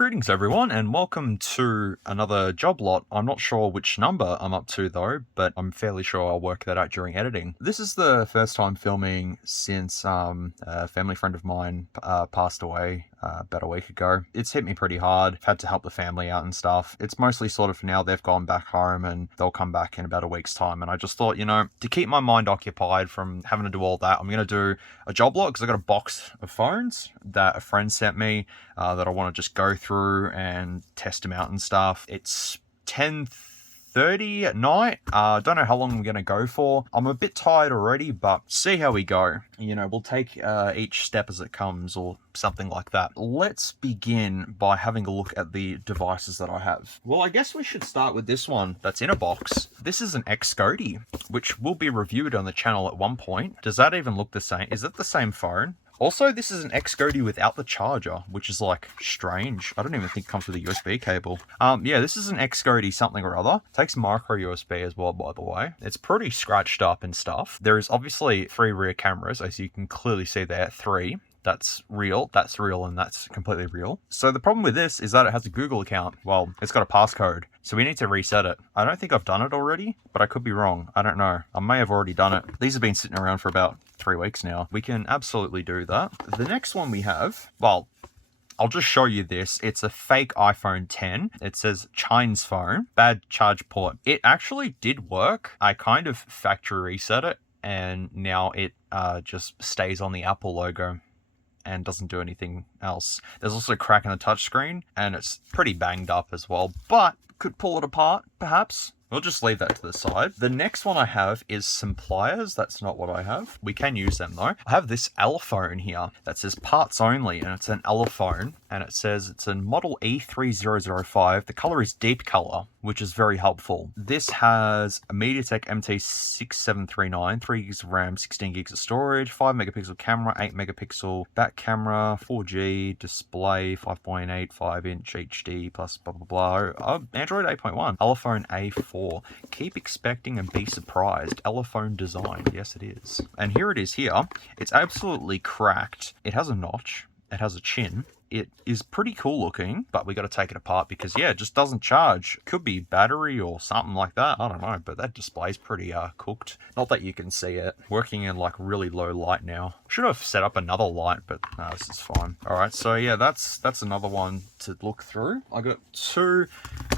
Greetings everyone and welcome to another job lot. I'm not sure which number I'm up to though, but I'm fairly sure I'll work that out during editing. This is the first time filming since a family friend of mine passed away about a week ago. It's hit me pretty hard. I've had to help the family out and stuff. It's mostly sort of now they've gone back home and they'll come back in about a week's time. And I just thought, you know, to keep my mind occupied from having to do all that, I'm going to do a job lot because I got a box of phones that a friend sent me that I want to just go through and test them out and stuff. It's 10:30 at night. Don't know how long I'm going to go for. I'm a bit tired already, but see how we go. You know, we'll take each step as it comes or something like that. Let's begin by having a look at the devices that I have. Well, I guess we should start with this one that's in a box. This is an XGODY, which will be reviewed on the channel at one point. Does that even look the same? Is it the same phone? Also, this is an XGODY without the charger, which is like strange. I don't even think it comes with a USB cable. Yeah, this is an XGODY something or other. It takes micro USB as well, by the way. It's pretty scratched up and stuff. There is obviously 3 rear cameras, as you can clearly see there, 3. That's real, and that's completely real. So the problem with this is that it has a Google account. Well, it's got a passcode, so we need to reset it. I don't think I've done it already, but I could be wrong. I don't know. I may have already done it. These have been sitting around for about 3 weeks now. We can absolutely do that. The next one we have, well, I'll just show you this. It's a fake iPhone 10. It says Chine's phone, bad charge port. It actually did work. I kind of factory reset it, and now it just stays on the Apple logo and doesn't do anything else. There's also a crack in the touchscreen, and it's pretty banged up as well, but could pull it apart, perhaps. We'll just leave that to the side. The next one I have is some pliers. That's not what I have. We can use them though. I have this Elephone here that says parts only, and it's an Elephone, and it says it's a model E3005. The color is deep color, which is very helpful. This has a MediaTek MT6739, 3 gigs of RAM, 16 gigs of storage, 5 megapixel camera, 8 megapixel back camera, 4G display, 5.85 inch HD plus blah blah blah. Android 8.1. Elephone A4. Keep expecting and be surprised. Elephone design. Yes, it is. And here it is here. It's absolutely cracked. It has a notch. It has a chin. It is pretty cool looking, but we got to take it apart because, yeah, it just doesn't charge. Could be battery or something like that. I don't know, but that display's pretty cooked. Not that you can see it. Working in like really low light now. Should have set up another light, but no, this is fine. All right, so yeah, that's another one to look through. I got 2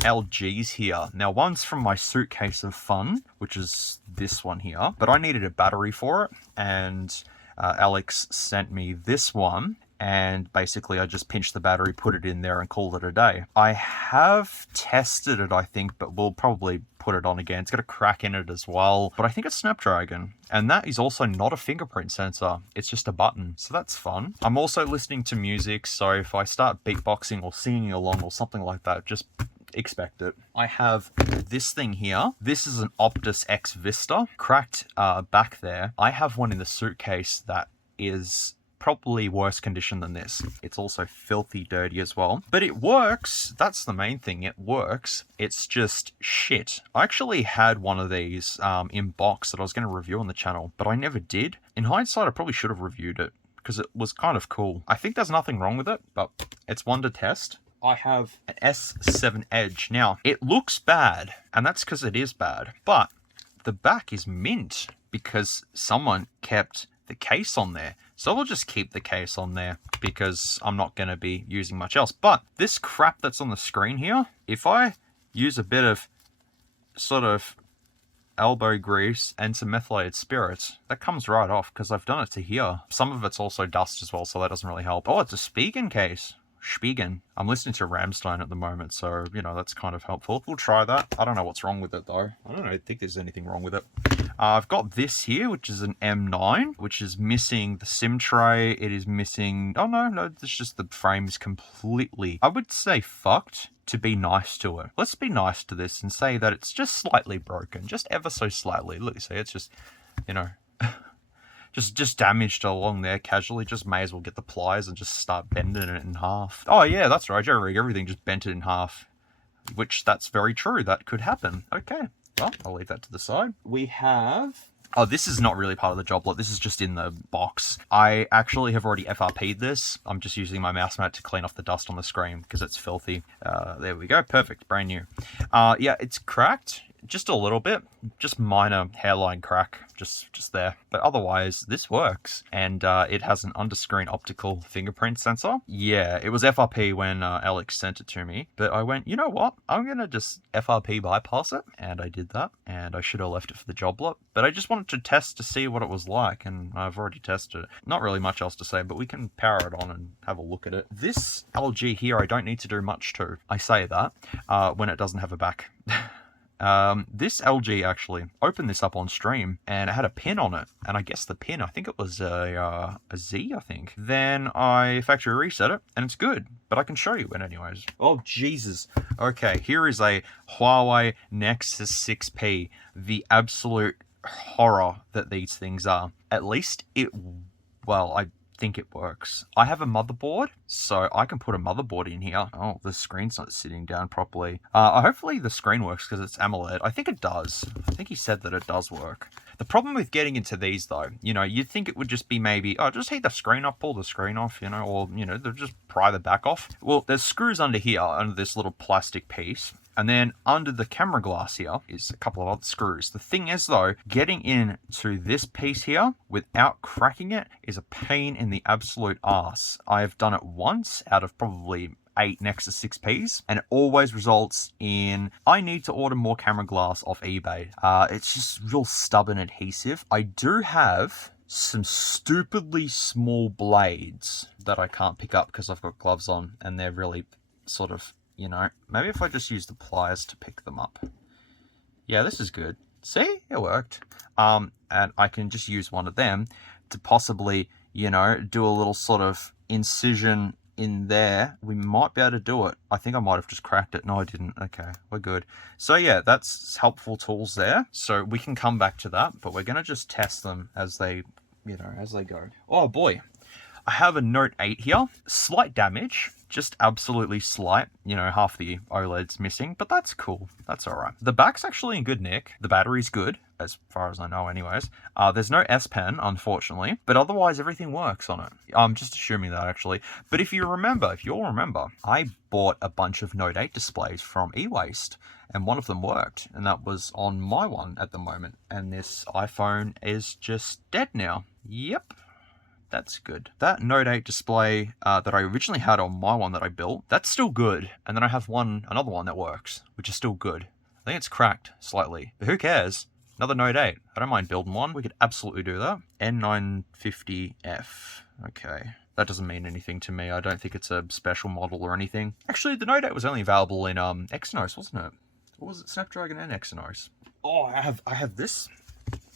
LGs here. Now, one's from my suitcase of fun, which is this one here, but I needed a battery for it, and Alex sent me this one. And basically I just pinched the battery, put it in there and called it a day. I have tested it, I think, but we'll probably put it on again. It's got a crack in it as well, but I think it's Snapdragon. And that is also not a fingerprint sensor. It's just a button. So that's fun. I'm also listening to music. So if I start beatboxing or singing along or something like that, just expect it. I have this thing here. This is an Optus X Vista. Cracked back there. I have one in the suitcase that is probably worse condition than this. It's also filthy dirty as well, but it works. That's the main thing. It works. It's just shit. I actually had one of these in box that I was going to review on the channel, but I never did. In hindsight, I probably should have reviewed it because it was kind of cool. I think there's nothing wrong with it, but it's one to test. I have an S7 Edge. Now, it looks bad, and that's because it is bad, but the back is mint because someone kept the case on there. So we'll just keep the case on there because I'm not going to be using much else. But this crap that's on the screen here, if I use a bit of sort of elbow grease and some methylated spirits, that comes right off because I've done it to here. Some of it's also dust as well, so that doesn't really help. Oh, it's a Spigen case. Spigen. I'm listening to Rammstein at the moment, so, you know, that's kind of helpful. We'll try that. I don't know what's wrong with it, though. I don't think there's anything wrong with it. I've got this here, which is an M9, which is missing the SIM tray. It is missing... Oh, no, it's just the frame is completely, I would say, fucked to be nice to it. Let's be nice to this and say that it's just slightly broken, just ever so slightly. Look, see, it's just, you know... Just damaged along there casually. Just may as well get the pliers and just start bending it in half. Oh yeah, that's right. Everything just bent it in half. Which, that's very true. That could happen. Okay, well, I'll leave that to the side. We have Oh, this is not really part of the job lot. This is just in the box. I actually have already FRP'd this. I'm just using my mouse mat to clean off the dust on the screen because it's filthy. There we go. Perfect. Brand new. Yeah, it's cracked. Just a little bit. Just minor hairline crack. Just there. But otherwise, this works. And it has an under-screen optical fingerprint sensor. Yeah, it was FRP when Alex sent it to me. But I went, you know what? I'm going to just FRP bypass it. And I did that. And I should have left it for the job lot. But I just wanted to test to see what it was like. And I've already tested it. Not really much else to say, but we can power it on and have a look at it. This LG here, I don't need to do much to. I say that when it doesn't have a back. This LG actually opened this up on stream and it had a pin on it, and I guess the pin, I think it was a Z, I think. Then I factory reset it and it's good, but I can show you it anyways. Oh Jesus. Okay, here is a Huawei Nexus 6P, the absolute horror that these things are. At least well, I think it works. I have a motherboard, so I can put a motherboard in here. Oh, the screen's not sitting down properly. Hopefully the screen works because it's AMOLED. I think it does. I think he said that it does work. The problem with getting into these though, you know, you'd think it would just be maybe, oh, just heat the screen up, pull the screen off, you know, or, you know, they'll just pry the back off. Well, there's screws under here, under this little plastic piece. And then under the camera glass here is a couple of other screws. The thing is though, getting into this piece here without cracking it is a pain in the absolute arse. I've done it once out of probably 8 Nexus 6Ps, and it always results in I need to order more camera glass off eBay. It's just real stubborn adhesive. I do have some stupidly small blades that I can't pick up because I've got gloves on, and they're really sort of, you know, maybe if I just use the pliers to pick them up. Yeah, this is good. See, it worked. And I can just use one of them to possibly, you know, do a little sort of incision in there. We might be able to do it. I think I might have just cracked it. No, I didn't. Okay, we're good. So yeah, that's helpful tools there. So we can come back to that, but we're going to just test them as they, you know, as they go. Oh boy. I have a Note 8 here. Slight damage, just absolutely slight. You know, half the OLED's missing, but that's cool. That's all right. The back's actually in good nick. The battery's good, as far as I know anyways. There's no S Pen, unfortunately, but otherwise everything works on it. I'm just assuming that actually. But if you'll remember, I bought a bunch of Note 8 displays from eWaste, and one of them worked, and that was on my one at the moment. And this iPhone is just dead now. Yep. That's good. That Note 8 display that I originally had on my one that I built, that's still good. And then I have another one that works, which is still good. I think it's cracked slightly, but who cares? Another Note 8. I don't mind building one. We could absolutely do that. N950F. Okay. That doesn't mean anything to me. I don't think it's a special model or anything. Actually, the Note 8 was only available in Exynos, wasn't it? What was it? Snapdragon and Exynos. Oh, I have this.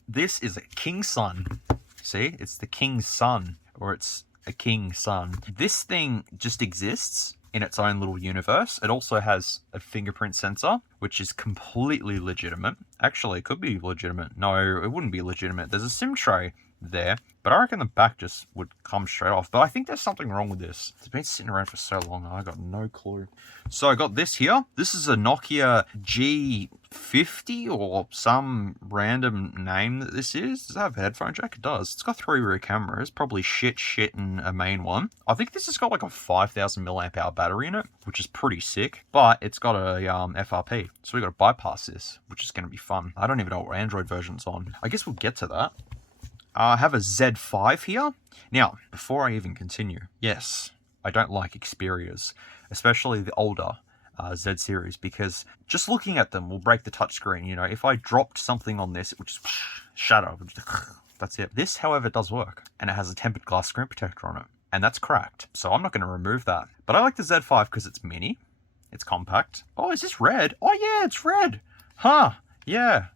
This is a Kingsun. See, it's the King's Son, or it's a King's Son. This thing just exists in its own little universe. It also has a fingerprint sensor, which is completely legitimate. Actually, it could be legitimate. No, it wouldn't be legitimate. There's a SIM tray there, but I reckon the back just would come straight off. But I think there's something wrong with this. It's been sitting around for so long, I got no clue. So I got this here. This is a Nokia G50 or some random name that this is. Does it have a headphone jack? It does. It's got 3 rear cameras, probably shit and a main one. I think this has got like a 5,000 milliamp hour battery in it, which is pretty sick, but it's got a FRP. So we got to bypass this, which is going to be fun. I don't even know what Android version's on. I guess we'll get to that. I have a Z5 here. Now, before I even continue, yes, I don't like Xperias, especially the older Z series, because just looking at them will break the touchscreen. You know, if I dropped something on this, it would just shatter. That's it. This, however, does work, and it has a tempered glass screen protector on it, and that's cracked. So I'm not going to remove that. But I like the Z5 because it's mini, it's compact. Oh, is this red? Oh yeah, it's red. Huh? Yeah.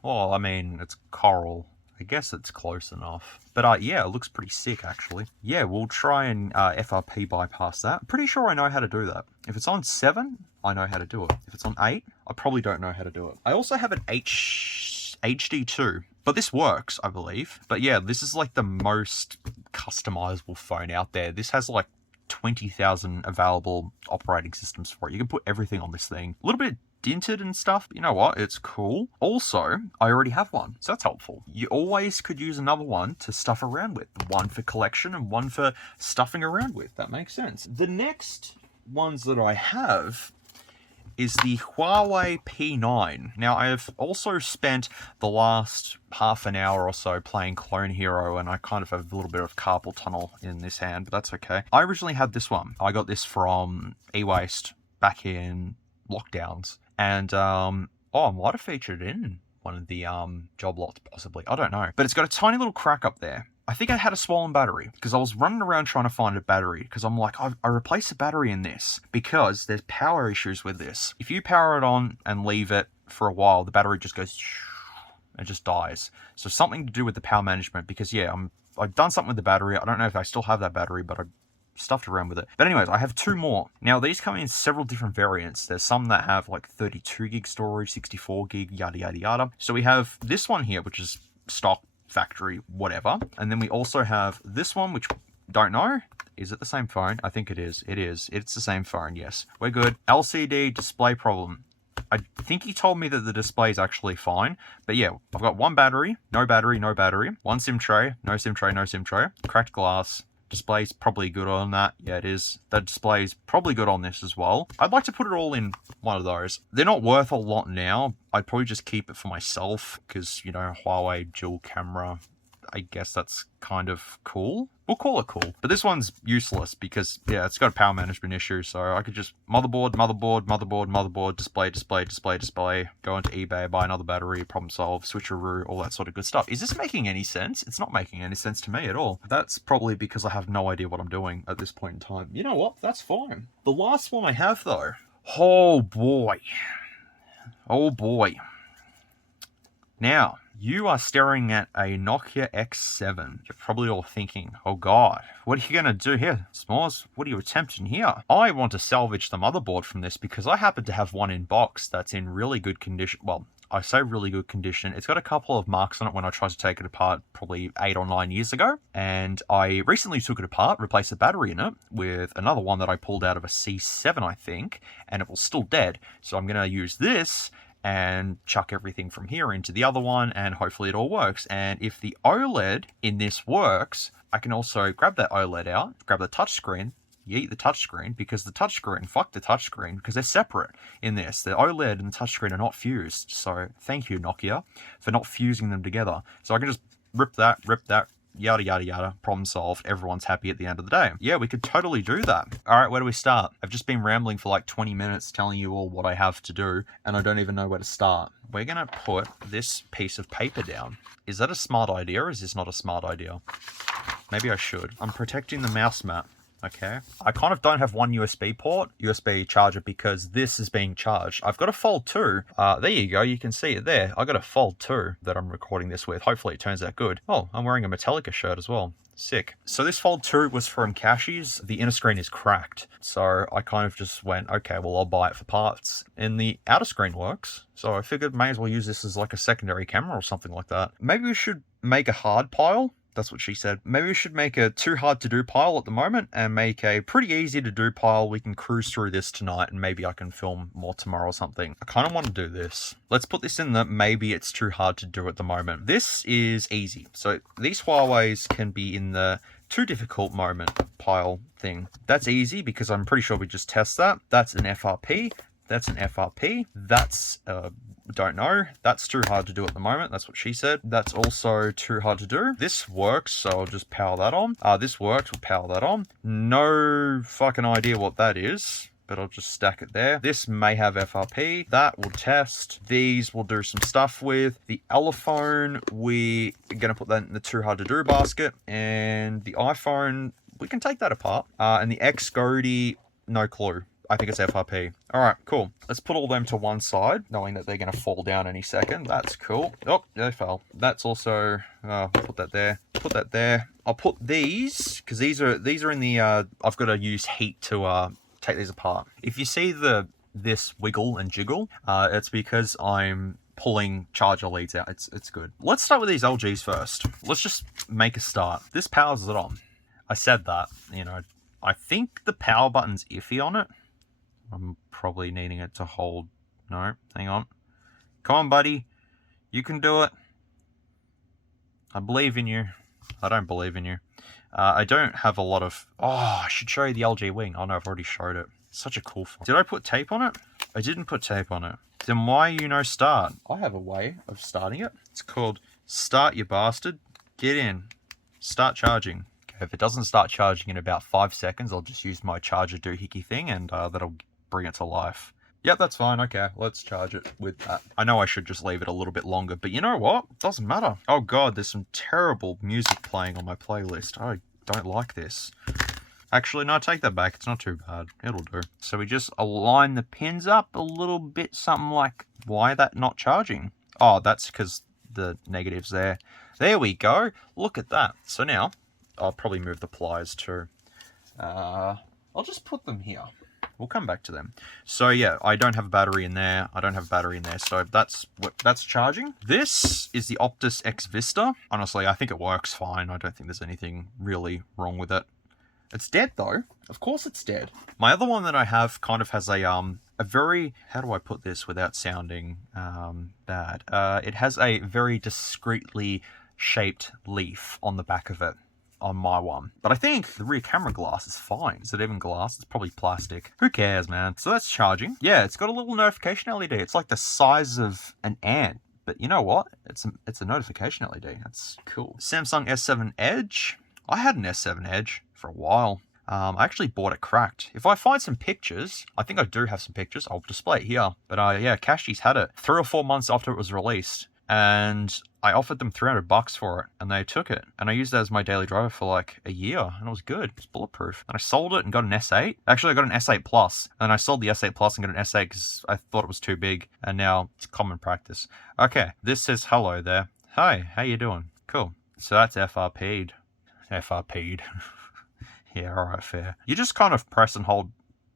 Well, I mean, it's coral. I guess it's close enough. But yeah, it looks pretty sick actually. Yeah, we'll try and FRP bypass that. Pretty sure I know how to do that. If it's on 7, I know how to do it. If it's on 8, I probably don't know how to do it. I also have an HD2, but this works, I believe. But yeah, this is like the most customizable phone out there. This has like 20,000 available operating systems for it. You can put everything on this thing. A little bit dinted and stuff. You know what? It's cool. Also, I already have one, so that's helpful. You always could use another one to stuff around with. One for collection and one for stuffing around with. That makes sense. The next ones that I have is the Huawei P9. Now, I have also spent the last half an hour or so playing Clone Hero, and I kind of have a little bit of carpal tunnel in this hand, but that's okay. I originally had this one. I got this from eWaste back in lockdowns, and I might have featured it in one of the job lots, possibly. I don't know. But it's got a tiny little crack up there. I think I had a swollen battery because I was running around trying to find a battery because I'm like, I replaced the battery in this because there's power issues with this. If you power it on and leave it for a while, the battery just goes and just dies. So something to do with the power management, because yeah, I've done something with the battery. I don't know if I still have that battery, but I stuffed around with it. But anyways, I have two more. Now these come in several different variants. There's some that have like 32 gig storage, 64 gig, yada yada yada. So we have this one here, which is stock, factory, whatever. And then we also have this one, which don't know. Is it the same phone? I think it is. It is. It's the same phone, yes. We're good. LCD display problem. I think he told me that the display is actually fine. But yeah, I've got one battery, no battery, no battery. One SIM tray, no SIM tray, no SIM tray. Cracked glass. Display's probably good on that. Yeah, it is. That display's probably good on this as well. I'd like to put it all in one of those. They're not worth a lot now. I'd probably just keep it for myself because, you know, Huawei dual camera, I guess that's kind of cool. We'll call it cool. But this one's useless because, yeah, it's got a power management issue. So I could just motherboard, display, go into eBay, buy another battery, problem solve, switcheroo, all that sort of good stuff. Is this making any sense? It's not making any sense to me at all. That's probably because I have no idea what I'm doing at this point in time. You know what? That's fine. The last one I have, though. Oh, boy. Oh, boy. Now, you are staring at a Nokia X7. You're probably all thinking, oh god, what are you going to do here, S'MOOREZ? What are you attempting here? I want to salvage the motherboard from this because I happen to have one in box that's in really good condition. Well, I say really good condition. It's got a couple of marks on it when I tried to take it apart probably 8 or 9 years ago. And I recently took it apart, replaced the battery in it with another one that I pulled out of a C7, I think, and it was still dead. So I'm going to use this and chuck everything from here into the other one, and hopefully it all works. And if the OLED in this works, I can also grab that OLED out, grab the touchscreen, yeet the touchscreen, because the touchscreen, fuck the touchscreen, because they're separate in this. The OLED and the touchscreen are not fused. So thank you, Nokia, for not fusing them together. So I can just rip that, yada yada yada, problem solved, everyone's happy at the end of the day. Yeah, we could totally do that. All right, where do we start? I've just been rambling for like 20 minutes telling you all what I have to do, and I don't even know where to start. We're gonna put this piece of paper down. Is that a smart idea, or is this not a smart idea? Maybe I should. I'm protecting the mouse mat. Okay, I kind of don't have one USB port, USB charger, because this is being charged. I've got a Fold 2. There you go, you can see it there. I got a Fold 2 that I'm recording this with. Hopefully it turns out good. Oh, I'm wearing a Metallica shirt as well. Sick. So this Fold 2 was from Cashies. The inner screen is cracked. So I kind of just went, okay, well, I'll buy it for parts. And the outer screen works. So I figured may as well use this as like a secondary camera or something like that. Maybe we should make a hard pile. That's what she said. Maybe we should make a too hard to do pile at the moment and make a pretty easy to do pile. We can cruise through this tonight and maybe I can film more tomorrow or something. I kind of want to do this. Let's put this in the maybe it's too hard to do at the moment. This is easy. So these Huawei's can be in the too difficult moment pile thing. That's easy because I'm pretty sure we just test that. That's an FRP. That's an FRP. That's, don't know. That's too hard to do at the moment. That's what she said. That's also too hard to do. This works, so I'll just power that on. This works, we'll power that on. No fucking idea what that is, but I'll just stack it there. This may have FRP. That we'll test. These we'll do some stuff with. The Elephone, we're going to put that in the too hard to do basket. And the iPhone, we can take that apart. And the XGODY, no clue. I think it's FRP. All right, cool. Let's put all them to one side, knowing that they're going to fall down any second. That's cool. Oh, they fell. That's also, put that there. Put that there. I'll put these, because these are in the, I've got to use heat to take these apart. If you see this wiggle and jiggle, it's because I'm pulling charger leads out. It's good. Let's start with these LGs first. Let's just make a start. This powers it on. I said that, you know, I think the power button's iffy on it. I'm probably needing it to hold No, hang on. Come on, buddy. You can do it. I believe in you. I don't believe in you. I don't have a lot of... Oh, I should show you the LG Wing. Oh no, I've already showed it. Such a cool phone. Did I put tape on it? I didn't put tape on it. Then why start? I have a way of starting it. It's called Start You Bastard. Get in. Start charging. Okay, if it doesn't start charging in about 5 seconds, I'll just use my charger doohickey thing and that'll bring it to life. Yep, that's fine. Okay, let's charge it with that. I know I should just leave it a little bit longer, but you know what? It doesn't matter. Oh god, there's some terrible music playing on my playlist. I don't like this. Actually, no, take that back. It's not too bad. It'll do. So we just align the pins up a little bit, something like, why that not charging? Oh, that's because the negative's there. There we go. Look at that. So now, I'll probably move the pliers too. I'll just put them here. We'll come back to them. So yeah, I don't have a battery in there. I don't have a battery in there. So that's charging. This is the Optus X Vista. Honestly, I think it works fine. I don't think there's anything really wrong with it. It's dead though. Of course it's dead. My other one that I have kind of has a very, how do I put this without sounding bad? It has a very discreetly shaped leaf on the back of it on my one. But I think the rear camera glass is fine. Is it even glass? It's probably plastic. Who cares, man? So that's charging. Yeah, it's got a little notification LED. It's like the size of an ant. But you know what? It's a notification LED. That's cool. Samsung S7 Edge. I had an S7 Edge for a while. I actually bought it cracked. If I find some pictures, I think I do have some pictures. I'll display it here. But yeah, Cashies had it 3 or 4 months after it was released. And I offered them $300 for it, and they took it. And I used it as my daily driver for like a year, and it was good. It's bulletproof. And I sold it and got an S8. Actually, I got an S8 Plus, and I sold the S8 Plus and got an S8 because I thought it was too big, and now it's common practice. Okay, this says hello there. Hi, how you doing? Cool. So that's FRP'd. FRP'd. Yeah, alright, fair. You just kind of press and hold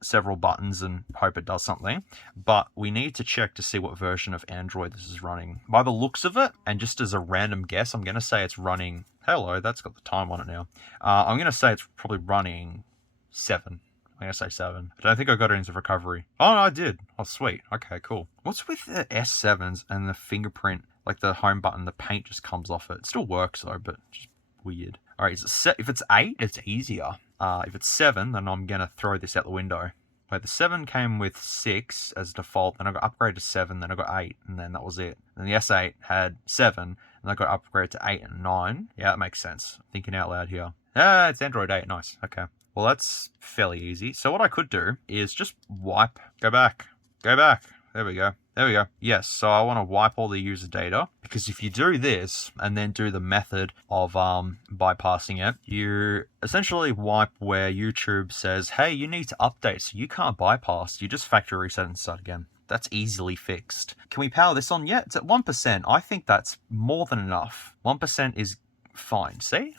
several buttons and hope it does something, but we need to check to see what version of Android this is running. By the looks of it, and just as a random guess, I'm going to say it's running... Hello, that's got the time on it now. I'm going to say it's probably running 7. I'm going to say 7. I don't think I got it into recovery. Oh, no, I did. Oh, sweet. Okay, cool. What's with the S7s and the fingerprint, like the home button, the paint just comes off it? It still works, though, but just weird. All right, if it's 8, it's easier. If it's 7, then I'm going to throw this out the window. Wait, the 7 came with 6 as default, then I got upgraded to 7, then I got 8, and then that was it. Then the S8 had 7, and I got upgraded to 8 and 9. Yeah, that makes sense. Thinking out loud here. Ah, it's Android 8. Nice. Okay. Well, that's fairly easy. So what I could do is just wipe. Go back. Go back. There we go. There we go. Yes, so I want to wipe all the user data, because if you do this and then do the method of bypassing it, you essentially wipe where YouTube says, hey, you need to update, so you can't bypass. You just factory reset and start again. That's easily fixed. Can we power this on yet? It's at 1%. I think that's more than enough. 1% is fine. See?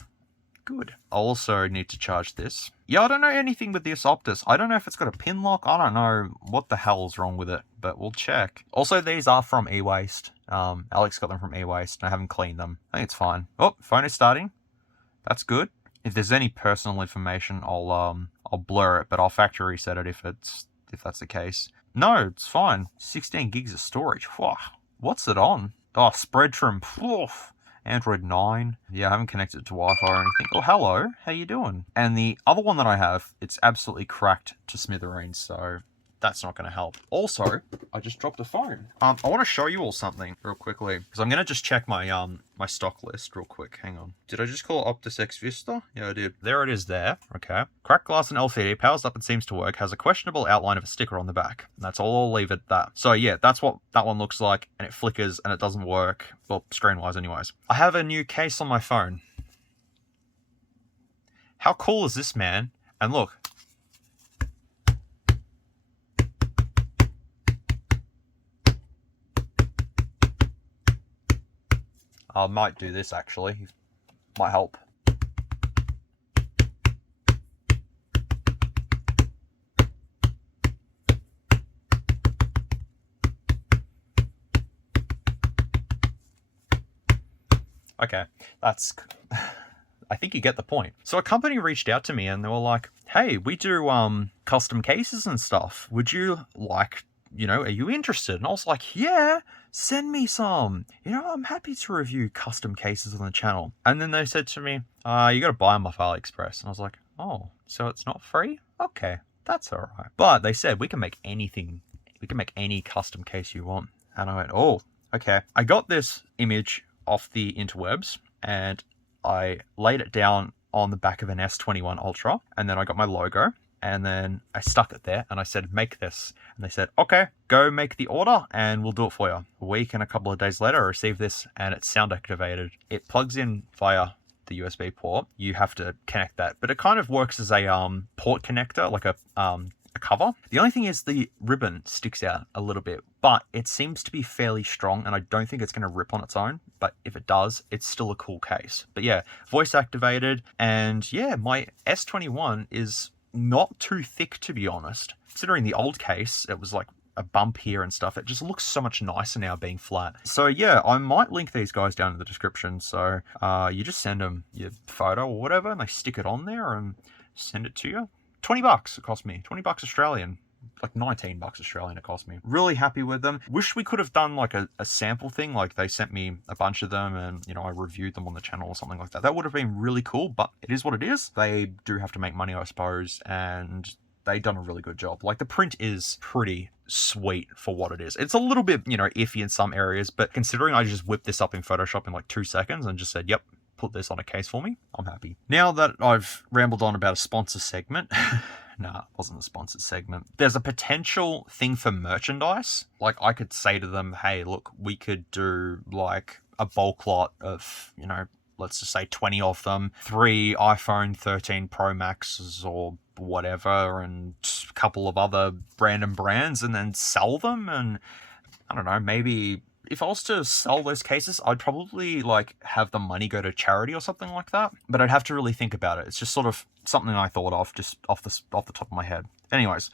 Good. I also need to charge this. Yeah, I don't know anything with this Optus. I don't know if it's got a pin lock. I don't know what the hell's wrong with it, but we'll check. Also, these are from e-waste. Alex got them from e-waste, and I haven't cleaned them. I think it's fine. Oh, phone is starting. That's good. If there's any personal information, I'll blur it, but I'll factory reset it if that's the case. No, it's fine. 16 gigs of storage. Whoa. What's it on? Oh, spread trim. Whoa. Android 9. Yeah, I haven't connected it to Wi-Fi or anything. Oh, hello. How you doing? And the other one that I have, it's absolutely cracked to smithereens, so that's not going to help. Also, I just dropped a phone. I want to show you all something real quickly, because I'm going to just check my my stock list real quick. Hang on. Did I just call Optus X Vista? Yeah, I did. There it is there. Okay. Cracked glass and LCD, powers up and seems to work, has a questionable outline of a sticker on the back. And that's all. I'll leave it at that. So yeah, that's what that one looks like, and it flickers and it doesn't work. Well, screen-wise anyways. I have a new case on my phone. How cool is this, man? And look. I might do this actually. Might help. Okay, that's... I think you get the point. So a company reached out to me and they were like, hey, we do custom cases and stuff. Would you like are you interested? And I was like, yeah, send me some. I'm happy to review custom cases on the channel. And then they said to me, you got to buy them off AliExpress. And I was like, oh, so it's not free? Okay, that's all right. But they said we can make anything. We can make any custom case you want. And I went, oh, okay. I got this image off the interwebs and I laid it down on the back of an S21 Ultra. And then I got my logo and then I stuck it there and I said, make this. And they said, okay, go make the order and we'll do it for you. A week and a couple of days later, I received this and it's sound activated. It plugs in via the USB port. You have to connect that, but it kind of works as a port connector, like a cover. The only thing is the ribbon sticks out a little bit, but it seems to be fairly strong and I don't think it's going to rip on its own, but if it does, it's still a cool case. But yeah, voice activated, and yeah, my S21 is not too thick, to be honest. Considering the old case, it was like a bump here and stuff. It just looks so much nicer now being flat. So yeah, I might link these guys down in the description. So you just send them your photo or whatever and they stick it on there and send it to you. 20 bucks it cost me, 20 bucks Australian, like 19 bucks Australian it cost me. Really happy with them. Wish we could have done like a sample thing, like they sent me a bunch of them and I reviewed them on the channel or something like that. That would have been really cool, but it is what it is. They do have to make money, I suppose, and they've done a really good job. Like the print is pretty sweet for what it is. It's a little bit, iffy in some areas, but considering I just whipped this up in Photoshop in like 2 seconds and just said, yep, put this on a case for me, I'm happy. Now that I've rambled on about a sponsor segment, nah, it wasn't a sponsored segment. There's a potential thing for merchandise. Like I could say to them, hey, look, we could do like a bulk lot of, let's just say 20 of them, 3 iPhone 13 Pro Maxes or whatever, and a couple of other random brands, and then sell them. And I don't know, maybe if I was to sell those cases, I'd probably like have the money go to charity or something like that. But I'd have to really think about it. It's just sort of something I thought of just off the top of my head. Anyways,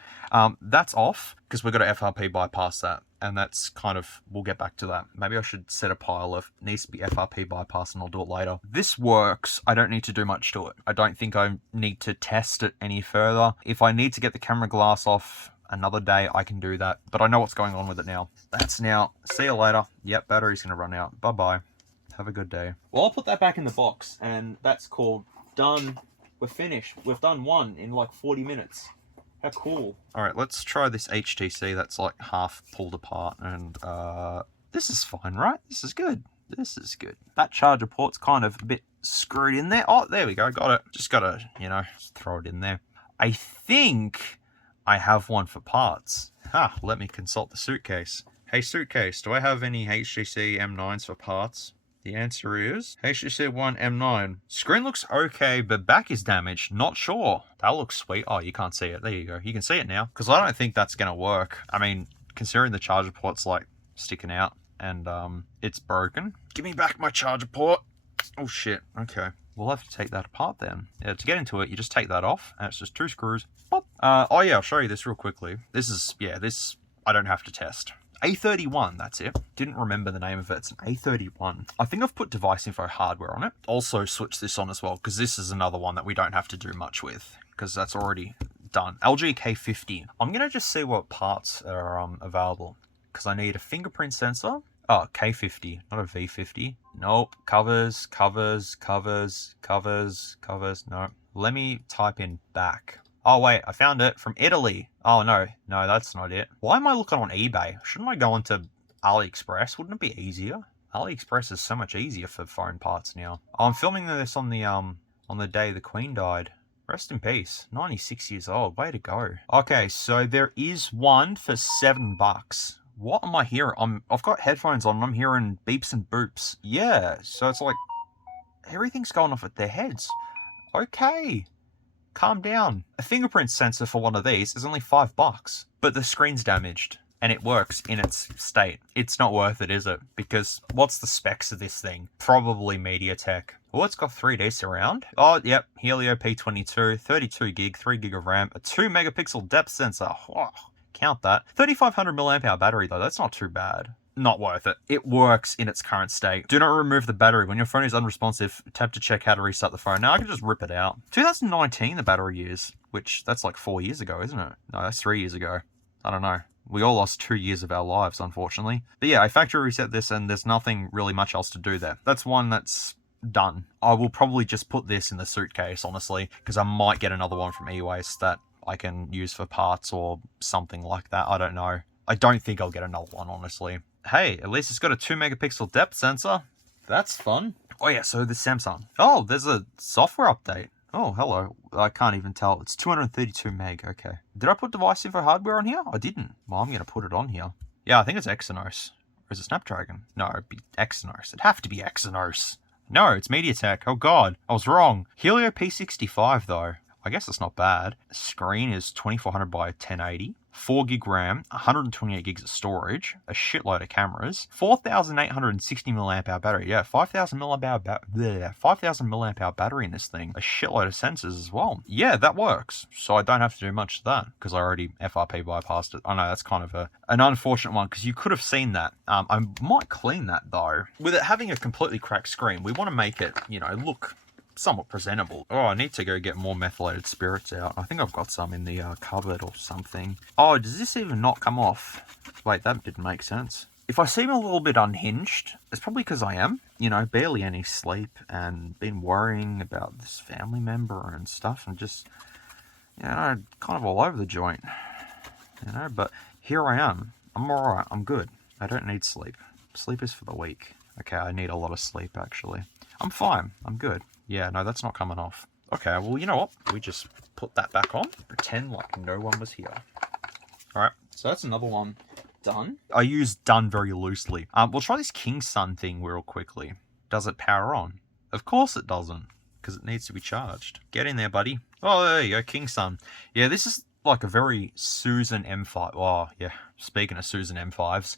that's off because we've got to FRP bypass that. And that's kind of, we'll get back to that. Maybe I should set a pile of needs to be FRP bypass and I'll do it later. This works. I don't need to do much to it. I don't think I need to test it any further. If I need to get the camera glass off another day, I can do that. But I know what's going on with it now. That's now. See you later. Yep, battery's going to run out. Bye-bye. Have a good day. Well, I'll put that back in the box and that's called done. We're finished. We've done one in like 40 minutes. How cool. All right, let's try this HTC that's like half pulled apart. And this is fine, right? This is good. This is good. That charger port's kind of a bit screwed in there. Oh, there we go. Got it. Just got to, just throw it in there. I think I have one for parts. Let me consult the suitcase. Hey, suitcase, do I have any HTC M9s for parts? The answer is HTC ONE M9. Screen looks okay, but back is damaged. Not sure. That looks sweet. Oh, you can't see it. There you go. You can see it now. Because I don't think that's going to work. I mean, considering the charger port's like sticking out and it's broken. Give me back my charger port. Oh, shit. Okay. We'll have to take that apart then. Yeah, to get into it, you just take that off and it's just 2 screws. Pop. Oh, yeah, I'll show you this real quickly. This is, this I don't have to test. A31, that's it. Didn't remember the name of it. It's an A31. I think I've put device info hardware on it. Also switch this on as well, because this is another one that we don't have to do much with, because that's already done. LG K50. I'm going to just see what parts are available, because I need a fingerprint sensor. Oh, K50, not a V50. Nope. Covers. No. Let me type in back. Oh, wait, I found it from Italy. Oh, no, that's not it. Why am I looking on eBay? Shouldn't I go onto AliExpress? Wouldn't it be easier? AliExpress is so much easier for phone parts now. Oh, I'm filming this on the day the Queen died. Rest in peace. 96 years old. Way to go. Okay, so there is one for $7. What am I hearing? I've got headphones on and I'm hearing beeps and boops. Yeah, so it's like everything's going off at their heads. Okay. Calm down. A fingerprint sensor for one of these is only $5, but the screen's damaged and it works in its state. It's not worth it, is it? Because what's the specs of this thing? Probably MediaTek. Oh, it's got 3D surround. Oh, yep. Helio P22, 32 gig, 3 gig of RAM, a 2 megapixel depth sensor. Oh, count that. 3500 milliamp hour battery though. That's not too bad. Not worth it. It works in its current state. Do not remove the battery. When your phone is unresponsive, tap to check how to restart the phone. Now I can just rip it out. 2019 the battery is, which that's like 4 years ago, isn't it? No, that's 3 years ago. I don't know. We all lost 2 years of our lives, unfortunately. But yeah, I factory reset this and there's nothing really much else to do there. That's one that's done. I will probably just put this in the suitcase, honestly, because I might get another one from e-waste that I can use for parts or something like that. I don't know. I don't think I'll get another one, honestly. Hey, at least it's got a 2 megapixel depth sensor. That's fun. Oh yeah, so the Samsung. Oh, there's a software update. Oh, hello. I can't even tell. It's 232 meg. Okay. Did I put device info hardware on here? I didn't. Well, I'm going to put it on here. Yeah, I think it's Exynos. Or is it Snapdragon? No, it'd be Exynos. It'd have to be Exynos. No, it's MediaTek. Oh god, I was wrong. Helio P65 though. I guess it's not bad. Screen is 2400 by 1080. 4 gig RAM, 128 gigs of storage, a shitload of cameras, 4,860 milliamp hour battery. Yeah, 5,000 milliamp hour battery in this thing. A shitload of sensors as well. Yeah, that works. So I don't have to do much of that because I already FRP bypassed it. I know that's kind of an unfortunate one because you could have seen that. I might clean that though. With it having a completely cracked screen, we want to make it, you know, look somewhat presentable. Oh, I need to go get more methylated spirits out. I think I've got some in the cupboard or something. Oh, does this even not come off? Wait, that didn't make sense. If I seem a little bit unhinged, it's probably because I am. You know, barely any sleep and been worrying about this family member and stuff and just, you know, kind of all over the joint. You know, but here I am. I'm alright. I'm good. I don't need sleep. Sleep is for the weak. Okay, I need a lot of sleep actually. I'm fine. I'm good. Yeah, no, that's not coming off. Okay, well, you know what? We just put that back on. Pretend like no one was here. Alright, so that's another one done. I use done very loosely. We'll try this Kingsun thing real quickly. Does it power on? Of course it doesn't, because it needs to be charged. Get in there, buddy. Oh, there you go, Kingsun. Yeah, this is like a very Susan M5. Oh, yeah, speaking of Susan M5s,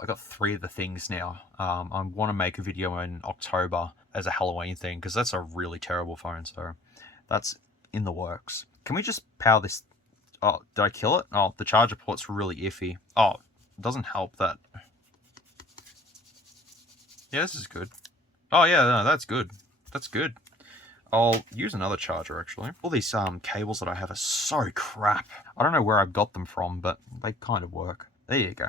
I got 3 of the things now. I want to make a video in October as a Halloween thing because that's a really terrible phone, so that's in the works. Can we just power this? Oh, did I kill it? Oh, the charger port's really iffy. Oh, it doesn't help that. Yeah, this is good. Oh yeah, no, that's good. That's good. I'll use another charger actually. All these cables that I have are so crap. I don't know where I got them from, but they kind of work. There you go.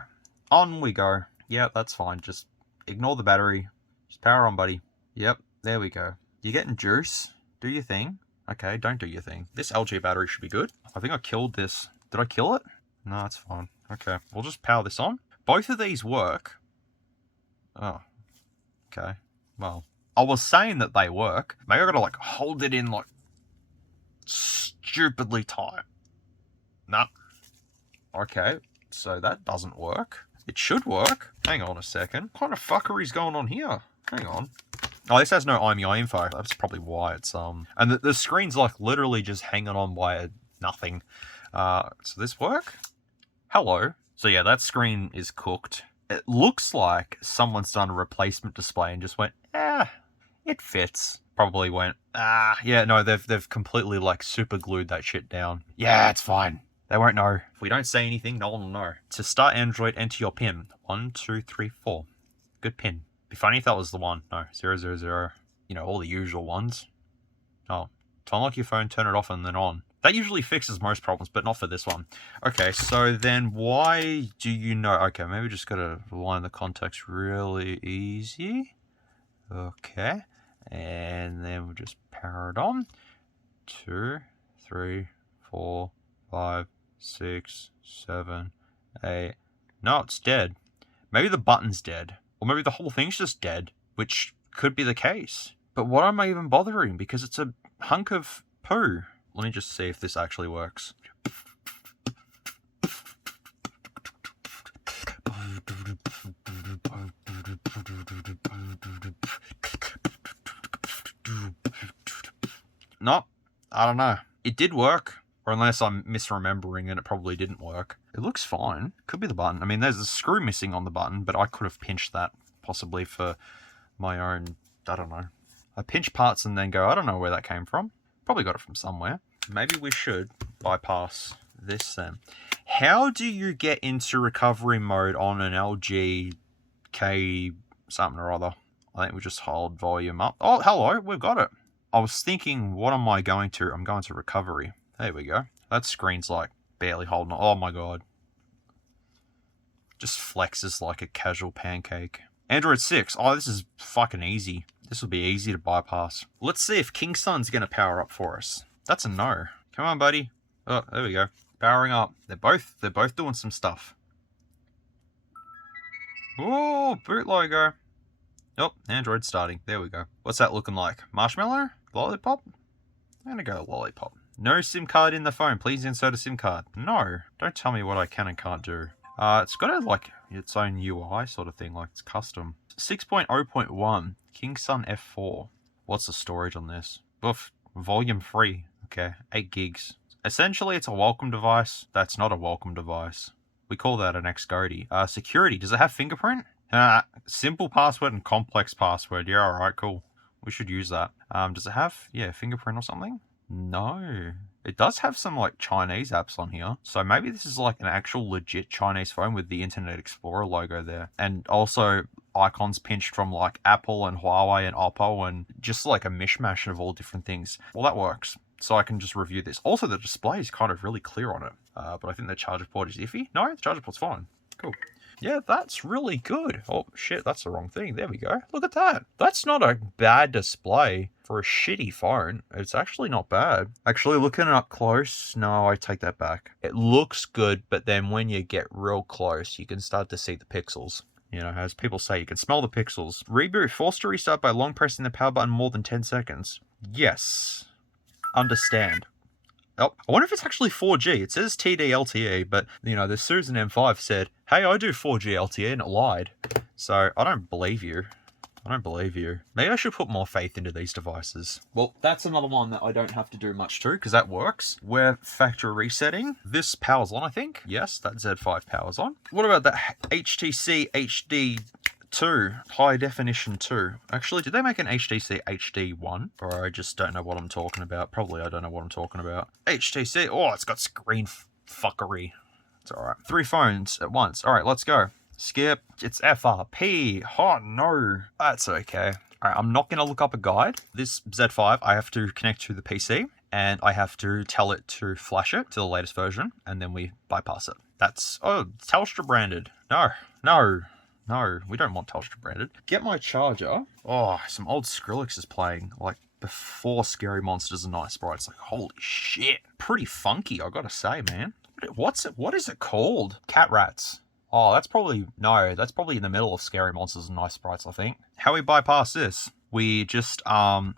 On we go. Yeah, that's fine. Just ignore the battery. Just power on, buddy. Yep, there we go. You getting juice? Do your thing. Okay, don't do your thing. This LG battery should be good. I think I killed this. Did I kill it? No, that's fine. Okay, we'll just power this on. Both of these work. Oh, okay. Well, I was saying that they work. Maybe I gotta like hold it in like stupidly tight. Nah. Okay, so that doesn't work. It should work. Hang on a second. What kind of fuckery's going on here? Hang on. Oh, this has no IMEI info. That's probably why it's and the screen's like literally just hanging on by nothing. So this work? Hello. So yeah, that screen is cooked. It looks like someone's done a replacement display and just went, it fits. Probably went, yeah, no, they've completely like super glued that shit down. Yeah, it's fine. They won't know. If we don't say anything, no one will know. To start Android, enter your PIN. 1, 2, 3, 4. Good PIN. Be funny if that was the one. No, 0, 0, 0. You know, all the usual ones. Oh, to unlock your phone, turn it off and then on. That usually fixes most problems, but not for this one. Okay, so then why do you know? Okay, maybe just gotta align the context really easy. Okay, and then we'll just power it on. 2, 3, 4, 5, 6, 7, 8. No, it's dead. Maybe the button's dead. Or maybe the whole thing's just dead, which could be the case. But what am I even bothering? Because it's a hunk of poo. Let me just see if this actually works. No, I don't know. It did work. Or unless I'm misremembering and it probably didn't work. It looks fine. Could be the button. I mean, there's a screw missing on the button, but I could have pinched that possibly for my own, I don't know. I pinch parts and then go, I don't know where that came from. Probably got it from somewhere. Maybe we should bypass this then. How do you get into recovery mode on an LG K something or other? I think we just hold volume up. Oh, hello, we've got it. I was thinking, what am I going to? I'm going to recovery. There we go. That screen's like barely holding on. Oh my god. Just flexes like a casual pancake. Android 6. Oh, this is fucking easy. This will be easy to bypass. Let's see if Kingsun's going to power up for us. That's a no. Come on, buddy. Oh, there we go. Powering up. They're both doing some stuff. Oh, boot logo. Oh, Android starting. There we go. What's that looking like? Marshmallow? Lollipop? I'm going to go lollipop. No SIM card in the phone. Please insert a SIM card. No. Don't tell me what I can and can't do. It's got like its own UI sort of thing, like it's custom. 6.0.1 Kingsun F4. What's the storage on this? Oof. Volume free. Okay, 8 gigs. Essentially, it's a welcome device. That's not a welcome device. We call that an XGODY. Security. Does it have fingerprint? Simple password and complex password. Yeah, alright, cool. We should use that. Does it have, fingerprint or something? No. It does have some, like, Chinese apps on here. So maybe this is, like, an actual legit Chinese phone with the Internet Explorer logo there. And also icons pinched from, like, Apple and Huawei and Oppo and just, like, a mishmash of all different things. Well, that works. So I can just review this. Also, the display is kind of really clear on it. But I think the charger port is iffy. No, the charger port's fine. Cool. Yeah, that's really good. Oh, shit, that's the wrong thing. There we go. Look at that. That's not a bad display for a shitty phone. It's actually not bad. Actually, looking up close, no, I take that back. It looks good, but then when you get real close, you can start to see the pixels. You know, as people say, you can smell the pixels. Reboot, forced to restart by long pressing the power button more than 10 seconds. Yes. Understand. Oh, I wonder if it's actually 4G. It says TD LTE, but, you know, the Susan M5 said, hey, I do 4G LTE, and it lied. So, I don't believe you. I don't believe you. Maybe I should put more faith into these devices. Well, that's another one that I don't have to do much to, because that works. We're factory resetting. This powers on, I think. Yes, that Z5 powers on. What about that HTC HD 2, high definition 2. Actually, did they make an HTC HD1? Or I just don't know what I'm talking about. Probably I don't know what I'm talking about. HTC, oh, it's got screen fuckery. It's alright. 3 phones at once. Alright, let's go. Skip. It's FRP. Oh, no. That's okay. Alright, I'm not going to look up a guide. This Z5, I have to connect to the PC, and I have to tell it to flash it to the latest version, and then we bypass it. That's, oh, Telstra branded. No, no. No, we don't want Telstra branded. Get my charger. Oh, some old Skrillex is playing, like, before Scary Monsters and Night Sprites. Like, holy shit. Pretty funky, I gotta say, man. What is it called? Cat Rats. Oh, that's probably in the middle of Scary Monsters and Night Sprites, I think. How we bypass this? We just, so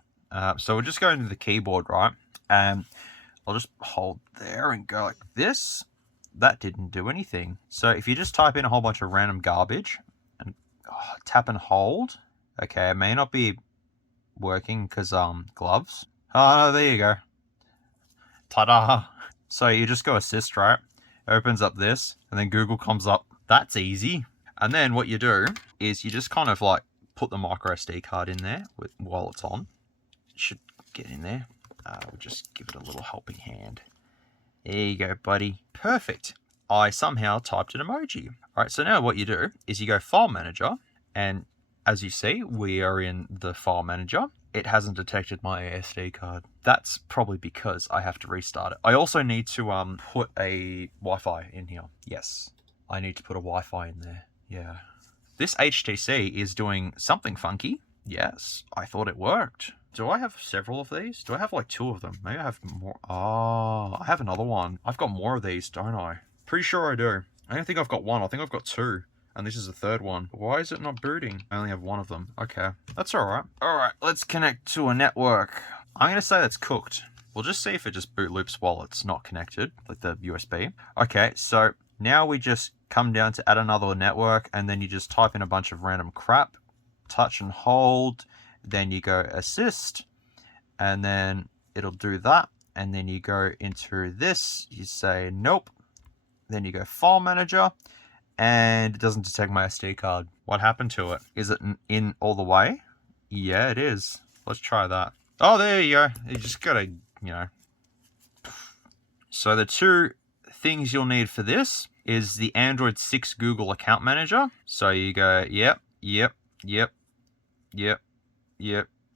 we're just going to the keyboard, right? And I'll just hold there and go like this. That didn't do anything. So if you just type in a whole bunch of random garbage, and tap and hold. Okay, it may not be working because gloves. Oh, there you go. Ta-da! So you just go assist, right? It opens up this, and then Google comes up. That's easy. And then what you do is you just kind of like put the micro SD card in there while it's on. It should get in there. We'll just give it a little helping hand. There you go, buddy. Perfect. I somehow typed an emoji. All right, so now what you do is you go File Manager, and as you see, we are in the File Manager. It hasn't detected my SD card. That's probably because I have to restart it. I also need to put a Wi-Fi in here. Yes, I need to put a Wi-Fi in there. Yeah. This HTC is doing something funky. Yes, I thought it worked. Do I have several of these? Do I have like 2 of them? Maybe I have more. Oh, I have another one. I've got more of these, don't I? Pretty sure I do. I don't think I've got 1. I think I've got 2. And this is the 3rd one. Why is it not booting? I only have 1 of them. Okay. That's alright. Alright, let's connect to a network. I'm going to say that's cooked. We'll just see if it just boot loops while it's not connected, like the USB. Okay, so now we just come down to add another network, and then you just type in a bunch of random crap. Touch and hold. Then you go assist. And then it'll do that. And then you go into this. You say nope. Then you go File Manager, and it doesn't detect my SD card. What happened to it? Is it in all the way? Yeah, it is. Let's try that. Oh, there you go. You just gotta, you know. So the 2 things you'll need for this is the Android 6 Google Account Manager. So you go, yep.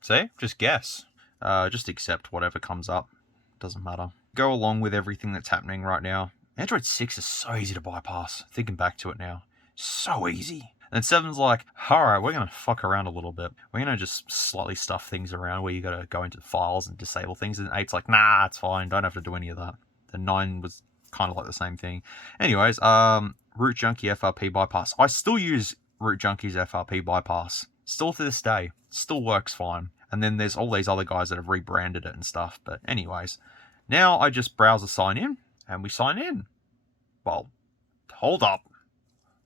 See? Just guess. Just accept whatever comes up. Doesn't matter. Go along with everything that's happening right now. Android 6 is so easy to bypass. Thinking back to it now. So easy. And 7's like, alright, we're going to fuck around a little bit. We're going to just slightly stuff things around where you got to go into files and disable things. And 8's like, nah, it's fine. Don't have to do any of that. And 9 was kind of like the same thing. Anyways, Root Junkie FRP Bypass. I still use Root Junkie's FRP Bypass. Still to this day. Still works fine. And then there's all these other guys that have rebranded it and stuff. But anyways, now I just browser sign in. And we sign in. Well, hold up.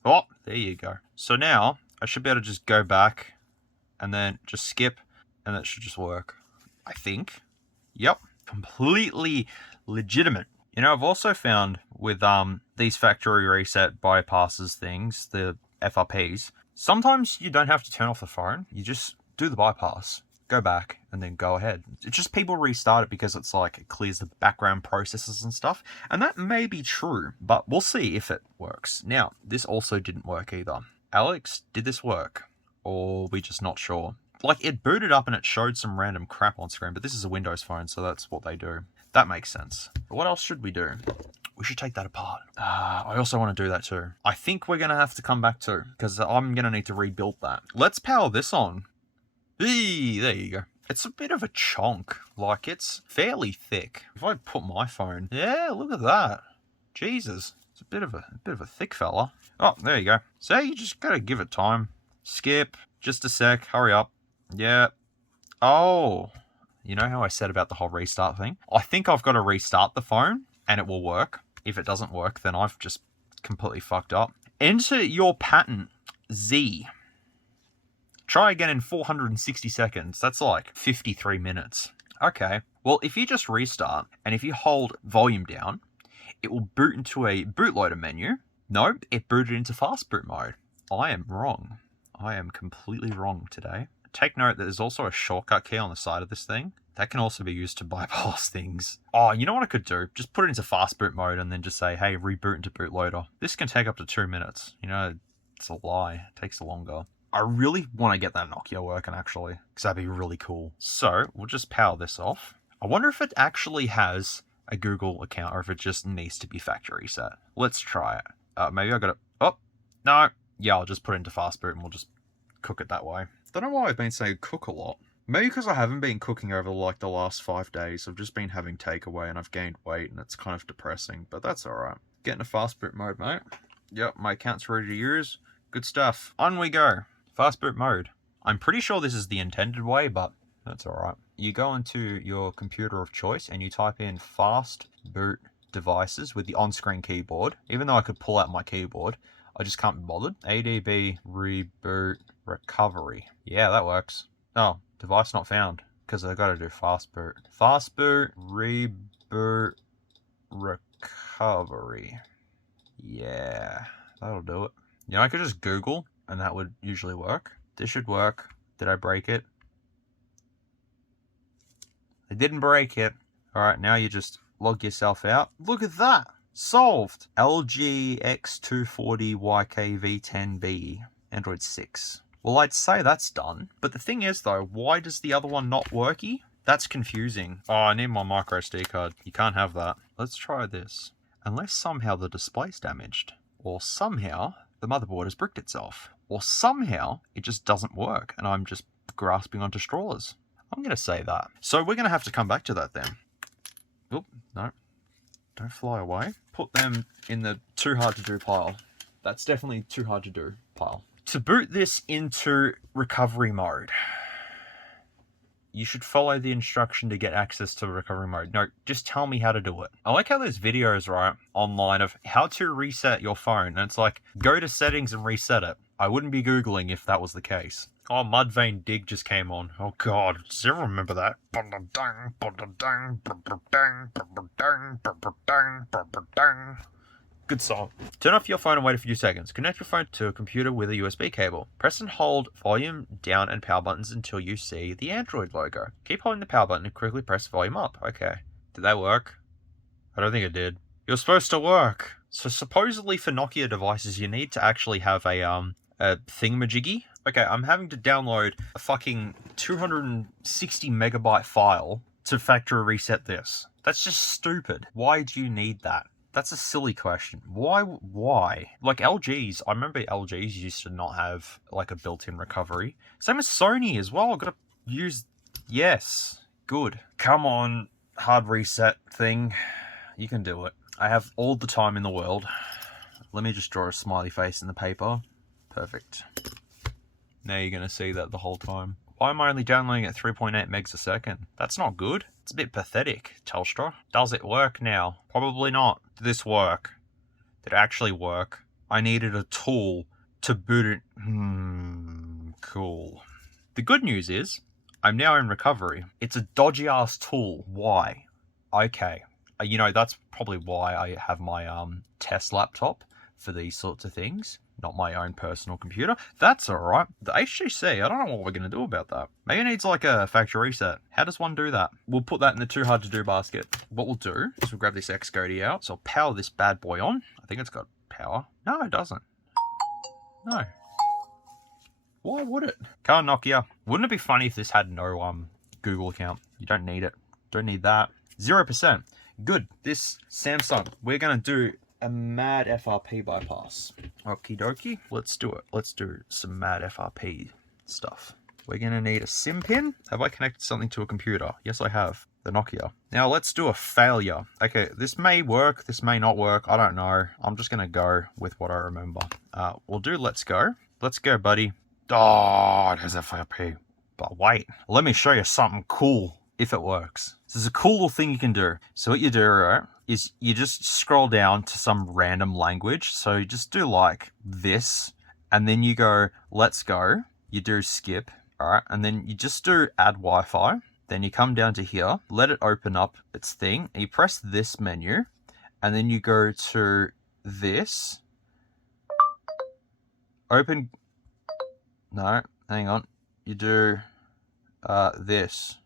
Oh, there you go. So now I should be able to just go back and then just skip and that should just work. I think. Yep. Completely legitimate. You know, I've also found with these factory reset bypasses things, the FRPs, sometimes you don't have to turn off the phone. You just do the bypass, go back, and then go ahead. It's just people restart it because it's like it clears the background processes and stuff. And that may be true, but we'll see if it works. Now, this also didn't work either. Alex, did this work? Or we just not sure? Like, it booted up and it showed some random crap on screen, but this is a Windows phone, so that's what they do. That makes sense. But what else should we do? We should take that apart. I also want to do that too. I think we're going to have to come back to, because I'm going to need to rebuild that. Let's power this on. Eee, there you go. It's a bit of a chonk. Like, it's fairly thick. If I put my phone... Yeah, look at that. Jesus. It's a bit of a thick fella. Oh, there you go. So you just got to give it time. Skip. Just a sec. Hurry up. Yeah. Oh... You know how I said about the whole restart thing? I think I've got to restart the phone and it will work. If it doesn't work, then I've just completely fucked up. Enter your patent, Z. Try again in 460 seconds. That's like 53 minutes. Okay. Well, if you just restart and if you hold volume down, it will boot into a bootloader menu. No, it booted into fast boot mode. I am wrong. I am completely wrong today. Take note that there's also a shortcut key on the side of this thing. That can also be used to bypass things. Oh, you know what I could do? Just put it into fast boot mode and then just say, hey, reboot into bootloader. This can take up to 2 minutes. You know, it's a lie. It takes longer. I really want to get that Nokia working, actually, because that'd be really cool. So, we'll just power this off. I wonder if it actually has a Google account or if it just needs to be factory set. Let's try it. Maybe I got it. Oh, no. Yeah, I'll just put it into fast boot and we'll just cook it that way. Don't know why I've been saying cook a lot. Maybe because I haven't been cooking over like the last 5 days. I've just been having takeaway and I've gained weight and it's kind of depressing, but that's alright. Get into fast boot mode, mate. Yep, my account's ready to use. Good stuff. On we go. Fast boot mode. I'm pretty sure this is the intended way, but that's alright. You go into your computer of choice and you type in fast boot devices with the on-screen keyboard. Even though I could pull out my keyboard, I just can't be bothered. ADB reboot recovery. Yeah, that works. Oh, device not found. Because I've got to do fast boot. Fast boot reboot recovery. Yeah, that'll do it. You know, I could just Google and that would usually work. This should work. Did I break it? I didn't break it. Alright, now you just log yourself out. Look at that! Solved! LG X240 YKV10B. Android 6. Well, I'd say that's done. But the thing is, though, why does the other one not worky? That's confusing. Oh, I need my micro SD card. You can't have that. Let's try this. Unless somehow the display's damaged. Or somehow the motherboard has bricked itself. Or somehow it just doesn't work and I'm just grasping onto straws. I'm going to say that. So we're going to have to come back to that then. Oop, no. Don't fly away. Put them in the too hard to do pile. That's definitely too hard to do pile. To boot this into recovery mode, you should follow the instruction to get access to recovery mode. No, just tell me how to do it. I like how there's videos, right, online of how to reset your phone. And it's like, go to settings and reset it. I wouldn't be Googling if that was the case. Oh, Mudvayne Dig just came on. Oh, God. Does everyone remember that? Good song. Turn off your phone and wait a few seconds. Connect your phone to a computer with a USB cable. Press and hold volume down and power buttons until you see the Android logo. Keep holding the power button and quickly press volume up. Okay. Did that work? I don't think it did. You're supposed to work. So supposedly for Nokia devices, you need to actually have a thingamajiggy. Okay, I'm having to download a fucking 260 megabyte file to factory reset this. That's just stupid. Why do you need that? That's a silly question. Why? Like LGs, I remember LGs used to not have like a built-in recovery. Same as Sony as well. I've got to use... Yes. Good. Come on, hard reset thing. You can do it. I have all the time in the world. Let me just draw a smiley face in the paper. Perfect. Now you're going to see that the whole time. Why am I only downloading at 3.8 megs a second? That's not good. It's a bit pathetic, Telstra. Does it work now? Probably not. Did this work? Did it actually work? I needed a tool to boot it. Cool. The good news is, I'm now in recovery. It's a dodgy ass tool. Why? Okay. You know, that's probably why I have my test laptop for these sorts of things. Not my own personal computer. That's alright. The HTC, I don't know what we're going to do about that. Maybe it needs like a factory reset. How does one do that? We'll put that in the too hard to do basket. What we'll do is we'll grab this XGODY out. So I'll power this bad boy on. I think it's got power. No, it doesn't. No. Why would it? Come on, Nokia. Wouldn't it be funny if this had no Google account? You don't need it. Don't need that. 0%. Good. This Samsung, we're going to do a mad FRP bypass. Okie dokie. Let's do it. Let's do some mad FRP stuff. We're going to need a SIM pin. Have I connected something to a computer? Yes, I have. The Nokia. Now, let's do a failure. Okay, this may work. This may not work. I don't know. I'm just going to go with what I remember. We'll do let's go. Let's go, buddy. Oh, it has FRP. But wait. Let me show you something cool if it works. This is a cool little thing you can do. So what you do, right, is you just scroll down to some random language. So you just do like this, and then you go, let's go. You do skip, all right, and then you just do add Wi-Fi. Then you come down to here, let it open up its thing, and you press this menu, and then you go to this. Open, no, hang on. You do this.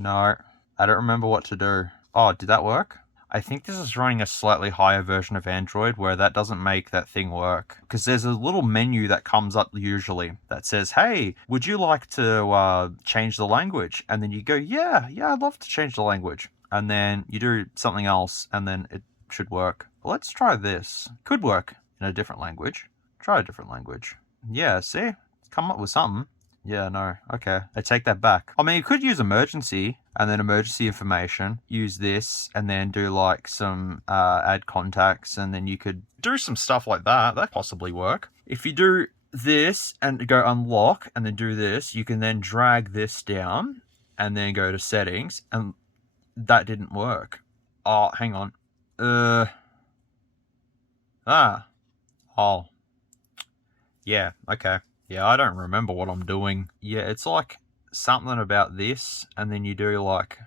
No, I don't remember what to do. Oh, did that work? I think this is running a slightly higher version of Android where that doesn't make that thing work. Because there's a little menu that comes up usually that says, hey, would you like to change the language? And then you go, yeah, I'd love to change the language. And then you do something else and then it should work. Let's try this. Could work in a different language. Try a different language. Yeah, see? Come up with something. Yeah, no. Okay. I take that back. I mean, you could use emergency and then emergency information. Use this and then do like some add contacts and then you could do some stuff like that. That possibly work. If you do this and go unlock and then do this, you can then drag this down and then go to settings and that didn't work. Oh, hang on. Oh. Yeah, okay. Yeah, I don't remember what I'm doing. Yeah, it's like something about this, and then you do like...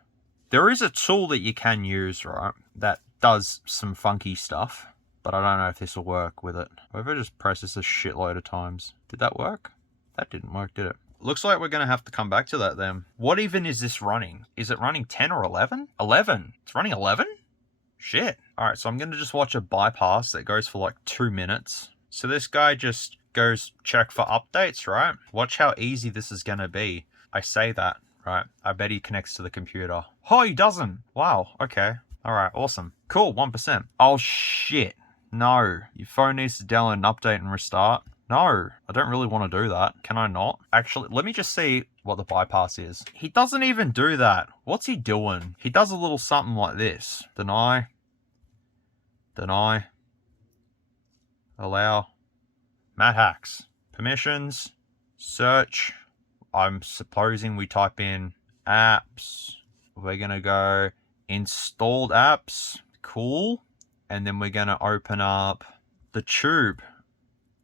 There is a tool that you can use, right, that does some funky stuff, but I don't know if this will work with it. What if I just press this a shitload of times? Did that work? That didn't work, did it? Looks like we're going to have to come back to that then. What even is this running? Is it running 10 or 11? 11. It's running 11? Shit. Alright, so I'm going to just watch a bypass that goes for like 2 minutes. So this guy just goes check for updates, right? Watch how easy this is going to be. I say that, right? I bet he connects to the computer. Oh, he doesn't. Wow, okay. Alright, awesome. Cool, 1%. Oh, shit. No. Your phone needs to download an update and restart. No, I don't really want to do that. Can I not? Actually, let me just see what the bypass is. He doesn't even do that. What's he doing? He does a little something like this. Deny. Deny. Allow. Matt hacks. Permissions. Search. I'm supposing we type in apps. We're going to go installed apps. Cool. And then we're going to open up the tube.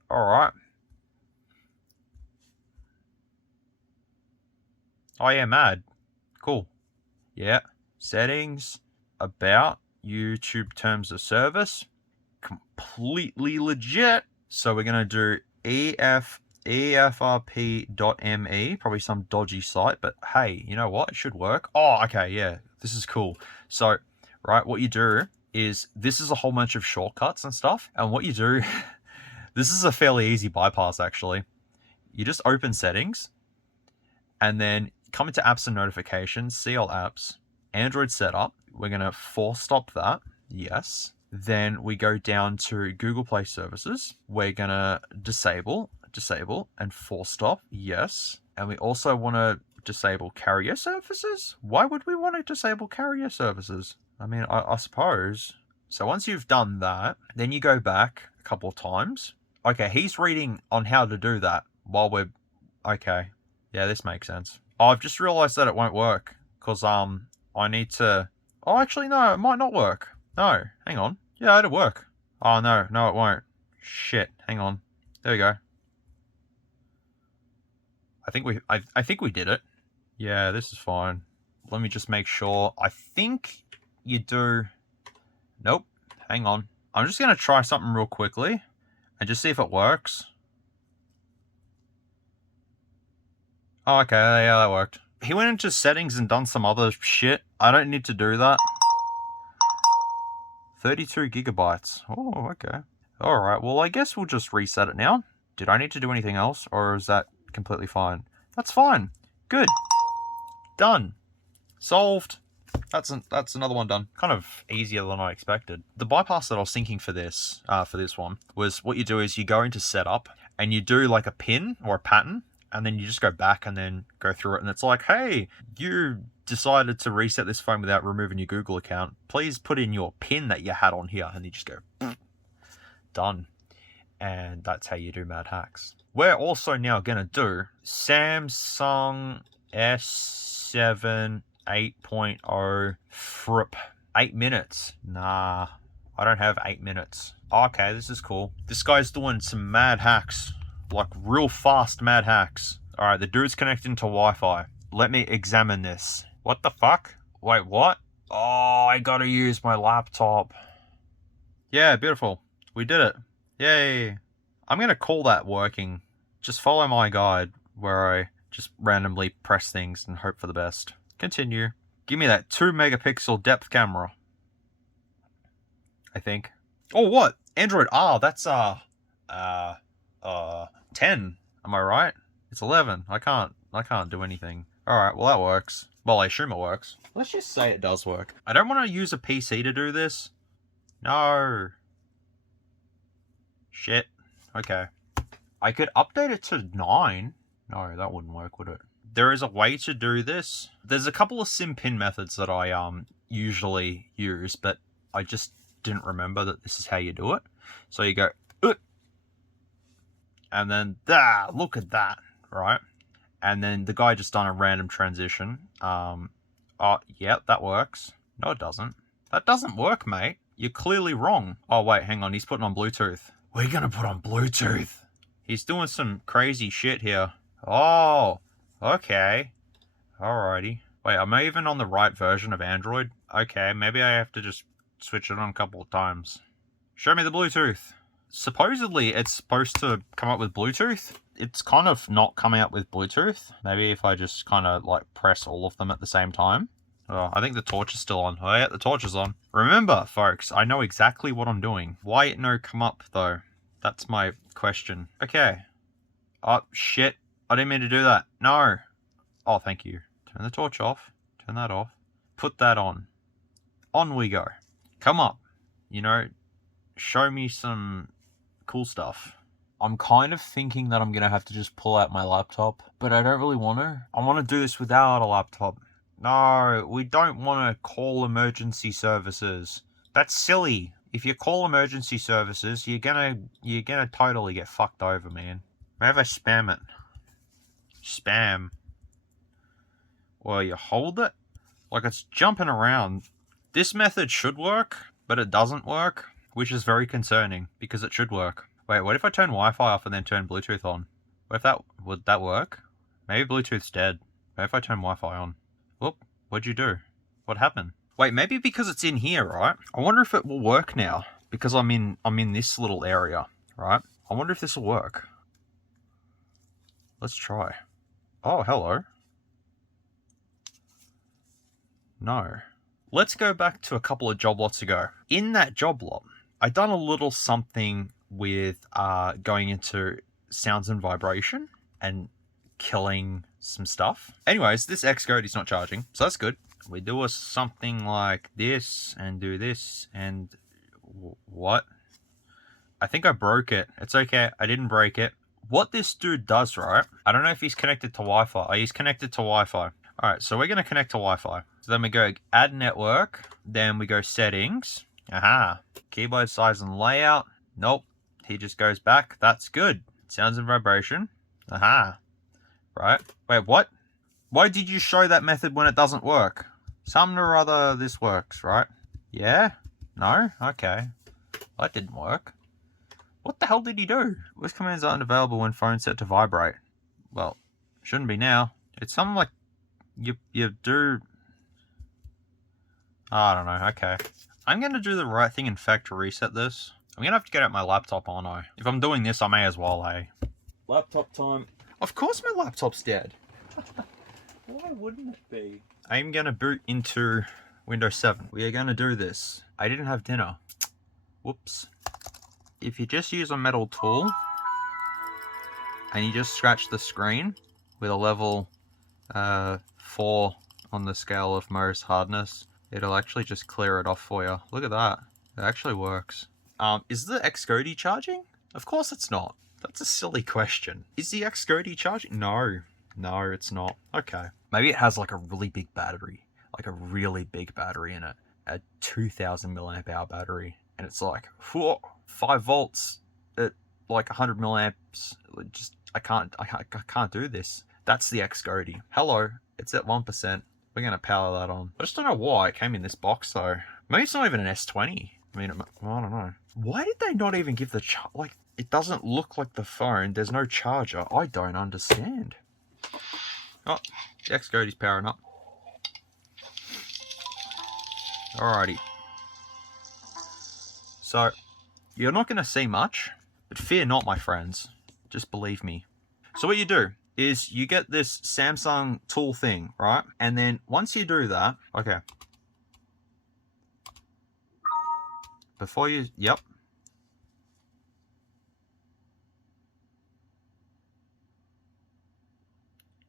Alright. Oh yeah, mad. Cool. Yeah. Settings. About. YouTube terms of service. Completely legit. So we're going to do EFRP.me. Probably some dodgy site, but hey, you know what? It should work. Oh, okay, yeah. This is cool. So, right, what you do is, this is a whole bunch of shortcuts and stuff. And what you do, this is a fairly easy bypass actually. You just open settings and then come into apps and notifications, see all apps, Android setup. We're going to force stop that. Yes. Then we go down to Google Play Services. We're gonna disable, and force stop. Yes. And we also want to disable carrier services. Why would we want to disable carrier services? I mean, I suppose. So once you've done that, then you go back a couple of times. Okay, he's reading on how to do that while we're... Okay. Yeah, this makes sense. Oh, I've just realized that it won't work. Because, I need to... Oh, actually, no, it might not work. No, hang on. Yeah, it'll work. Oh, no, it won't. Shit, hang on. There we go. I think we did it. Yeah, this is fine. Let me just make sure. I think you do... Nope. Hang on. I'm just going to try something real quickly and just see if it works. Oh, okay. Yeah, that worked. He went into settings and done some other shit. I don't need to do that. 32 gigabytes. Oh, okay. Alright, well, I guess we'll just reset it now. Did I need to do anything else, or is that completely fine? That's fine. Good. Done. Solved. That's another one done. Kind of easier than I expected. The bypass that I was thinking for this one was what you do is you go into setup and you do like a pin or a pattern, and then you just go back and then go through it, and it's like, hey, you decided to reset this phone without removing your Google account. Please put in your pin that you had on here, and you just go done. And that's how you do mad hacks. We're also now gonna do Samsung S7 8.0 FRP. 8 minutes. Nah, I don't have 8 minutes. Okay, this is cool. This guy's doing some mad hacks. Like real fast mad hacks. Alright, the dude's connecting to Wi-Fi. Let me examine this. What the fuck? Wait, what? Oh, I gotta use my laptop. Yeah, beautiful. We did it. Yay. I'm gonna call that working. Just follow my guide where I just randomly press things and hope for the best. Continue. Give me that 2 megapixel depth camera. I think. Oh, what? Android R, that's 10. Am I right? It's 11. I can't do anything. Alright, well that works. Well, I assume it works. Let's just say it does work. I don't want to use a PC to do this. No. Shit. Okay. I could update it to 9. No, that wouldn't work, would it? There is a way to do this. There's a couple of sim pin methods that I usually use, but I just didn't remember that this is how you do it. So you go, and then, look at that, right? And then the guy just done a random transition. Oh, yeah, that works. No, it doesn't. That doesn't work, mate. You're clearly wrong. Oh, wait, hang on. He's putting on Bluetooth. We're gonna put on Bluetooth. He's doing some crazy shit here. Oh, okay. Alrighty. Wait, am I even on the right version of Android? Okay, maybe I have to just switch it on a couple of times. Show me the Bluetooth. Supposedly, it's supposed to come up with Bluetooth. It's kind of not coming up with Bluetooth. Maybe if I just kind of like press all of them at the same time. Oh, I think the torch is still on. Oh yeah, the torch is on. Remember, folks, I know exactly what I'm doing. Why it no come up, though? That's my question. Okay. Oh, shit. I didn't mean to do that. No. Oh, thank you. Turn the torch off. Turn that off. Put that on. On we go. Come up. You know, show me some cool stuff. I'm kind of thinking that I'm going to have to just pull out my laptop, but I don't really want to. I want to do this without a laptop. No, we don't want to call emergency services. That's silly. If you call emergency services, you're gonna totally get fucked over, man. Maybe I spam it. Spam. Well, you hold it. Like it's jumping around. This method should work, but it doesn't work, which is very concerning because it should work. Wait, what if I turn Wi-Fi off and then turn Bluetooth on? Would that work? Maybe Bluetooth's dead. What if I turn Wi-Fi on? Whoop, what'd you do? What happened? Wait, maybe because it's in here, right? I wonder if it will work now. Because I'm in this little area, right? I wonder if this will work. Let's try. Oh, hello. No. Let's go back to a couple of job lots ago. In that job lot, I done a little something with going into sounds and vibration and killing some stuff. Anyways, this XGODY's not charging, so that's good. We do something like this and do this and what? I think I broke it. It's okay. I didn't break it. What this dude does, right? I don't know if he's connected to Wi-Fi. Oh, he's connected to Wi-Fi. All right, so we're going to connect to Wi-Fi. So then we go add network. Then we go settings. Aha. Keyboard size and layout. Nope. He just goes back. That's good. Sounds and vibration. Aha. Right. Wait, what? Why did you show that method when it doesn't work? Some or other this works, right? Yeah? No? Okay. That didn't work. What the hell did he do? Voice commands aren't available when phone set to vibrate. Well, shouldn't be now. It's something like you do... I don't know. Okay. I'm going to do the right thing and factory reset this. I'm going to have to get out my laptop, aren't I? If I'm doing this, I may as well, eh? Laptop time. Of course my laptop's dead. Why wouldn't it be? I'm going to boot into Windows 7. We are going to do this. I didn't have dinner. Whoops. If you just use a metal tool and you just scratch the screen with a level 4 on the scale of MOOREZ hardness, it'll actually just clear it off for you. Look at that. It actually works. Is the XGODY charging? Of course it's not. That's a silly question. Is the XGODY charging? No. No, it's not. Okay. Maybe it has like a really big battery. Like a really big battery in it. A 2000 milliamp hour battery. And it's like, whoa, 5 volts at like 100 milliamps. Just, I can't do this. That's the XGODY. Hello, it's at 1%. We're going to power that on. I just don't know why it came in this box though. Maybe it's not even an S20. I mean, I don't know. Why did they not even give the like, it doesn't look like the phone. There's no charger. I don't understand. Oh, the XGODY's powering up. Alrighty. So, you're not going to see much, but fear not, my friends. Just believe me. So what you do is you get this Samsung tool thing, right? And then once you do that, okay. Before you, yep.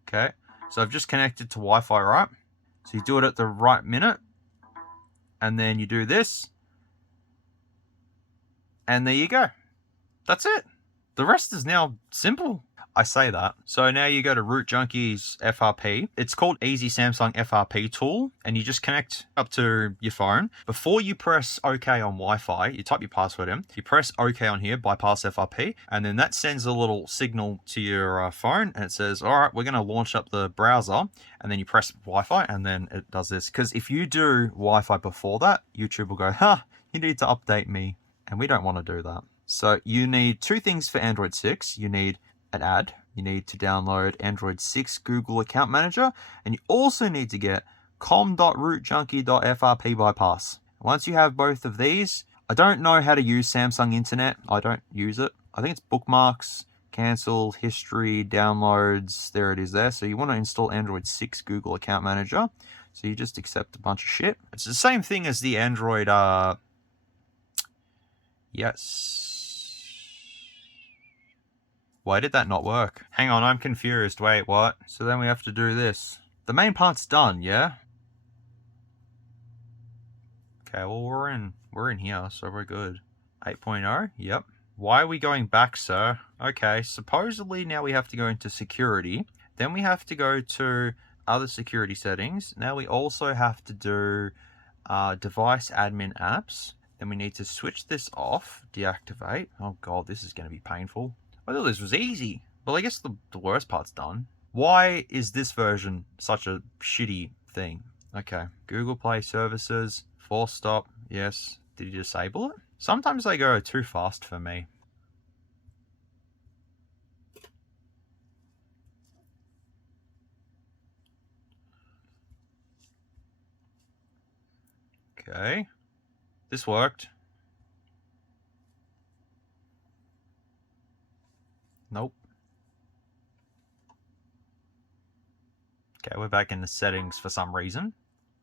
Okay, so I've just connected to Wi-Fi, right? So you do it at the right minute. And then you do this. And there you go. That's it. The rest is now simple. I say that. So now you go to Root Junkie's FRP. It's called Easy Samsung FRP tool. And you just connect up to your phone. Before you press OK on Wi-Fi, you type your password in. You press OK on here, bypass FRP. And then that sends a little signal to your phone. And it says, all right, we're going to launch up the browser. And then you press Wi-Fi and then it does this. Because if you do Wi-Fi before that, YouTube will go, you need to update me. And we don't want to do that. So you need 2 things for Android 6. You need an ad. You need to download Android 6 Google Account Manager. And you also need to get com.rootjunkie.frp bypass. Once you have both of these, I don't know how to use Samsung Internet. I don't use it. I think it's bookmarks, cancel, history, downloads. There it is there. So you want to install Android 6 Google Account Manager. So you just accept a bunch of shit. It's the same thing as the Android... Yes. Why did that not work? Hang on, I'm confused. Wait, what? So then we have to do this. The main part's done, yeah? Okay, well we're in here, so we're good. 8.0, yep. Why are we going back, sir? Okay, supposedly now we have to go into security. Then we have to go to other security settings. Now we also have to do device admin apps. Then we need to switch this off, deactivate. Oh god, this is going to be painful. I thought this was easy. Well, I guess the worst part's done. Why is this version such a shitty thing? Okay, Google Play Services, force stop, yes. Did you disable it? Sometimes they go too fast for me. Okay, this worked. Nope. Okay, we're back in the settings for some reason.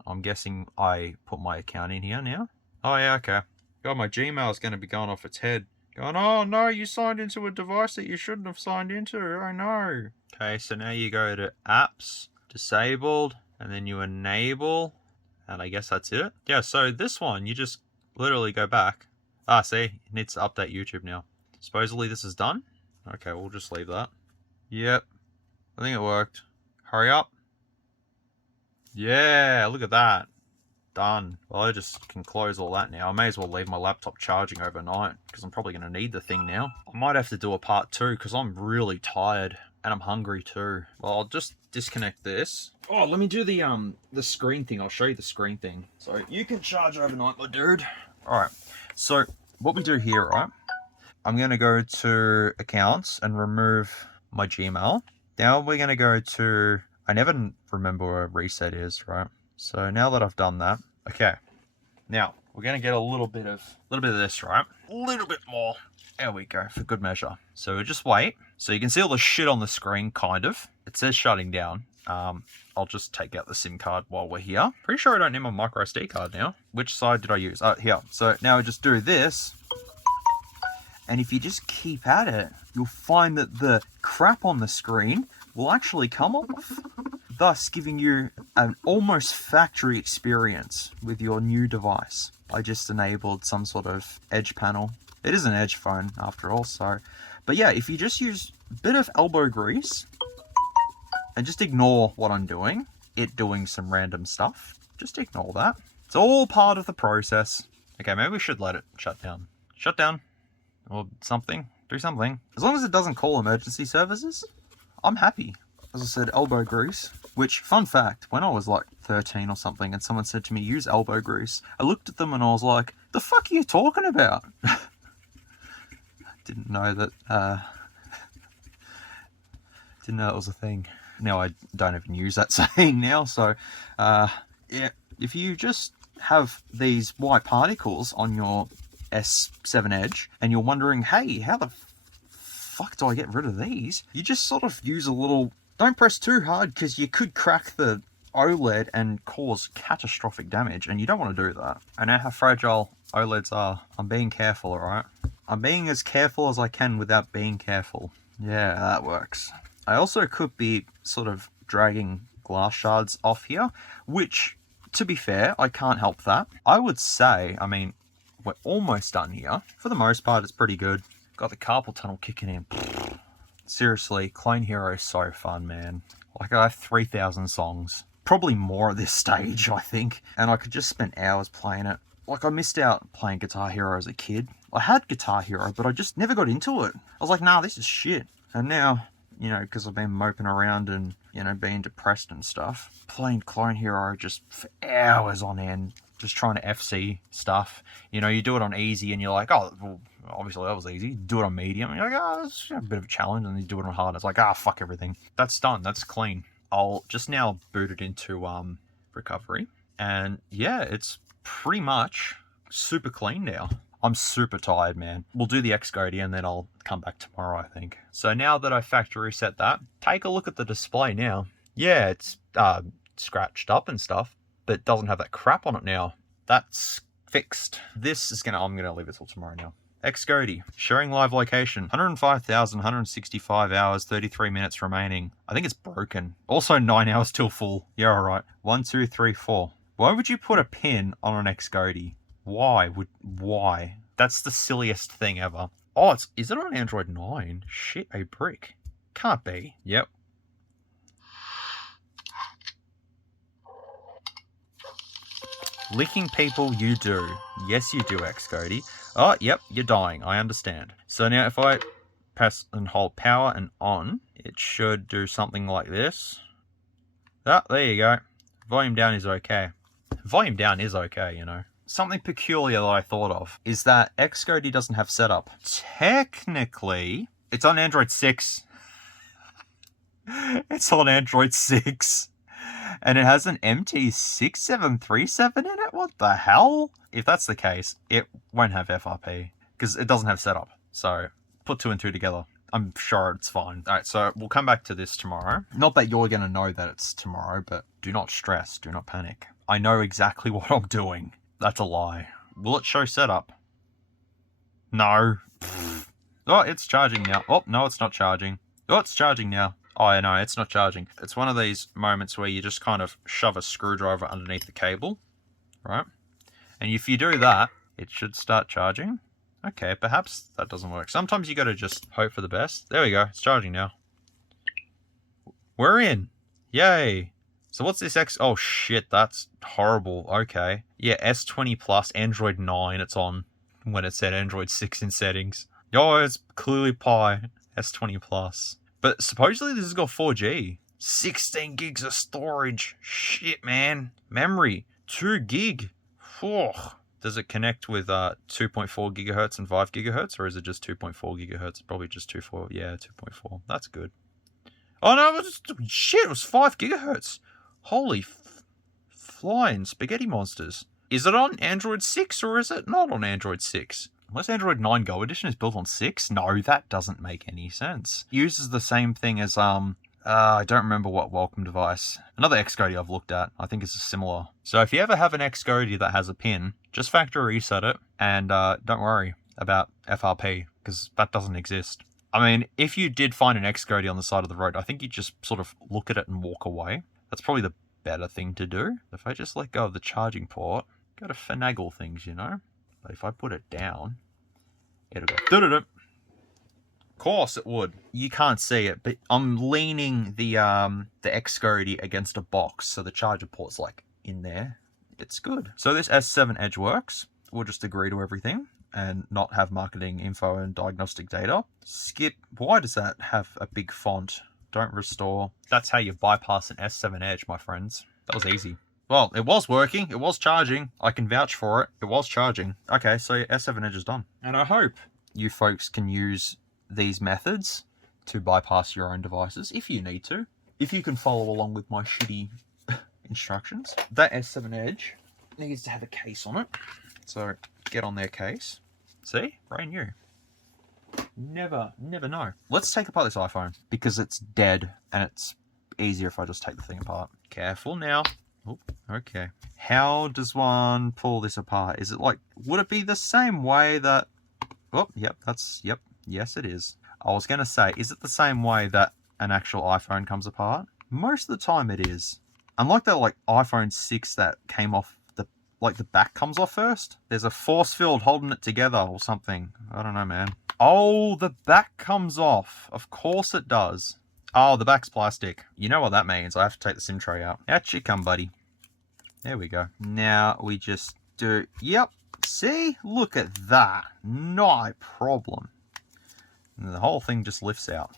I'm guessing I put my account in here now. Oh yeah, okay. God, my Gmail's going to be going off its head. Going, oh no, you signed into a device that you shouldn't have signed into. Oh no. Okay, so now you go to apps, disabled, and then you enable. And I guess that's it. Yeah, so this one, you just literally go back. Ah, see, it needs to update YouTube now. Supposedly this is done. Okay, we'll just leave that. Yep, I think it worked. Hurry up. Yeah, look at that. Done. Well, I just can close all that now. I may as well leave my laptop charging overnight because I'm probably going to need the thing now. I might have to do a part 2 because I'm really tired and I'm hungry too. Well, I'll just disconnect this. Oh, let me do the screen thing. I'll show you the screen thing. So you can charge overnight, my dude. All right. So what we do here, right? I'm going to go to accounts and remove my Gmail. Now we're going to go to, I never remember where reset is, right? So now that I've done that, okay. Now we're going to get a little bit of this, right? A little bit more. There we go, for good measure. So just wait. So you can see all the shit on the screen, kind of. It says shutting down. I'll just take out the SIM card while we're here. Pretty sure I don't need my micro SD card now. Which side did I use? Oh, here. So now we just do this. And if you just keep at it, you'll find that the crap on the screen will actually come off, thus giving you an almost factory experience with your new device. I just enabled some sort of edge panel. It is an edge phone after all, so. But yeah, if you just use a bit of elbow grease and just ignore what I'm doing, it doing some random stuff, just ignore that. It's all part of the process. Okay, maybe we should let it shut down. Shut down. Or something. Do something. As long as it doesn't call emergency services, I'm happy. As I said, elbow grease. Which, fun fact, when I was like 13 or something and someone said to me, use elbow grease, I looked at them and I was like, the fuck are you talking about? Didn't know that, didn't know that was a thing. Now I don't even use that saying now, so, yeah, if you just have these white particles on your S7 Edge and you're wondering, hey, how the fuck do I get rid of these? You just sort of use a little, don't press too hard because you could crack the OLED and cause catastrophic damage, and you don't want to do that. I know how fragile OLEDs are. I'm being careful, alright? I'm being as careful as I can without being careful. Yeah, that works. I also could be sort of dragging glass shards off here, which, to be fair, I can't help that. I would say, I mean, we're almost done here. For the most part, it's pretty good. Got the carpal tunnel kicking in. Seriously, Clone Hero is so fun, man. Like, I have 3,000 songs. Probably more at this stage, I think. And I could just spend hours playing it. Like, I missed out playing Guitar Hero as a kid. I had Guitar Hero, but I just never got into it. I was like, nah, this is shit. And now, you know, because I've been moping around and, you know, being depressed and stuff, playing Clone Hero just for hours on end. Just trying to FC stuff. You know, you do it on easy and you're like, oh, well, obviously that was easy. Do it on medium and you're like, oh, it's a bit of a challenge. And you do it on hard. It's like, ah, fuck everything. That's done. That's clean. I'll just now boot it into recovery. And yeah, it's pretty much super clean now. I'm super tired, man. We'll do the XGODY and then I'll come back tomorrow, I think. So now that I factory reset that, take a look at the display now. Yeah, it's scratched up and stuff, but it doesn't have that crap on it now. That's fixed. This is I'm gonna leave it till tomorrow now. XGODY, sharing live location, 105,165 hours, 33 minutes remaining. I think it's broken. Also 9 hours till full. Yeah, alright. 1, 2, 3, 4. Why would you put a pin on an XGODY? Why? That's the silliest thing ever. Oh, is it on Android 9? Shit, a brick. Can't be. Yep. Licking people, you do. Yes, you do, XGODY. Oh, yep, you're dying. I understand. So now if I press and hold power and on, it should do something like this. Ah, there you go. Volume down is okay. Volume down is okay, you know. Something peculiar that I thought of is that XGODY doesn't have setup. Technically, it's on Android 6. It's on Android 6. And it has an MT6737 in it? What the hell? If that's the case, it won't have FRP. Because it doesn't have setup. So, put 2 and 2 together. I'm sure it's fine. Alright, so we'll come back to this tomorrow. Not that you're going to know that it's tomorrow, but do not stress. Do not panic. I know exactly what I'm doing. That's a lie. Will it show setup? No. Oh, it's charging now. Oh, no, it's not charging. Oh, it's charging now. Oh, no, it's not charging. It's one of these moments where you just kind of shove a screwdriver underneath the cable right? And if you do that, it should start charging. Okay, perhaps that doesn't work. Sometimes you got to just hope for the best. There we go. It's charging now. We're in. Yay. So what's this X? Oh shit, that's horrible. Okay. Yeah, S20 Plus, Android 9 it's on when it said Android 6 in settings. Oh, it's clearly Pi, S20 Plus. But supposedly this has got 4G. 16 gigs of storage. Shit, man. Memory, 2 gig. Oh. Does it connect with 2.4 gigahertz and 5 gigahertz, or is it just 2.4 gigahertz? Probably just 2.4. Yeah, 2.4. That's good. Oh no, shit, it was 5 gigahertz. Holy flying spaghetti monsters. Is it on Android 6 or is it not on Android 6? Unless Android 9 Go Edition is built on 6? No, that doesn't make any sense. It uses the same thing as I don't remember what welcome device. Another XGODY I've looked at, I think it's similar. So if you ever have an XGODY that has a pin, just factory reset it, and don't worry about FRP, because that doesn't exist. I mean, if you did find an XGODY on the side of the road, I think you just sort of look at it and walk away. That's probably the better thing to do. If I just let go of the charging port, gotta finagle things, you know? But if I put it down, it'll go da-da-da. Of course it would. You can't see it, but I'm leaning the XGODY against a box, so the charger port's like in there. It's good. So this S7 Edge works. We'll just agree to everything and not have marketing info and diagnostic data. Skip. Why does that have a big font? Don't restore. That's how you bypass an S7 Edge, my friends. That was easy. Well, it was working. It was charging. I can vouch for it. It was charging. Okay, so S7 Edge is done. And I hope you folks can use these methods to bypass your own devices if you need to. If you can follow along with my shitty instructions. That S7 Edge needs to have a case on it. So get on their case. See? Brand new. Never know. Let's take apart this iPhone because it's dead and it's easier if I just take the thing apart. Careful now. Oh, okay. How does one pull this apart? Is it like, would it be the same way that, oh, yep, yep, yes it is. I was going to say, is it the same way that an actual iPhone comes apart? Most of the time it is. Unlike that like iPhone 6 that came off, the back comes off first. There's a force field holding it together or something. I don't know, man. Oh, the back comes off. Of course it does. Oh, the back's plastic. You know what that means. I have to take the SIM tray out. Out you come, buddy. There we go. Now we just do... Yep. See? Look at that. No problem. And the whole thing just lifts out.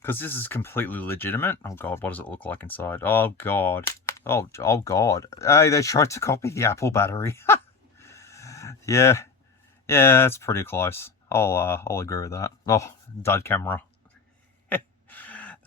Because this is completely legitimate. Oh, God. What does it look like inside? Oh, God. Oh, God. Hey, they tried to copy the Apple battery. Yeah, that's pretty close. I'll agree with that. Oh, dud camera.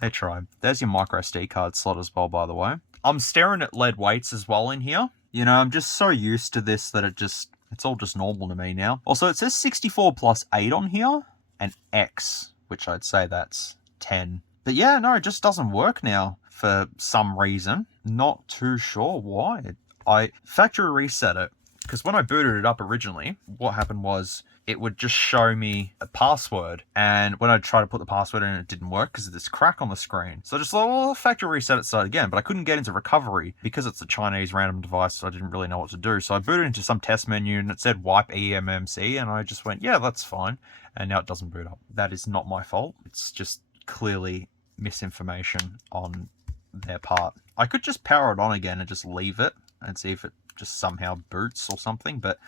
They tried. There's your micro SD card slot as well, by the way. I'm staring at lead weights as well in here. You know, I'm just so used to this that it's all just normal to me now. Also, it says 64 plus 8 on here, and X, which I'd say that's 10. But yeah, no, it just doesn't work now for some reason. Not too sure why. I factory reset it, because when I booted it up originally, what happened was it would just show me a password, and when I tried to put the password in, it didn't work because of this crack on the screen. So I just thought, well, I'll factory reset it start again, but I couldn't get into recovery because it's a Chinese random device, so I didn't really know what to do. So I booted into some test menu and it said wipe eMMC, and I just went, yeah, that's fine. And now it doesn't boot up. That is not my fault. It's just clearly misinformation on their part. I could just power it on again and just leave it and see if it just somehow boots or something, but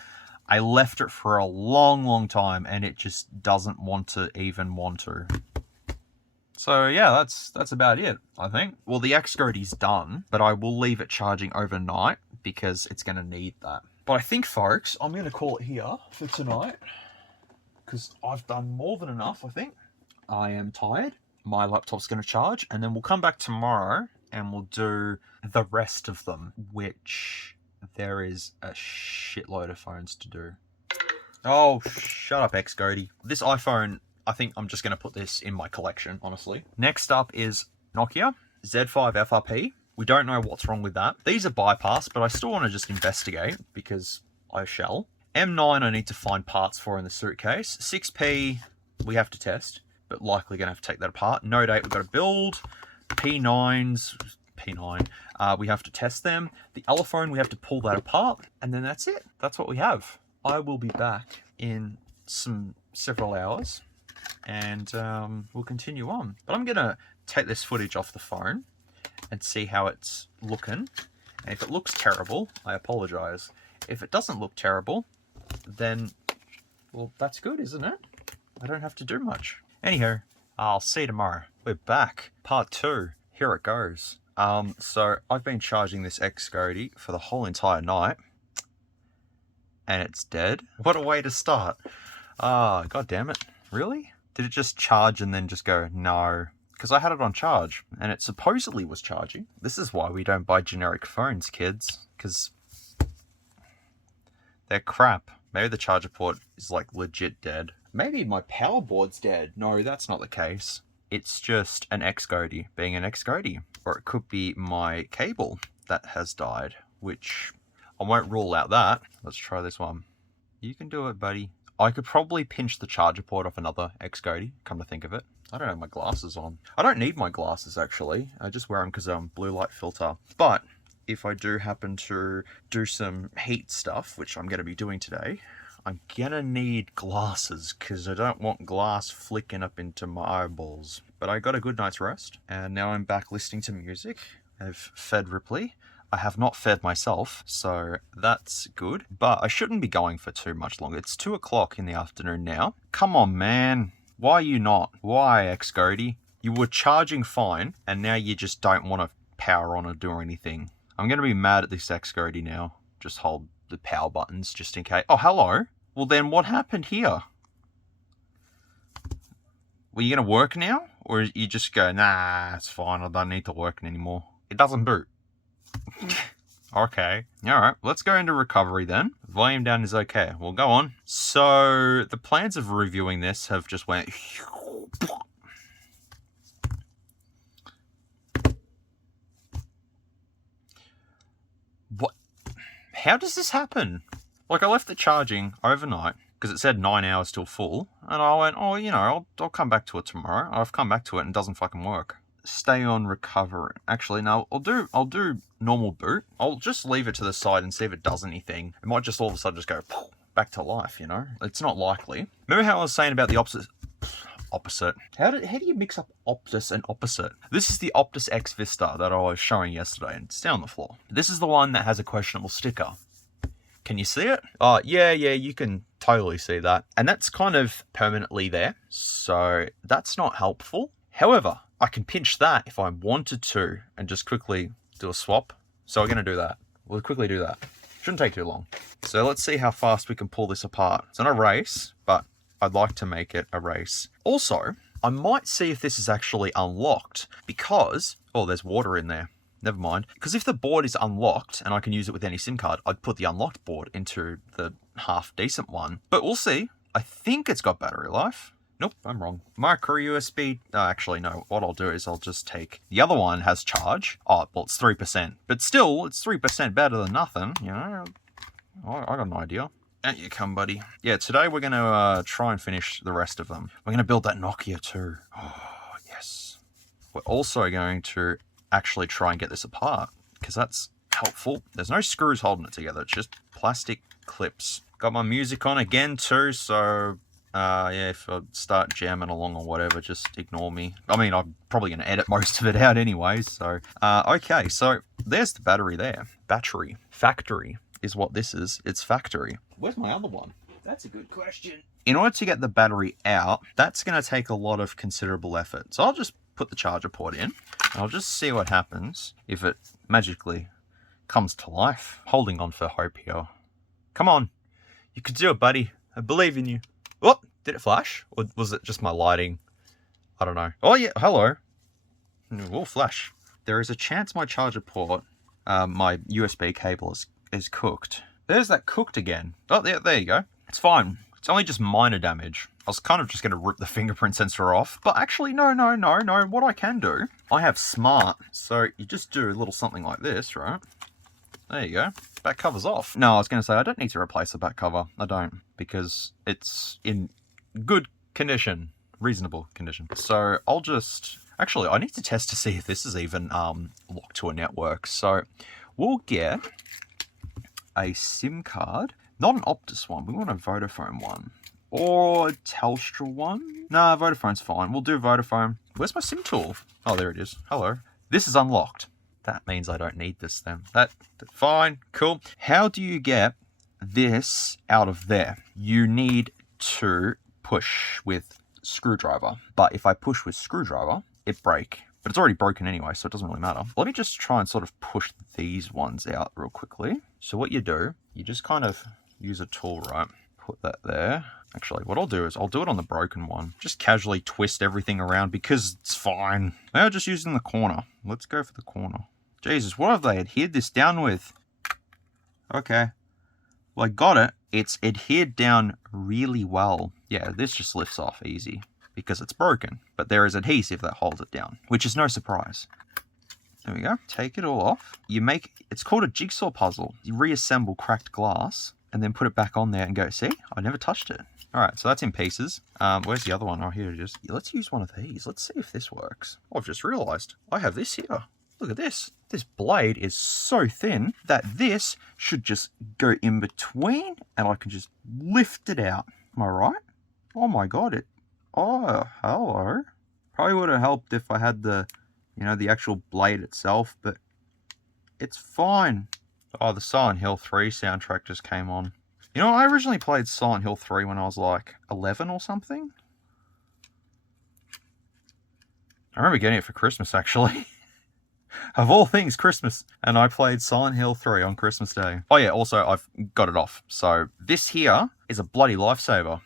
I left it for a long time and it just doesn't want to even want to. So yeah, that's about it, I think. Well, the XGODY's done, but I will leave it charging overnight because it's going to need that. But I think, folks, I'm going to call it here for tonight because I've done more than enough, I think. I am tired. My laptop's going to charge, and then we'll come back tomorrow and we'll do the rest of them, which there is a shitload of phones to do. Oh, shut up, XGODY. This iPhone, I think I'm just going to put this in my collection, honestly. Next up is Nokia Z5 FRP. We don't know what's wrong with that. These are bypass, but I still want to just investigate because I shall. M9 I need to find parts for in the suitcase. 6P we have to test, but likely going to have to take that apart. Note 8 we've got to build. P9s, P9. We have to test them. The Elephone, we have to pull that apart, and then that's it. That's what we have. I will be back in several hours, and we'll continue on. But I'm gonna take this footage off the phone and see how it's looking. And if it looks terrible, I apologize. If it doesn't look terrible, then, well, that's good, isn't it? I don't have to do much. Anyhow, I'll see you tomorrow. We're back. Part 2. Here it goes. So I've been charging this XGODY for the whole entire night, and it's dead. What a way to start. God damn it. Really? Did it just charge and then just go, no? Because I had it on charge, and it supposedly was charging. This is why we don't buy generic phones, kids, because they're crap. Maybe the charger port is like legit dead. Maybe my power board's dead. No, that's not the case. It's just an XGODY being an XGODY. Or it could be my cable that has died, which I won't rule out that. Let's try this one. You can do it, buddy. I could probably pinch the charger port off another XGODY, come to think of it. I don't have my glasses on. I don't need my glasses, actually. I just wear them because I'm blue light filter. But if I do happen to do some heat stuff, which I'm going to be doing today, I'm going to need glasses because I don't want glass flicking up into my eyeballs. But I got a good night's rest, and now I'm back listening to music. I've fed Ripley. I have not fed myself, so that's good. But I shouldn't be going for too much longer. It's 2 o'clock in the afternoon now. Come on, man. Why are you not? Why, XGODY? You were charging fine, and now you just don't want to power on or do anything. I'm going to be mad at this XGODY now. Just hold the power buttons just in case. Oh, hello. Well, then what happened here? Were you going to work now? Or you just go, nah, it's fine. I don't need to work anymore. It doesn't boot. Okay. Alright, let's go into recovery then. Volume down is okay. Well, go on. So, the plans of reviewing this have just went... What? How does this happen? Like, I left it charging overnight, because it said 9 hours till full, and I went, oh, you know, I'll come back to it tomorrow. I've come back to it and it doesn't fucking work. Stay on recovery. Actually, no, I'll do normal boot. I'll just leave it to the side and see if it does anything. It might just all of a sudden just go back to life, you know? It's not likely. Remember how I was saying about the opposite? How do you mix up Optus and opposite? This is the Optus X Vista that I was showing yesterday, and it's down on the floor. This is the one that has a questionable sticker. Can you see it? Oh, yeah, you can totally see that. And that's kind of permanently there, so that's not helpful. However, I can pinch that if I wanted to and just quickly do a swap. So we're going to do that. We'll quickly do that. Shouldn't take too long. So let's see how fast we can pull this apart. It's not a race, but I'd like to make it a race. Also, I might see if this is actually unlocked because, oh, there's water in there. Never mind. Because if the board is unlocked and I can use it with any SIM card, I'd put the unlocked board into the half-decent one. But we'll see. I think it's got battery life. Nope, I'm wrong. Micro USB. Actually, no. What I'll do is I'll just take... The other one has charge. Oh, well, it's 3%. But still, it's 3% better than nothing. You know, I got an idea. Out you come, buddy. Yeah, today we're going to try and finish the rest of them. We're going to build that Nokia too. Oh, yes. We're also going to actually try and get this apart, because that's helpful. There's no screws holding it together. It's just plastic clips. Got my music on again too, so... yeah, if I start jamming along or whatever, just ignore me. I mean, I'm probably going to edit most of it out anyway, so... okay, so there's the battery there. Battery. Factory is what this is. It's factory. Where's my other one? That's a good question. In order to get the battery out, that's going to take a lot of considerable effort. So I'll just put the charger port in, and I'll just see what happens if it magically comes to life. Holding on for hope here. Come on. You can do it, buddy. I believe in you. Oh, did it flash? Or was it just my lighting? I don't know. Oh, yeah. Hello. It will flash. There is a chance my charger port, my USB cable is cooked. There's that cooked again. Oh, there you go. It's fine. It's only just minor damage. I was kind of just going to rip the fingerprint sensor off. But actually, no. What I can do, I have smart. So you just do a little something like this, right? There you go. Back cover's off. No, I was going to say, I don't need to replace the back cover. I don't, because it's in good condition. reasonable condition. So I'll just, actually, I need to test to see if this is even locked to a network. So we'll get a SIM card, not an Optus one. We want a Vodafone one or a Telstra one. Nah, Vodafone's fine. We'll do Vodafone. Where's my SIM tool? Oh, there it is. Hello. This is unlocked. That means I don't need this then. That's fine. Cool. How do you get this out of there? You need to push with screwdriver. But if I push with screwdriver, it break. But it's already broken anyway, so it doesn't really matter. Let me just try and sort of push these ones out real quickly. So what you do, you just kind of use a tool, right? Put that there. Actually, what I'll do is I'll do it on the broken one. Just casually twist everything around because it's fine. Now just using the corner. Let's go for the corner. Jesus, what have they adhered this down with? Okay. Well, I got it. It's adhered down really well. Yeah, this just lifts off easy because it's broken. But there is adhesive that holds it down, which is no surprise. There we go. Take it all off. You make, it's called a jigsaw puzzle. You reassemble cracked glass and then put it back on there and go, see, I never touched it. All right, so that's in pieces. Where's the other one? Oh, here it is. Let's use one of these. Let's see if this works. Oh, I've just realized I have this here. Look at this. This blade is so thin that this should just go in between and I can just lift it out. Am I right? Oh my God, oh, hello. Probably would have helped if I had the, the actual blade itself, but it's fine. Oh, the Silent Hill 3 soundtrack just came on. I originally played Silent Hill 3 when I was like 11 or something. I remember getting it for Christmas, actually. Of all things, Christmas. And I played Silent Hill 3 on Christmas Day. Oh yeah, also I've got it off. So this here is a bloody lifesaver.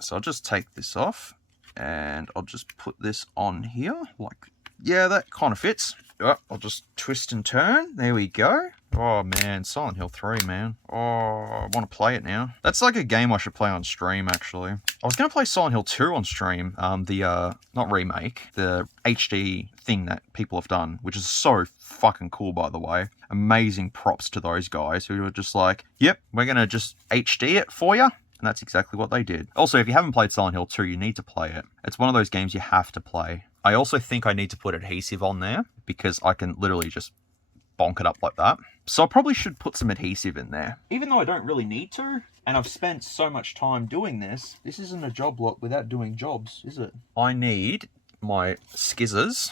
So I'll just take this off and I'll just put this on here. Like, yeah, that kind of fits. Oh, I'll just twist and turn. There we go. Oh man, Silent Hill 3, man. Oh, I want to play it now. That's like a game I should play on stream, actually. I was going to play Silent Hill 2 on stream. Not remake, the HD thing that people have done, which is so fucking cool, by the way. Amazing props to those guys who were just like, yep, we're going to just HD it for you. And that's exactly what they did. Also, if you haven't played Silent Hill 2, you need to play it. It's one of those games you have to play. I also think I need to put adhesive on there because I can literally just bonk it up like that. So I probably should put some adhesive in there. Even though I don't really need to, and I've spent so much time doing this isn't a job lot without doing jobs, is it? I need my skizzers,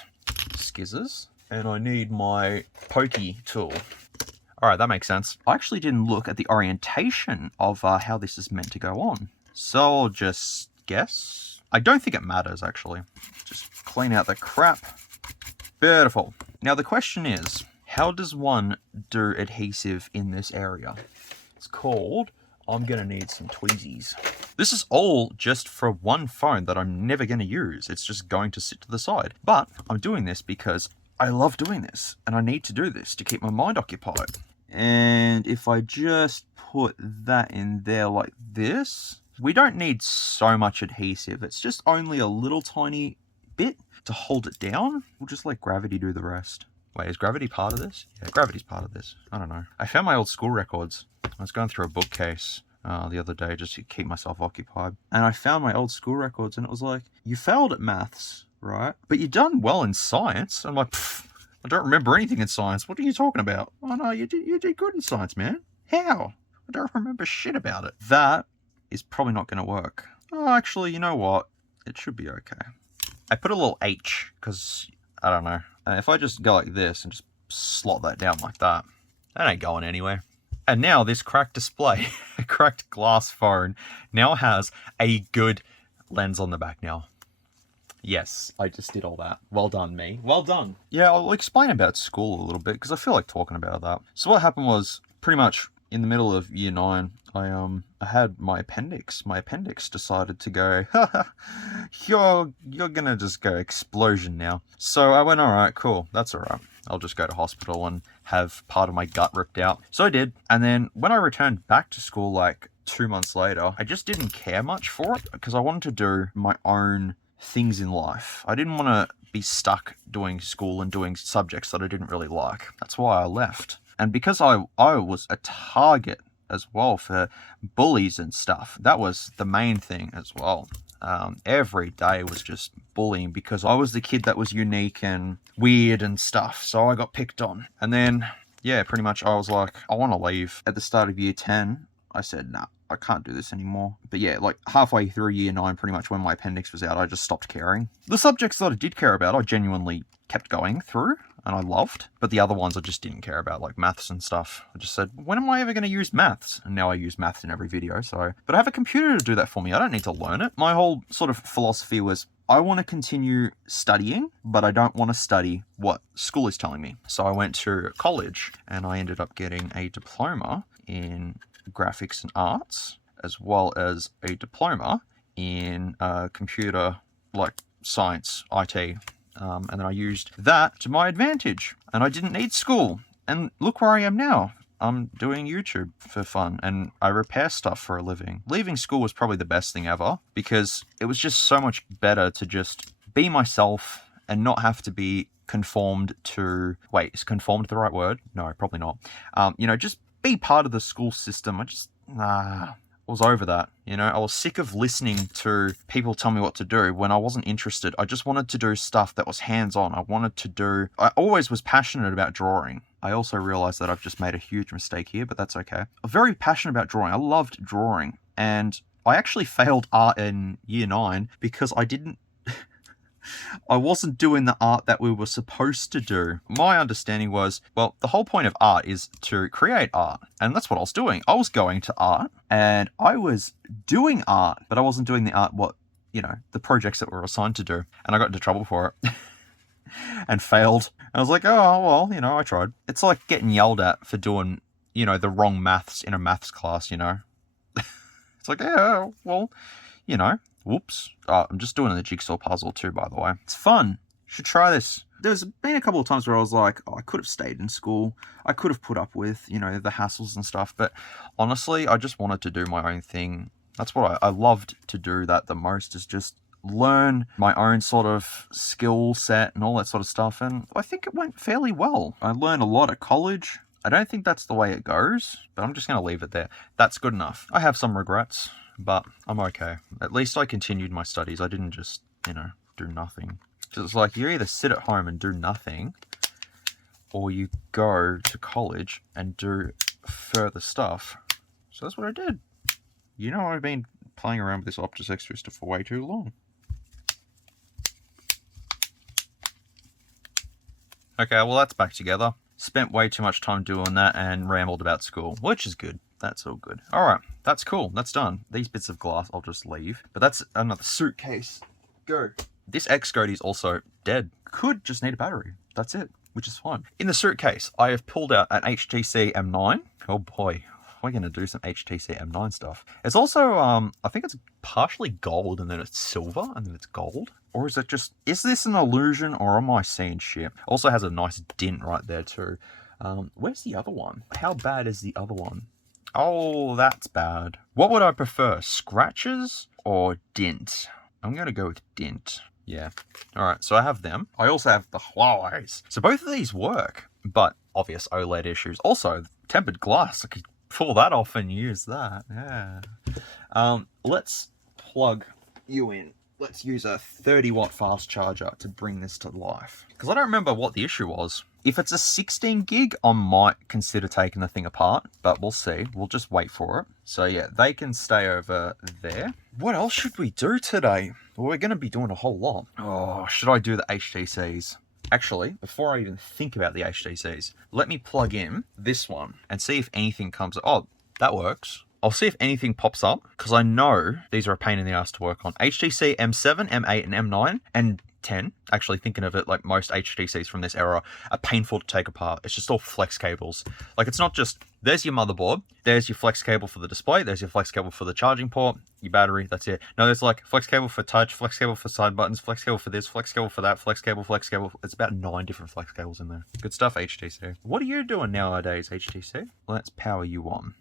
and I need my pokey tool. All right, that makes sense. I actually didn't look at the orientation of how this is meant to go on. So I'll just guess. I don't think it matters, actually. Just clean out the crap. Beautiful. Now the question is, how does one do adhesive in this area? It's called, I'm gonna need some tweezies. This is all just for one phone that I'm never gonna use. It's just going to sit to the side. But I'm doing this because I love doing this and I need to do this to keep my mind occupied. And if I just put that in there like this, we don't need so much adhesive. It's just only a little tiny bit to hold it down. We'll just let gravity do the rest. Wait, is gravity part of this? Yeah, gravity's part of this. I don't know. I found my old school records. I was going through a bookcase the other day just to keep myself occupied. And I found my old school records and it was like, you failed at maths, right? But you done well in science. I'm like, I don't remember anything in science. What are you talking about? Oh no, you did good in science, man. How? I don't remember shit about it. That is probably not going to work. Oh, actually, you know what? It should be okay. I put a little H because, I don't know. If I just go like this and just slot that down like that, that ain't going anywhere. And now this cracked display, a cracked glass phone, now has a good lens on the back now. Yes, I just did all that. Well done, me. Well done. Yeah, I'll explain about school a little bit because I feel like talking about that. So what happened was pretty much in the middle of year 9, I had my appendix. My appendix decided to go, you're gonna just go explosion now. So I went, all right, cool, that's all right. I'll just go to hospital and have part of my gut ripped out. So I did. And then when I returned back to school like 2 months later, I just didn't care much for it because I wanted to do my own things in life. I didn't want to be stuck doing school and doing subjects that I didn't really like. That's why I left. And because I was a target as well for bullies and stuff. That was the main thing as well. Every day was just bullying because I was the kid that was unique and weird and stuff. So I got picked on. And then, yeah, pretty much I was like, I want to leave. At the start of year 10, I said, nah, I can't do this anymore. But yeah, like halfway through year 9, pretty much when my appendix was out, I just stopped caring. The subjects that I did care about, I genuinely kept going through and I loved, but the other ones I just didn't care about, like maths and stuff. I just said, when am I ever going to use maths? And now I use maths in every video, so. But I have a computer to do that for me. I don't need to learn it. My whole sort of philosophy was, I want to continue studying, but I don't want to study what school is telling me. So I went to college and I ended up getting a diploma in graphics and arts, as well as a diploma in computer, like science, IT. And then I used that to my advantage. And I didn't need school. And look where I am now. I'm doing YouTube for fun. And I repair stuff for a living. Leaving school was probably the best thing ever. Because it was just so much better to just be myself and not have to be conformed to... Wait, is conformed the right word? No, probably not. You know, just be part of the school system. I was over that, you know. I was sick of listening to people tell me what to do when I wasn't interested. I just wanted to do stuff that was hands-on. I always was passionate about drawing. I also realized that I've just made a huge mistake here, but that's okay. I'm very passionate about drawing. I loved drawing, and I actually failed art in year 9 because I wasn't doing the art that we were supposed to do. My understanding was, well, the whole point of art is to create art. And that's what I was doing. I was going to art and I was doing art, but I wasn't doing the art the projects that were assigned to do. And I got into trouble for it and failed. And I was like, oh, well, I tried. It's like getting yelled at for doing, the wrong maths in a maths class, It's like, yeah, well, whoops. I'm just doing the jigsaw puzzle too, by the way. It's fun. Should try this. There's been a couple of times where I was like, oh, I could have stayed in school. I could have put up with, the hassles and stuff. But honestly, I just wanted to do my own thing. That's what I loved to do that the most, is just learn my own sort of skill set and all that sort of stuff. And I think it went fairly well. I learned a lot at college. I don't think that's the way it goes, but I'm just going to leave it there. That's good enough. I have some regrets, but I'm okay. At least I continued my studies. I didn't just, do nothing. Because it's like, you either sit at home and do nothing, or you go to college and do further stuff. So that's what I did. I've been playing around with this Optus X Vista for way too long. Okay, well, that's back together. Spent way too much time doing that and rambled about school, which is good. That's all good. All right, that's cool. That's done. These bits of glass I'll just leave. But that's another suitcase. Go. This XGODY is also dead. Could just need a battery. That's it, which is fine. In the suitcase, I have pulled out an HTC M9. Oh boy, we're going to do some HTC M9 stuff. It's also, I think it's partially gold and then it's silver and then it's gold. Or is it just, is this an illusion or am I seeing shit? Also has a nice dint right there too. Where's the other one? How bad is the other one? Oh, that's bad. What would I prefer, scratches or dint? I'm going to go with dint. Yeah. All right, so I have them. I also have the Huawei's. So both of these work, but obvious OLED issues. Also, tempered glass. I could pull that off and use that. Yeah. Let's plug you in. Let's use a 30-watt fast charger to bring this to life. Because I don't remember what the issue was. If it's a 16 gig, I might consider taking the thing apart, but we'll see. We'll just wait for it. So yeah, they can stay over there. What else should we do today? Well, we're going to be doing a whole lot. Oh, should I do the HTCs? Actually, before I even think about the HTCs, let me plug in this one and see if anything comes. Oh, that works. I'll see if anything pops up, because I know these are a pain in the ass to work on. HTC M7, M8, and M9, and 10. Actually, thinking of it, like most HTCs from this era are painful to take apart. It's just all flex cables. Like, it's not just, there's your motherboard, there's your flex cable for the display, there's your flex cable for the charging port, your battery, that's it. No, there's like flex cable for touch, flex cable for side buttons, flex cable for this, flex cable for that, flex cable. It's about 9 different flex cables in there. Good stuff, HTC. What are you doing nowadays, HTC? Let's power you on.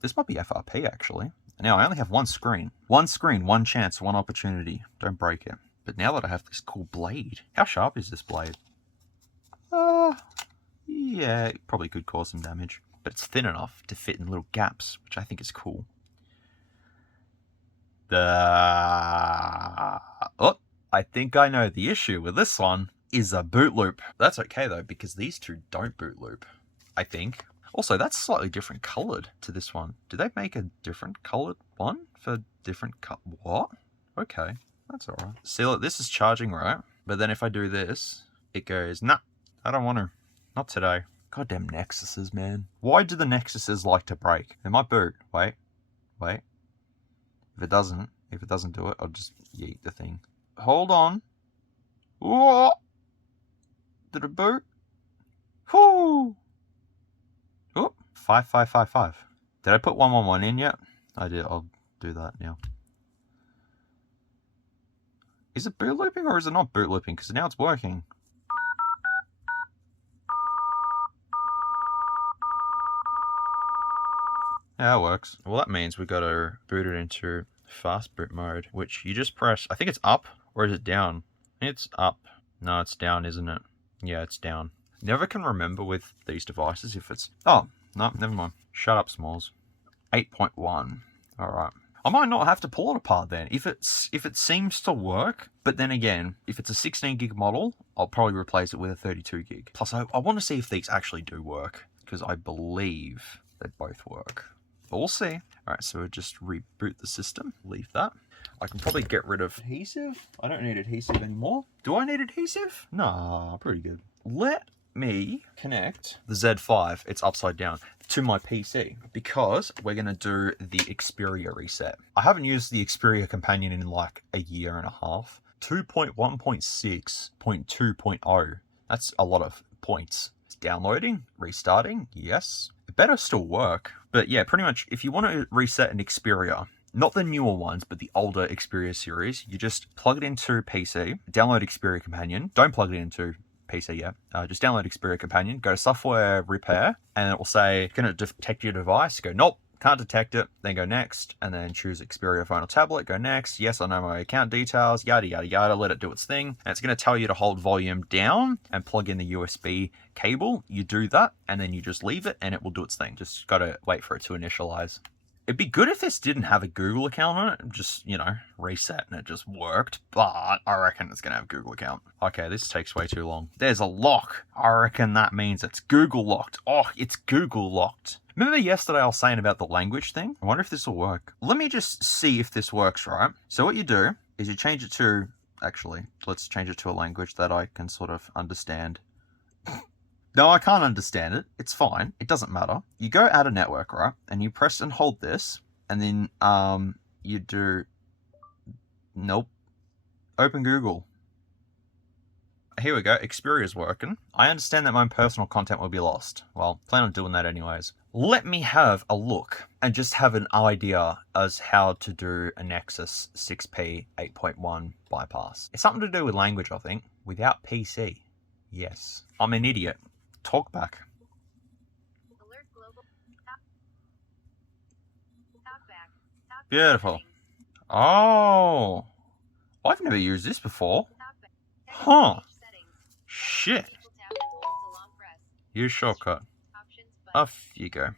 This might be FRP, actually. Now, I only have one screen. One screen, one chance, one opportunity. Don't break it. But now that I have this cool blade, how sharp is this blade? Yeah, it probably could cause some damage. but it's thin enough to fit in little gaps, which I think is cool. Oh, I think I know the issue with this one is a boot loop. That's okay though, because these two don't boot loop, I think. Also, that's slightly different colored to this one. Do they make a different colored one for different what? Okay, that's all right. See, look, this is charging, right? But then if I do this, it goes, nah, I don't want to. Not today. Goddamn Nexuses, man. Why do the Nexuses like to break? They might boot. Wait. If it doesn't do it, I'll just yeet the thing. Hold on. Whoa! Did it boot? Whoo! Oh, 5555. Did I put 111 in yet? I did. I'll do that now. Is it boot looping or is it not boot looping? Because now it's working. Yeah, it works. Well, that means we've got to boot it into fast boot mode, which you just press. I think it's up, or is it down? It's up. No, it's down, isn't it? Yeah, it's down. Never can remember with these devices if it's... Oh, no, never mind. Shut up, Smalls. 8.1. All right. I might not have to pull it apart then if it seems to work. But then again, if it's a 16 gig model, I'll probably replace it with a 32 gig. Plus, I want to see if these actually do work, because I believe they both work. But we'll see. All right, so we'll just reboot the system. Leave that. I can probably get rid of adhesive. I don't need adhesive anymore. Do I need adhesive? Nah, pretty good. Let me connect the Z5, it's upside down, to my PC, because we're going to do the Xperia reset. I haven't used the Xperia companion in like a year and a half. 2.1.6.2.0. That's a lot of points. It's downloading, restarting, yes. It better still work. But yeah, pretty much if you want to reset an Xperia, not the newer ones, but the older Xperia series, you just plug it into PC, download Xperia Companion. Don't plug it into PC yet. Just download Xperia Companion, go to software repair, and it will say, can it detect your device? Go, nope, can't detect it. Then go next, and then choose Xperia phone or tablet. Go next. Yes, I know my account details, yada, yada, yada. Let it do its thing. And it's going to tell you to hold volume down and plug in the USB cable. You do that, and then you just leave it, and it will do its thing. Just got to wait for it to initialize. It'd be good if this didn't have a Google account on it. Just, you know, reset and it just worked. But I reckon it's going to have a Google account. Okay, this takes way too long. There's a lock. I reckon that means it's Google locked. Oh, it's Google locked. Remember yesterday I was saying about the language thing? I wonder if this will work. Let me just see if this works, right? So what you do is you change it to... Actually, let's change it to a language that I can sort of understand. No, I can't understand it. It's fine. It doesn't matter. You go add a network, right? And you press and hold this. And then you do... Nope. Open Google. Here we go. Xperia's working. I understand that my personal content will be lost. Well, plan on doing that anyways. Let me have a look and just have an idea as how to do a Nexus 6P 8.1 bypass. It's something to do with language, I think. Without PC. Yes. I'm an idiot. Talk back. Alert global. Talk back. Talk Beautiful. Oh. I've never used this before. Huh. Shit. Use shortcut. Off you go.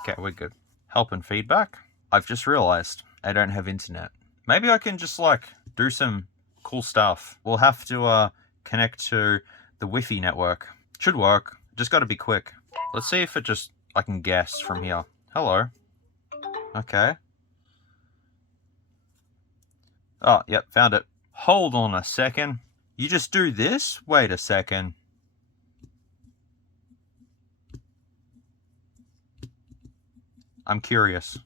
Okay, we're good. Help and feedback. I've just realized I don't have internet. Maybe I can just like do some cool stuff. We'll have to connect to the Wi-Fi network. Should work. Just got to be quick. Let's see if it just... I can guess from here. Hello. Okay. Oh, yep, found it. Hold on a second. You just do this? Wait a second. I'm curious.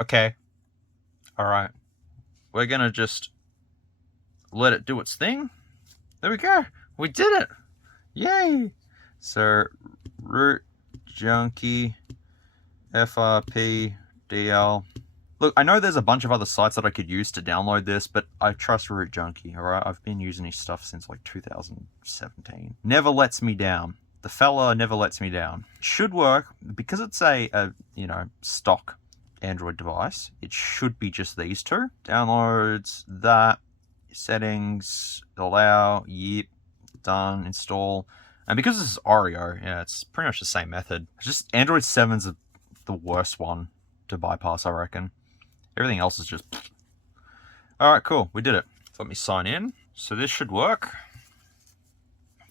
Okay. Alright. We're gonna just let it do its thing. There we go. We did it. Yay. So, root junkie FRP DL. Look, I know there's a bunch of other sites that I could use to download this, but I trust Root Junkie, alright? I've been using his stuff since like 2017. Never lets me down. The fella never lets me down. Should work, because it's a you know, stock Android device, it should be just these two. Downloads, that, settings, allow, yep, done, install. And because this is Oreo, yeah, it's pretty much the same method. It's just Android 7's the worst one to bypass, I reckon. Everything else is just... Alright, cool, we did it. Let me sign in. So this should work.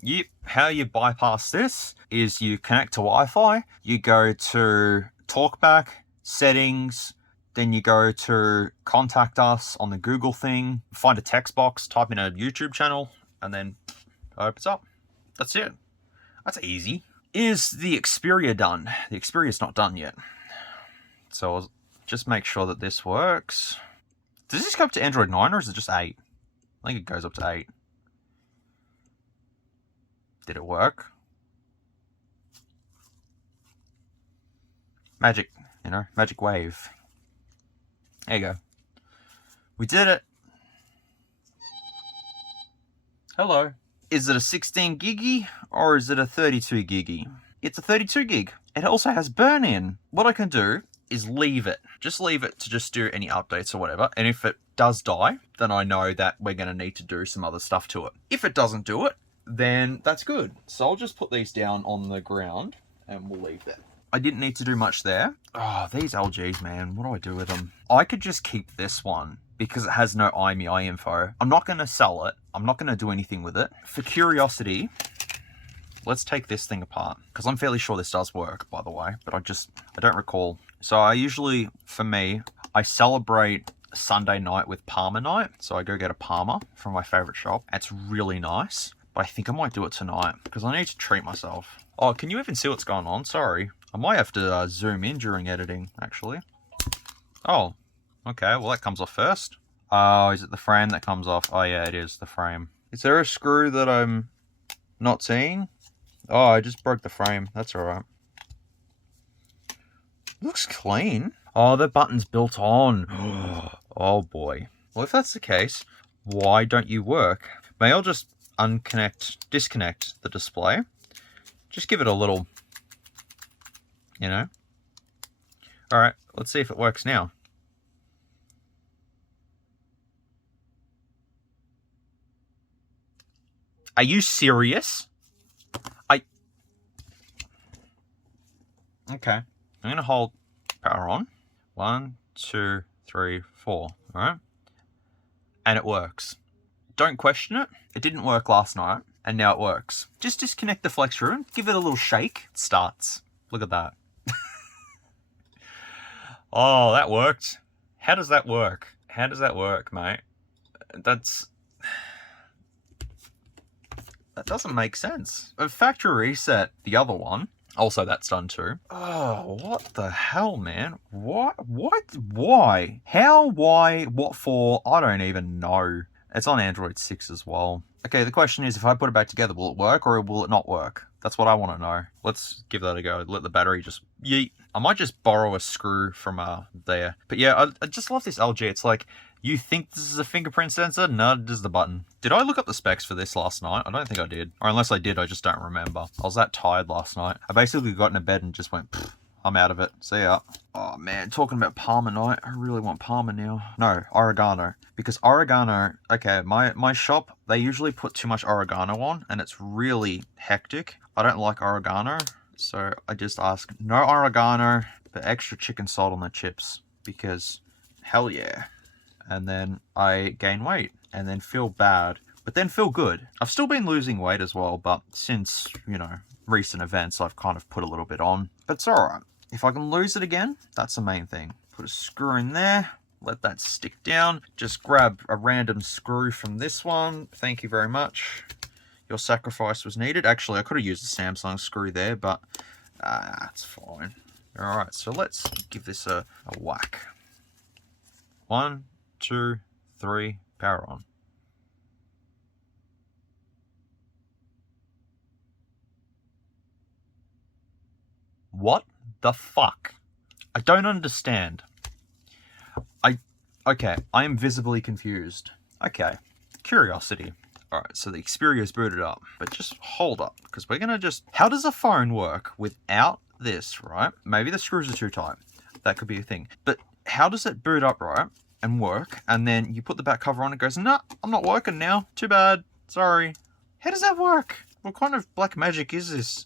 Yep, how you bypass this is you connect to Wi-Fi, you go to TalkBack, settings, then you go to contact us on the Google thing, find a text box, type in a YouTube channel, and then it opens up. That's it. That's easy. Is the Xperia done? The Xperia's not done yet. So I'll just make sure that this works. Does this go up to Android 9 or is it just 8? I think it goes up to 8. Did it work? Magic, you know, magic wave. There you go. We did it. Hello. Is it a 16 giggy or is it a 32 giggy? It's a 32 gig. It also has burn-in. What I can do is leave it. Just leave it to just do any updates or whatever. And if it does die, then I know that we're going to need to do some other stuff to it. If it doesn't do it, then that's good. So I'll just put these down on the ground and we'll leave them. I didn't need to do much there. Oh, these LGs, man. What do I do with them? I could just keep this one because it has no IMEI info. I'm not going to sell it. I'm not going to do anything with it. For curiosity, let's take this thing apart because I'm fairly sure this does work, by the way, but I don't recall. So I usually, for me, I celebrate Sunday night with Parma night. So I go get a Parma from my favorite shop. It's really nice, but I think I might do it tonight because I need to treat myself. Oh, can you even see what's going on? Sorry. I might have to zoom in during editing, actually. Oh, okay. Well, that comes off first. Oh, is it the frame that comes off? Oh, yeah, it is the frame. Is there a screw that I'm not seeing? Oh, I just broke the frame. That's all right. Looks clean. Oh, the button's built on. Oh, boy. Well, if that's the case, why don't you work? May I just disconnect the display? Just give it a little... You know? Alright, let's see if it works now. Are you serious? Okay. I'm going to hold power on. 1, 2, 3, 4. Alright? And it works. Don't question it. It didn't work last night, and now it works. Just disconnect the flex screw, give it a little shake. It starts. Look at that. Oh, that worked. How does that work? How does that work, mate? That doesn't make sense. A factory reset the other one. Also, that's done too. Oh, what the hell, man? What? Why? How? Why? What for? I don't even know. It's on Android 6 as well. Okay, the question is, if I put it back together, will it work or will it not work? That's what I want to know. Let's give that a go. Let the battery just yeet. I might just borrow a screw from there. But yeah, I just love this LG. It's like, you think this is a fingerprint sensor? No, it is the button. Did I look up the specs for this last night? I don't think I did. Or unless I did, I just don't remember. I was that tired last night. I basically got into bed and just went, I'm out of it. See ya. Oh man, talking about Parma night. I really want Parma now. No, oregano. Because oregano, okay, my shop, they usually put too much oregano on and it's really hectic. I don't like oregano. So I just ask, no oregano, but extra chicken salt on the chips. Because hell yeah. And then I gain weight and then feel bad, but then feel good. I've still been losing weight as well, but since, you know, recent events, I've kind of put a little bit on. But it's alright. If I can lose it again, that's the main thing. Put a screw in there, let that stick down. Just grab a random screw from this one. Thank you very much. Your sacrifice was needed. Actually, I could have used a Samsung screw there, but it's fine. Alright, so let's give this a whack. 1, 2, 3, power on. What the fuck? I don't understand. Okay, I am visibly confused. Okay, curiosity. Alright, so the Xperia is booted up, but just hold up, because we're gonna just... How does a phone work without this, right? Maybe the screws are too tight. That could be a thing. But how does it boot up, right, and work, and then you put the back cover on, it goes, no, I'm not working now. Too bad. Sorry. How does that work? What kind of black magic is this?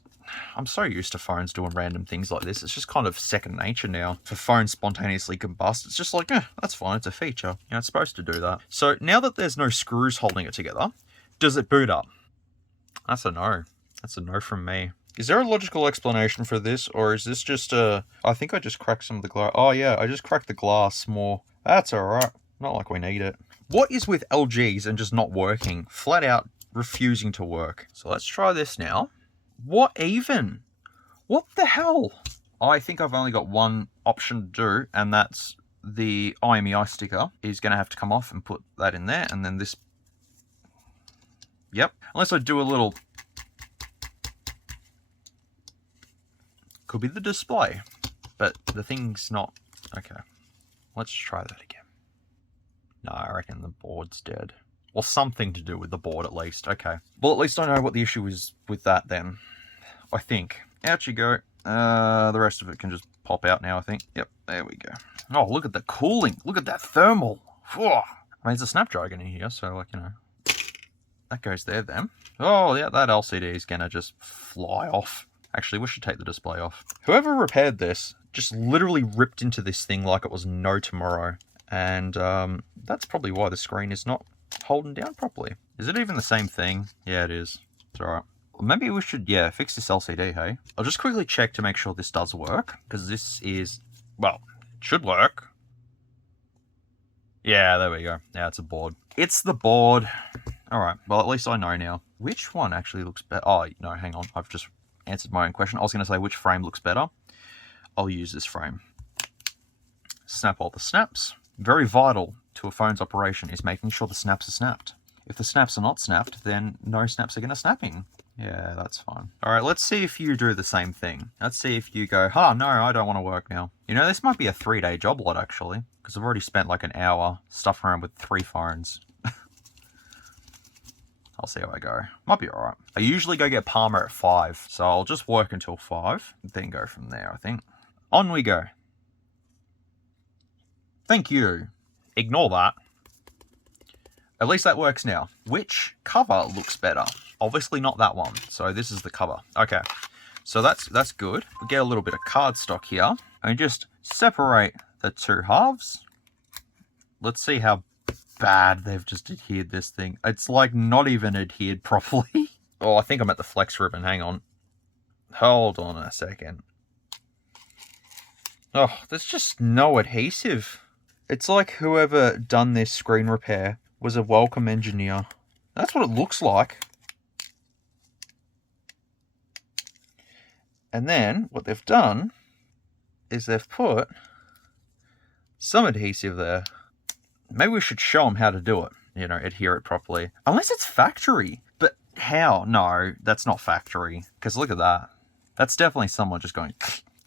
I'm so used to phones doing random things like this. It's just kind of second nature now. For phones spontaneously combust, it's just like, that's fine. It's a feature. You know, it's supposed to do that. So now that there's no screws holding it together, does it boot up? That's a no. That's a no from me. Is there a logical explanation for this, or is this just I think I just cracked some of the glass. Oh yeah, I just cracked the glass more. That's alright. Not like we need it. What is with LGs and just not working? Flat out refusing to work. So let's try this now. What even? What the hell? I think I've only got one option to do, and that's the IMEI sticker is going to have to come off and put that in there, and then this. Yep. Unless I do a little. Could be the display, but the thing's not. Okay. Let's try that again. No, I reckon the board's dead. Or something to do with the board, at least. Okay. Well, at least I know what the issue is with that, then. I think. Out you go. The rest of it can just pop out now, I think. Yep, there we go. Oh, look at the cooling. Look at that thermal. Whew. I mean, there's a Snapdragon in here, so, like, you know. That goes there, then. Oh, yeah, that LCD is going to just fly off. Actually, we should take the display off. Whoever repaired this just literally ripped into this thing like it was no tomorrow. And that's probably why the screen is not holding down properly. Is it even the same thing? Yeah, it is. It's alright. Well, maybe we should, yeah, fix this LCD, hey? I'll just quickly check to make sure this does work, because this is, well, it should work. Yeah, there we go. Now it's a board. It's the board. Alright, well, at least I know now. Which one actually looks better? Oh, no, hang on. I've just answered my own question. I was going to say which frame looks better. I'll use this frame. Snap all the snaps. Very vital to a phone's operation is making sure the snaps are snapped. If the snaps are not snapped, then no snaps are going to snapping. Yeah, that's fine. Alright, let's see if you do the same thing. Let's see if you go, no, I don't want to work now. You know, this might be a 3-day job lot, actually. Because I've already spent like an hour stuffing around with 3 phones. I'll see how I go. Might be alright. I usually go get Palmer at 5. So I'll just work until 5. Then go from there, I think. On we go. Thank you. Ignore that. At least that works now. Which cover looks better? Obviously not that one. So this is the cover. Okay. So that's good. We get a little bit of cardstock here. And just separate the 2 halves. Let's see how bad they've just adhered this thing. It's like not even adhered properly. Oh, I think I'm at the flex ribbon. Hang on. Hold on a second. Oh, there's just no adhesive. It's like whoever done this screen repair was a welcome engineer. That's what it looks like. And then what they've done is they've put some adhesive there. Maybe we should show them how to do it. You know, adhere it properly. Unless it's factory. But how? No, that's not factory. Because look at that. That's definitely someone just going...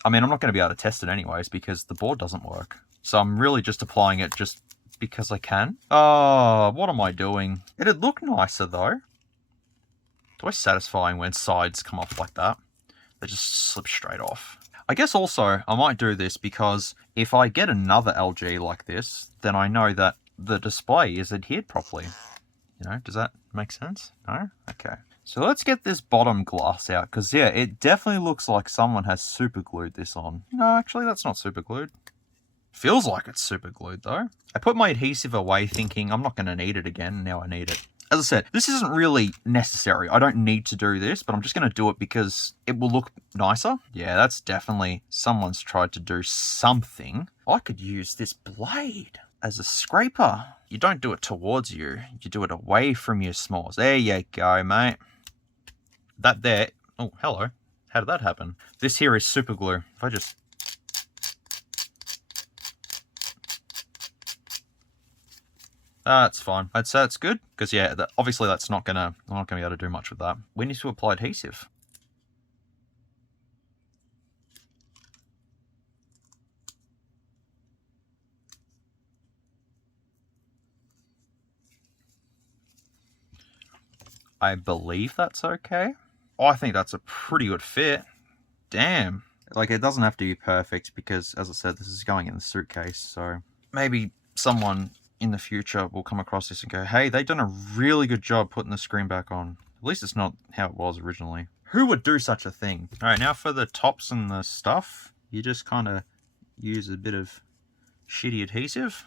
I mean, I'm not going to be able to test it anyways because the board doesn't work. So I'm really just applying it just because I can. Oh, what am I doing? It'd look nicer though. It's always satisfying when sides come off like that. They just slip straight off. I guess also I might do this because if I get another LG like this, then I know that the display is adhered properly. You know, does that make sense? No? Okay. So let's get this bottom glass out because yeah, it definitely looks like someone has super glued this on. No, actually that's not super glued. Feels like it's super glued though. I put my adhesive away thinking I'm not going to need it again. Now I need it. As I said, this isn't really necessary. I don't need to do this, but I'm just going to do it because it will look nicer. Yeah, that's definitely someone's tried to do something. I could use this blade as a scraper. You don't do it towards you. You do it away from your s'mores. There you go, mate. That there. Oh, hello. How did that happen? This here is super glue. If I just... That's fine. I'd say it's good because yeah, obviously that's not gonna. I'm not gonna be able to do much with that. We need to apply adhesive. I believe that's okay. I think that's a pretty good fit. Damn. Like, it doesn't have to be perfect because, as I said, this is going in the suitcase. So maybe someone in the future will come across this and go, hey, they've done a really good job putting the screen back on. At least it's not how it was originally. Who would do such a thing? All right, now for the tops and the stuff, you just kind of use a bit of shitty adhesive.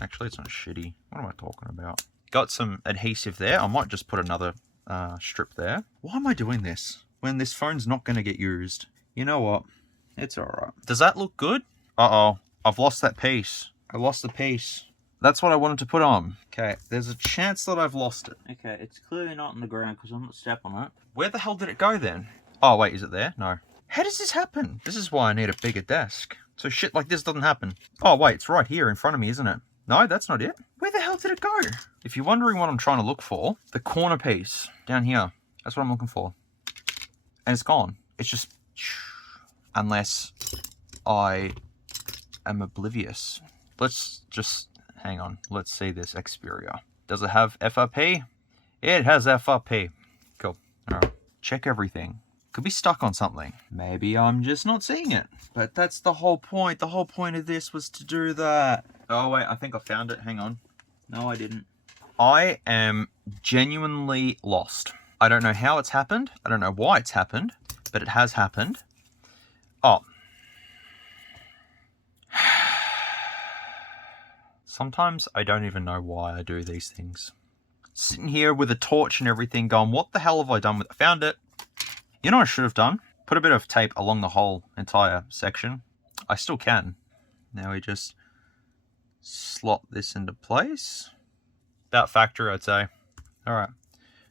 Actually, it's not shitty. What am I talking about? Got some adhesive there. I might just put another strip there. Why am I doing this when this phone's not going to get used? You know what? It's all right. Does that look good? Uh-oh. I've lost that piece. I lost the piece. That's what I wanted to put on. Okay, there's a chance that I've lost it. Okay, it's clearly not on the ground because I'm not stepping on it. Where the hell did it go then? Oh, wait, is it there? No. How does this happen? This is why I need a bigger desk. So shit like this doesn't happen. Oh, wait, it's right here in front of me, isn't it? No, that's not it. Where the hell did it go? If you're wondering what I'm trying to look for, the corner piece down here. That's what I'm looking for. And it's gone. It's just... Unless I am oblivious. Let's just... Hang on, let's see this Xperia. Does it have FRP? It has FRP. Cool. Alright. Check everything. Could be stuck on something. Maybe I'm just not seeing it. But that's the whole point. The whole point of this was to do that. Oh wait, I think I found it. Hang on. No, I didn't. I am genuinely lost. I don't know how it's happened. I don't know why it's happened. But it has happened. Oh. Sometimes I don't even know why I do these things. Sitting here with a torch and everything going, what the hell have I done with it? I found it. You know what I should have done? Put a bit of tape along the whole entire section. I still can. Now we just slot this into place. About factory, I'd say. Alright.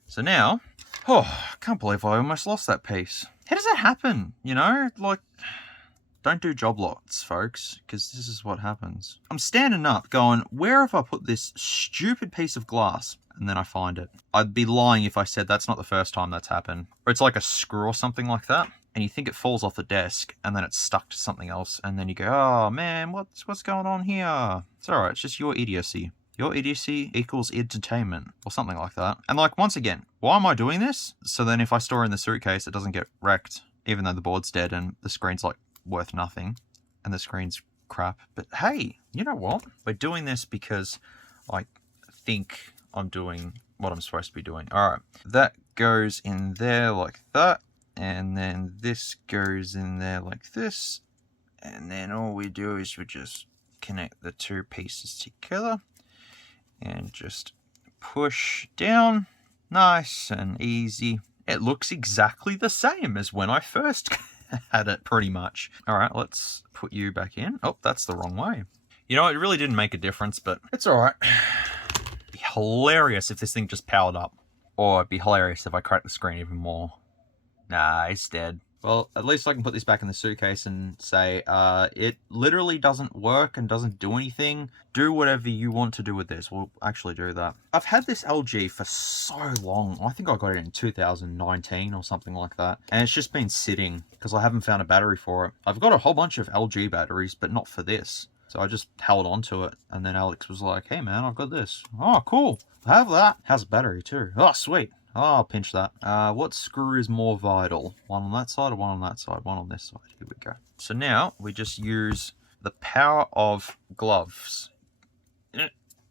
So now, oh, I can't believe I almost lost that piece. How does that happen? You know, like... Don't do job lots, folks, because this is what happens. I'm standing up going, where have I put this stupid piece of glass? And then I find it. I'd be lying if I said that's not the first time that's happened. Or it's like a screw or something like that, and you think it falls off the desk, and then it's stuck to something else, and then you go, oh man, what's going on here? It's alright, it's just your idiocy. Your idiocy equals entertainment, or something like that. And like, once again, why am I doing this? So then if I store it in the suitcase, it doesn't get wrecked, even though the board's dead and the screen's like, worth nothing and the screen's crap. But hey, you know what? We're doing this because I think I'm doing what I'm supposed to be doing. All right, that goes in there like that, and then this goes in there like this, and then all we do is we just connect the two pieces together and just push down. Nice and easy. It looks exactly the same as when I first had it, pretty much. All right, let's put you back in. Oh, that's the wrong way. You know, it really didn't make a difference, but it's all right. It'd be hilarious if this thing just powered up. Or it'd be hilarious if I cracked the screen even more. Nah, it's dead. Well, at least I can put this back in the suitcase and say, it literally doesn't work and doesn't do anything. Do whatever you want to do with this. We'll actually do that. I've had this LG for so long. I think I got it in 2019 or something like that. And it's just been sitting because I haven't found a battery for it. I've got a whole bunch of LG batteries, but not for this. So I just held on to it. And then Alex was like, hey man, I've got this. Oh, cool. I have that. Has a battery too. Oh, sweet. Oh, I'll pinch that. What screw is more vital? One on that side or one on that side? One on this side. Here we go. So now we just use the power of gloves.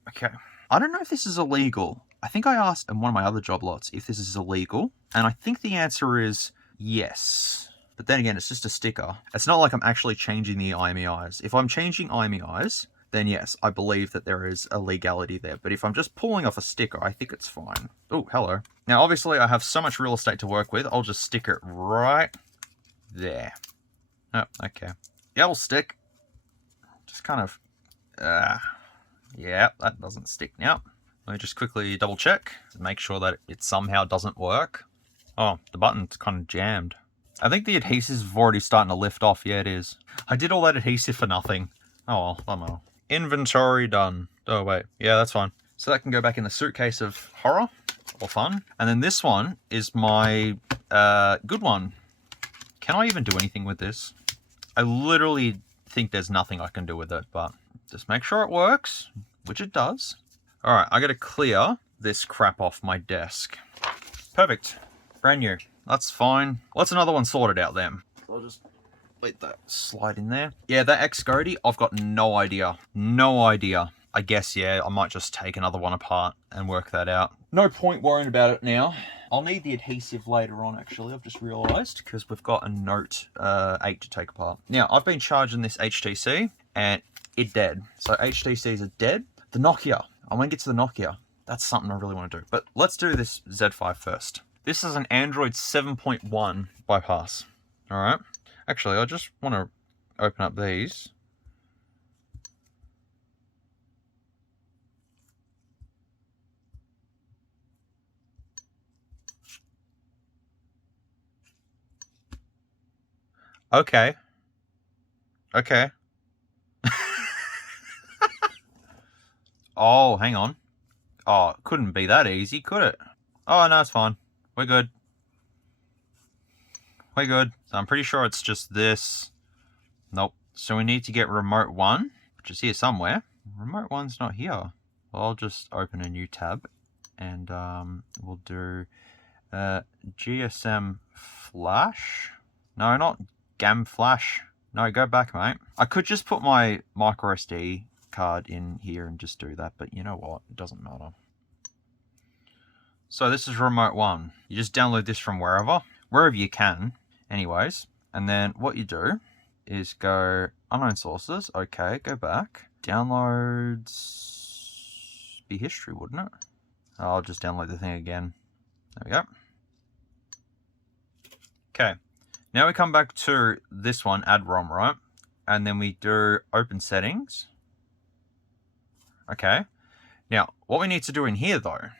Okay. I don't know if this is illegal. I think I asked in one of my other job lots if this is illegal. And I think the answer is yes. But then again, it's just a sticker. It's not like I'm actually changing the IMEIs. If I'm changing IMEIs, then yes, I believe that there is a legality there. But if I'm just pulling off a sticker, I think it's fine. Oh, hello. Now, obviously, I have so much real estate to work with. I'll just stick it right there. Oh, okay. Yeah, it'll stick. Just kind of... yeah, that doesn't stick now. Let me just quickly double check to make sure that it somehow doesn't work. Oh, the button's kind of jammed. I think the adhesive's already starting to lift off. Yeah, it is. I did all that adhesive for nothing. Oh, well, I don't know. Inventory done. Oh, wait. Yeah, that's fine. So that can go back in the suitcase of horror or fun. And then this one is my good one. Can I even do anything with this? I literally think there's nothing I can do with it, but just make sure it works, which it does. All right, I got to clear this crap off my desk. Perfect. Brand new. That's fine. What's another one sorted out then? I'll just let that slide in there. Yeah, that XGODY, I've got no idea. No idea. I guess, yeah, I might just take another one apart and work that out. No point worrying about it now. I'll need the adhesive later on, actually. I've just realised, because we've got a Note 8 to take apart. Now, I've been charging this HTC, and it dead. So HTCs are dead. The Nokia. I want to get to the Nokia. That's something I really want to do. But let's do this Z5 first. This is an Android 7.1 bypass. All right. Actually, I just want to open up these. Okay. Okay. Oh, hang on. Oh, it couldn't be that easy, could it? Oh, no, it's fine. We're good. We're good. So I'm pretty sure it's just this. Nope. So we need to get remote 1, which is here somewhere. Remote 1's not here. Well, I'll just open a new tab and we'll do GSM flash. No, not GAM flash. No, go back, mate. I could just put my micro SD card in here and just do that, but you know what? It doesn't matter. So this is remote 1. You just download this from wherever you can, anyways. And then what you do is go unknown sources. Okay, go back. Downloads be history, wouldn't it? I'll just download the thing again. There we go. Okay. Now we come back to this one, add ROM, right? And then we do open settings. Okay. Now, what we need to do in here, though,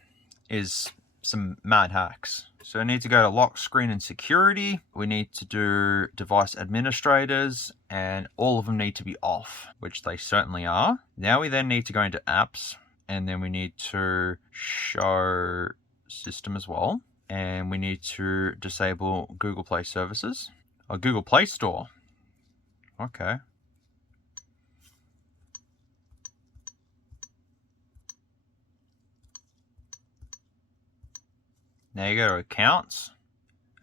is some mad hacks. So we need to go to lock screen and security. We need to do device administrators, and all of them need to be off, which they certainly are. Now we then need to go into apps, and then we need to show system as well. And we need to disable Google Play services. Oh, Google Play Store. Okay. Now you go to accounts,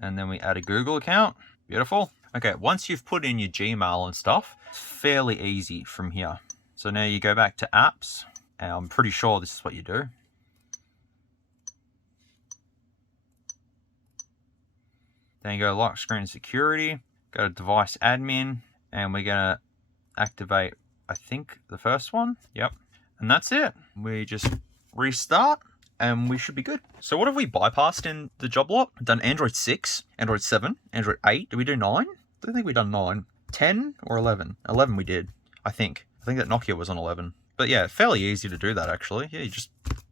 and then we add a Google account. Beautiful. Okay, once you've put in your Gmail and stuff, it's fairly easy from here. So now you go back to apps, and I'm pretty sure this is what you do. Then you go to lock screen and security, go to device admin, and we're going to activate, I think, the first one. Yep. And that's it. We just restart and we should be good. So what have we bypassed in the job lot? We've done Android 6, Android 7, Android 8. Did we do 9? I don't think we've done 9. 10 or 11? 11 we did, I think. I think that Nokia was on 11. But yeah, fairly easy to do that actually. Yeah, you just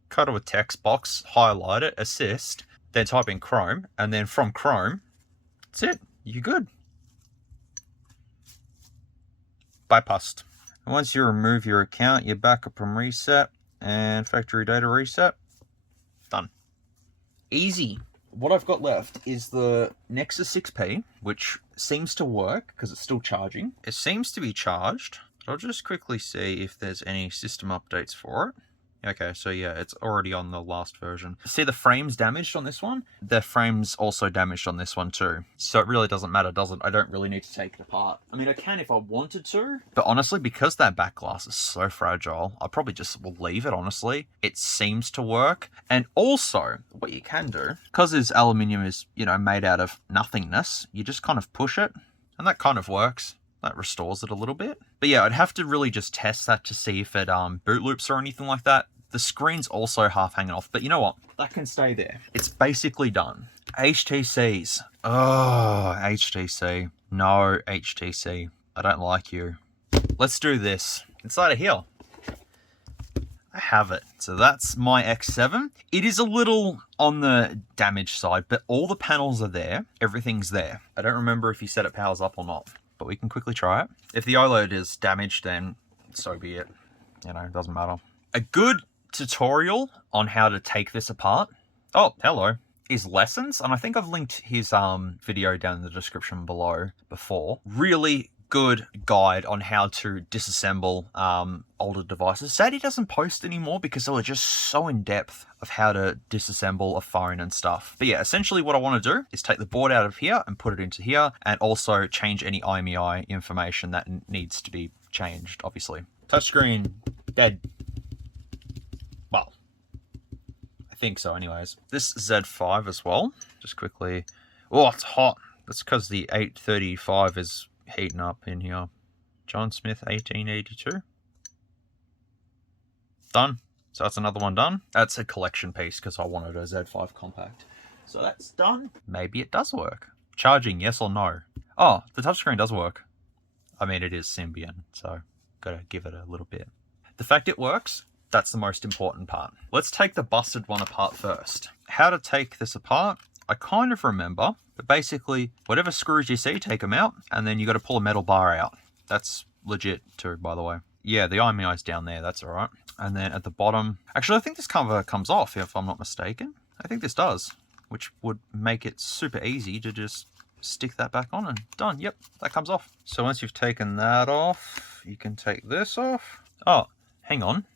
cut to a text box, highlight it, assist, then type in Chrome, and then from Chrome, that's it. You're good. Bypassed. And once you remove your account, your backup and reset, and factory data reset, done. Easy. What I've got left is the Nexus 6P, which seems to work because it's still charging. It seems to be charged. I'll just quickly see if there's any system updates for it. Okay, so yeah, it's already on the last version. See the frames damaged on this one? The frames also damaged on this one too. So it really doesn't matter, does it? I don't really need to take it apart. I mean, I can if I wanted to, but honestly, because that back glass is so fragile, I probably just will leave it, honestly. It seems to work. And also, what you can do, because this aluminium is, you know, made out of nothingness, you just kind of push it, and that kind of works. That restores it a little bit. But yeah, I'd have to really just test that to see if it boot loops or anything like that. The screen's also half hanging off, but you know what? That can stay there. It's basically done. HTCs. Oh, HTC. No, HTC. I don't like you. Let's do this. Inside of here, I have it. So that's my X7. It is a little on the damage side, but all the panels are there. Everything's there. I don't remember if you said it powers up or not, but we can quickly try it. If the OLED is damaged, then so be it. You know, it doesn't matter. A good tutorial on how to take this apart, oh hello, is Lessons, and I think I've linked his video down in the description below before. Really good guide on how to disassemble older devices. Sad he doesn't post anymore because they were just so in depth of how to disassemble a phone and stuff. But yeah, essentially what I want to do is take the board out of here and put it into here, and also change any IMEI information that needs to be changed, obviously. Touchscreen, dead. Well, I think so anyways. This Z5 as well, just quickly. Oh, it's hot. That's because the 835 is heating up in here. John Smith 1882. Done. So that's another one done. That's a collection piece because I wanted a Z5 compact. So that's done. Maybe it does work. Charging, yes or no? Oh, the touchscreen does work. I mean, it is Symbian, so gotta give it a little bit. The fact it works, that's the most important part. Let's take the busted one apart first. How to take this apart, I kind of remember, but basically, whatever screws you see, take them out, and then you got to pull a metal bar out. That's legit too, by the way. Yeah, the IMEI's down there, that's all right. And then at the bottom, actually, I think this cover comes off, if I'm not mistaken. I think this does, which would make it super easy to just stick that back on and done. Yep, that comes off. So once you've taken that off, you can take this off. Oh, hang on.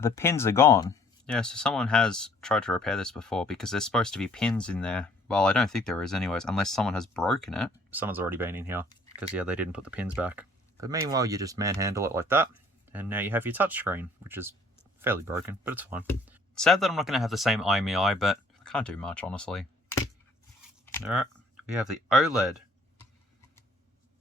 The pins are gone. Yeah, so someone has tried to repair this before because there's supposed to be pins in there. Well, I don't think there is anyways, unless someone has broken it. Someone's already been in here because, yeah, they didn't put the pins back. But meanwhile, you just manhandle it like that. And now you have your touchscreen, which is fairly broken, but it's fine. Sad that I'm not going to have the same IMEI, but I can't do much, honestly. Alright, we have the OLED,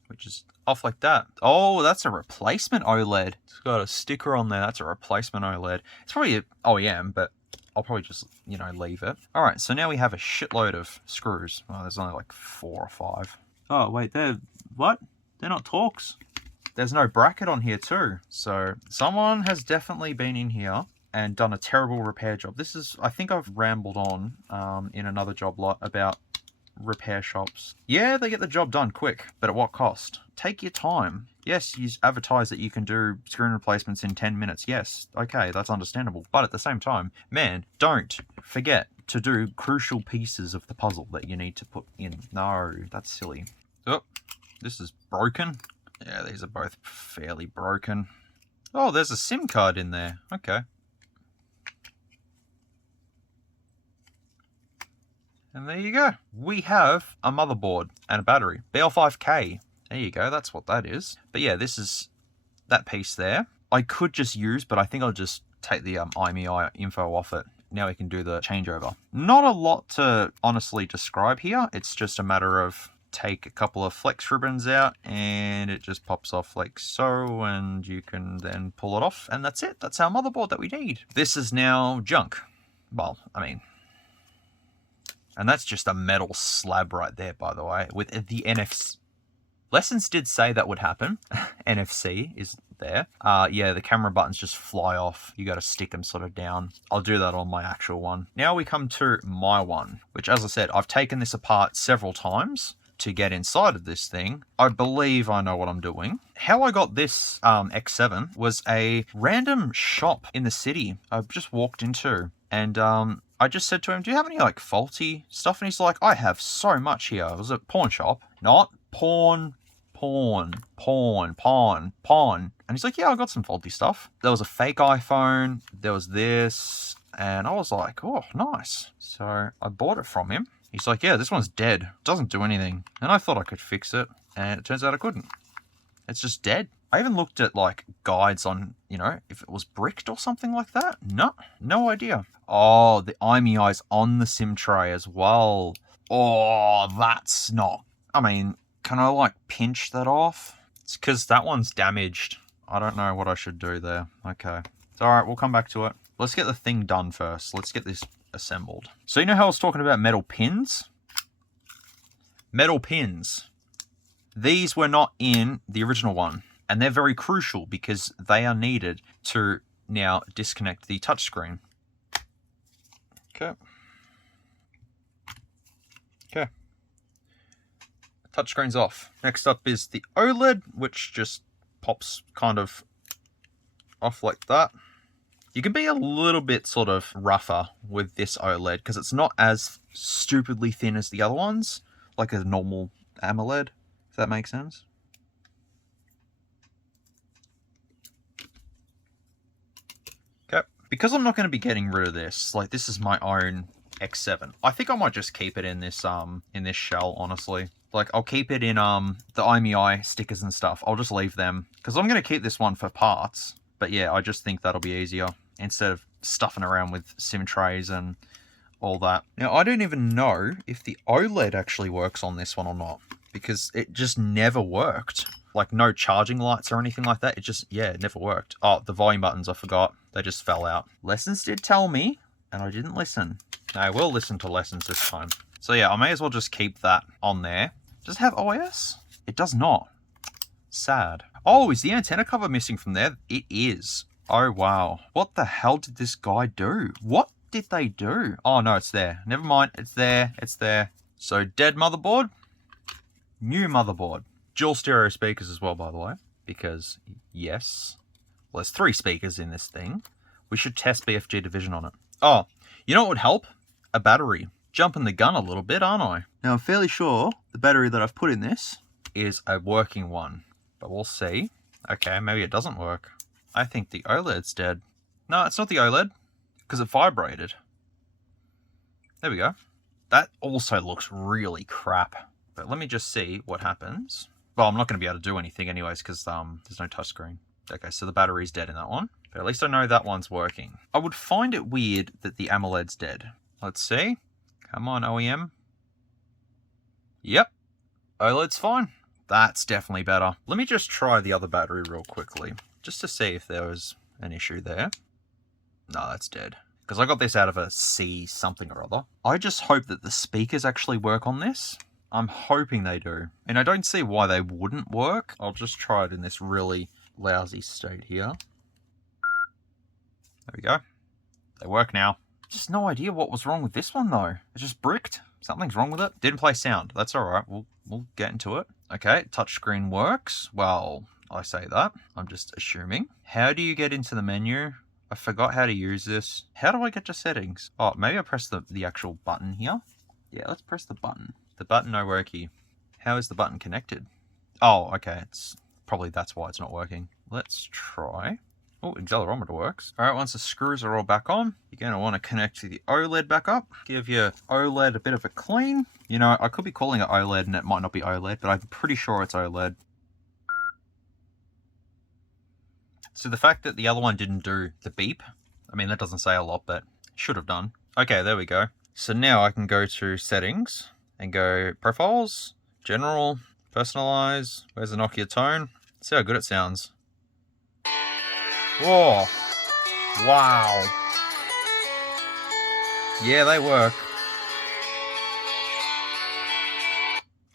which is off like that. Oh, that's a replacement OLED. It's got a sticker on there. That's a replacement OLED. It's probably an OEM, but I'll probably just, you know, leave it. All right, so now we have a shitload of screws. Well, there's only like 4 or 5. Oh, wait, they're... what? They're not Torx. There's no bracket on here too. So someone has definitely been in here and done a terrible repair job. This is... I think I've rambled on in another job lot about repair shops. Yeah, they get the job done quick, but at what cost? Take your time. Yes, you advertise that you can do screen replacements in 10 minutes. Yes, okay, that's understandable. But at the same time, man, don't forget to do crucial pieces of the puzzle that you need to put in. No, that's silly. Oh, this is broken. Yeah, these are both fairly broken. Oh, there's a SIM card in there. Okay. And there you go. We have a motherboard and a battery. BL5K. There you go. That's what that is. But yeah, this is that piece there. I could just use, but I think I'll just take the IMEI info off it. Now we can do the changeover. Not a lot to honestly describe here. It's just a matter of take a couple of flex ribbons out and it just pops off like so, and you can then pull it off, and that's it. That's our motherboard that we need. This is now junk. Well, I mean... and that's just a metal slab right there, by the way, with the NFC. Lessons did say that would happen. NFC is there. Yeah, the camera buttons just fly off. You got to stick them sort of down. I'll do that on my actual one. Now we come to my one, which, as I said, I've taken this apart several times to get inside of this thing. I believe I know what I'm doing. How I got this X7 was a random shop in the city I just walked into, and I just said to him, do you have any like faulty stuff? And he's like, I have so much here. It was a pawn shop, not pawn. And he's like, yeah, I got some faulty stuff. There was a fake iPhone. There was this. And I was like, oh, nice. So I bought it from him. He's like, yeah, this one's dead. It doesn't do anything. And I thought I could fix it. And it turns out I couldn't. It's just dead. I even looked at like guides on, you know, if it was bricked or something like that. No idea. Oh, the IMEI's on the SIM tray as well. Oh, that's not... I mean, can I like pinch that off? It's because that one's damaged. I don't know what I should do there. Okay. It's alright, we'll come back to it. Let's get the thing done first. Let's get this assembled. So you know how I was talking about metal pins? Metal pins. These were not in the original one. And they're very crucial because they are needed to now disconnect the touchscreen. Okay. Okay. Touchscreen's off. Next up is the OLED, which just pops kind of off like that. You can be a little bit sort of rougher with this OLED because it's not as stupidly thin as the other ones, like a normal AMOLED, if that makes sense. Because I'm not going to be getting rid of this, like this is my own X7. I think I might just keep it in this shell, honestly. Like I'll keep it in the IMEI stickers and stuff. I'll just leave them because I'm going to keep this one for parts. But yeah, I just think that'll be easier instead of stuffing around with SIM trays and all that. Now, I don't even know if the OLED actually works on this one or not, because it just never worked. Like, no charging lights or anything like that. It just, yeah, it never worked. Oh, the volume buttons, I forgot. They just fell out. Lessons did tell me, and I didn't listen. I will listen to lessons this time. So yeah, I may as well just keep that on there. Does it have OIS? It does not. Sad. Oh, is the antenna cover missing from there? It is. Oh, wow. What the hell did this guy do? What did they do? Oh, no, it's there. Never mind. It's there. It's there. So, dead motherboard. New motherboard. Dual stereo speakers as well, by the way. Because, yes. Well, there's 3 speakers in this thing. We should test BFG division on it. Oh, you know what would help? A battery. Jumping the gun a little bit, aren't I? Now, I'm fairly sure the battery that I've put in this is a working one. But we'll see. Okay, maybe it doesn't work. I think the OLED's dead. No, it's not the OLED, because it vibrated. There we go. That also looks really crap. But let me just see what happens. Well, I'm not going to be able to do anything anyways, because there's no touchscreen. Okay, so the battery's dead in that one. But at least I know that one's working. I would find it weird that the AMOLED's dead. Let's see. Come on, OEM. Yep. OLED's fine. That's definitely better. Let me just try the other battery real quickly, just to see if there was an issue there. No, that's dead. Because I got this out of a C something or other. I just hope that the speakers actually work on this. I'm hoping they do. And I don't see why they wouldn't work. I'll just try it in this really lousy state here. There we go. They work now. Just no idea what was wrong with this one though. It just bricked. Something's wrong with it. Didn't play sound. That's alright. We'll get into it. Okay, touchscreen works. Well, I say that. I'm just assuming. How do you get into the menu? I forgot how to use this. How do I get to settings? Oh, maybe I press the actual button here. Yeah, let's press the button. The button no worky. How is the button connected? Oh, okay. It's probably that's why it's not working. Let's try. Oh, accelerometer works. All right, once the screws are all back on, you're going to want to connect the OLED back up. Give your OLED a bit of a clean. You know, I could be calling it OLED and it might not be OLED, but I'm pretty sure it's OLED. So the fact that the other one didn't do the beep, I mean, that doesn't say a lot, but should have done. Okay, there we go. So now I can go to settings and go profiles, general, personalize. Where's the Nokia tone? See how good it sounds. Whoa. Wow. Yeah, they work.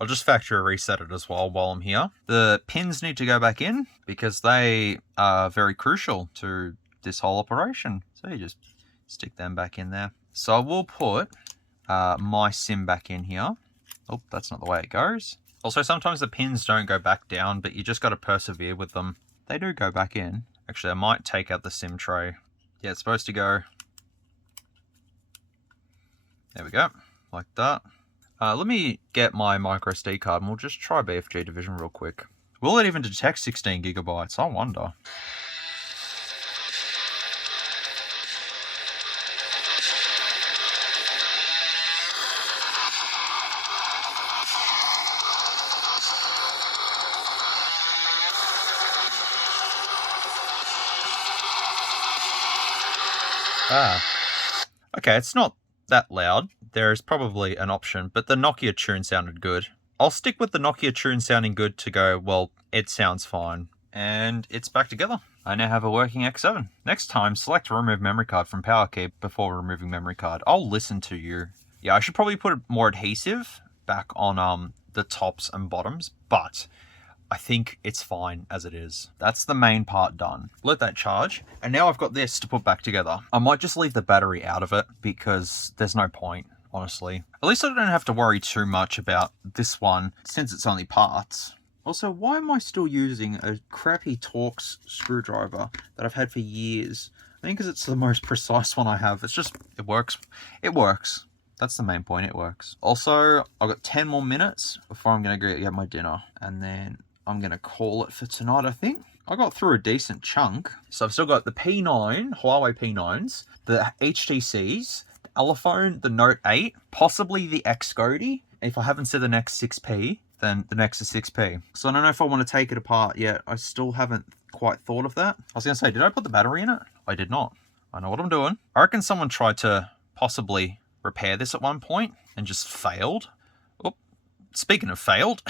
I'll just factory reset it as well while I'm here. The pins need to go back in because they are very crucial to this whole operation. So you just stick them back in there. So I will put my SIM back in here. Oh, that's not the way it goes. Also, sometimes the pins don't go back down, but you just got to persevere with them. They do go back in. Actually, I might take out the SIM tray. Yeah, it's supposed to go. There we go, like that. Let me get my micro SD card and we'll just try BFG division real quick. Will it even detect 16 gigabytes? I wonder. Okay, it's not that loud. There is probably an option, but the Nokia tune sounded good. I'll stick with the Nokia tune sounding good to go, well, it sounds fine. And it's back together. I now have a working X7. Next time, select remove memory card from power key before removing memory card. I'll listen to you. Yeah, I should probably put more adhesive back on the tops and bottoms, but I think it's fine as it is. That's the main part done. Let that charge. And now I've got this to put back together. I might just leave the battery out of it because there's no point, honestly. At least I don't have to worry too much about this one since it's only parts. Also, why am I still using a crappy Torx screwdriver that I've had for years? I think because it's the most precise one I have. It's just, it works. It works. That's the main point, it works. Also, I've got 10 more minutes before I'm going to go get my dinner. And then I'm going to call it for tonight, I think. I got through a decent chunk. So I've still got the P9, Huawei P9s, the HTCs, the Elephone, the Note 8, possibly the XGODY. If I haven't said the Nexus 6P, then the Nexus 6P. So I don't know if I want to take it apart yet. I still haven't quite thought of that. I was going to say, did I put the battery in it? I did not. I know what I'm doing. I reckon someone tried to possibly repair this at one point and just failed. Oh, speaking of failed,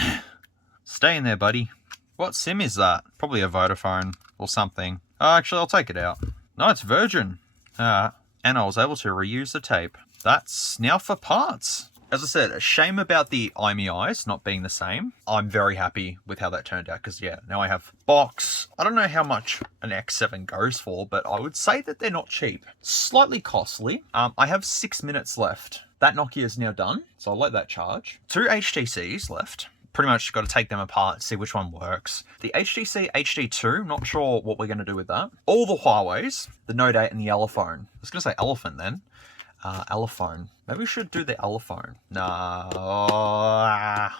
stay in there, buddy. What SIM is that? Probably a Vodafone or something. Oh, actually, I'll take it out. No, it's Virgin. And I was able to reuse the tape. That's now for parts. As I said, a shame about the IMEIs not being the same. I'm very happy with how that turned out because, yeah, now I have box. I don't know how much an X7 goes for, but I would say that they're not cheap. Slightly costly. I have 6 minutes left. That Nokia is now done, so I'll let that charge. 2 HTCs left. Pretty much got to take them apart, see which one works. The HTC HD2, not sure what we're going to do with that. All the Huawei's, the Note 8 and the Elephone. I was going to say Elephant then. Elephone. Maybe we should do the Elephone. Nah.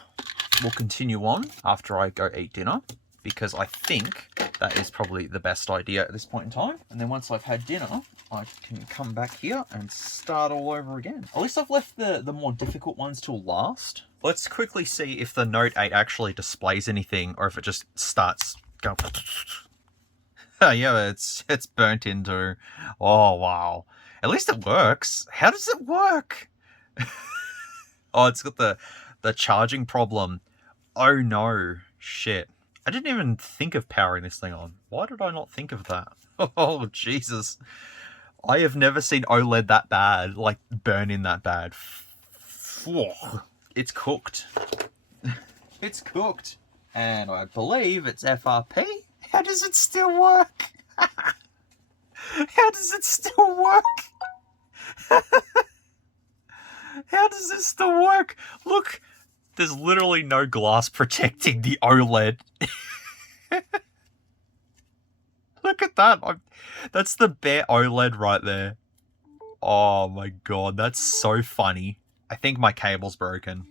We'll continue on after I go eat dinner, because I think that is probably the best idea at this point in time. And then once I've had dinner, I can come back here and start all over again. At least I've left the more difficult ones till last. Let's quickly see if the Note 8 actually displays anything or if it just starts going. Yeah, it's burnt into. Oh, wow. At least it works. How does it work? Oh, it's got the charging problem. Oh no, shit. I didn't even think of powering this thing on. Why did I not think of that? Oh, Jesus. I have never seen OLED that bad, like burn in that bad. It's cooked. It's cooked. And I believe it's FRP. How does it still work? How does it still work? How does this still work? Look, there's literally no glass protecting the OLED. Look at that. That's the bare OLED right there. Oh my god, that's so funny. I think my cable's broken.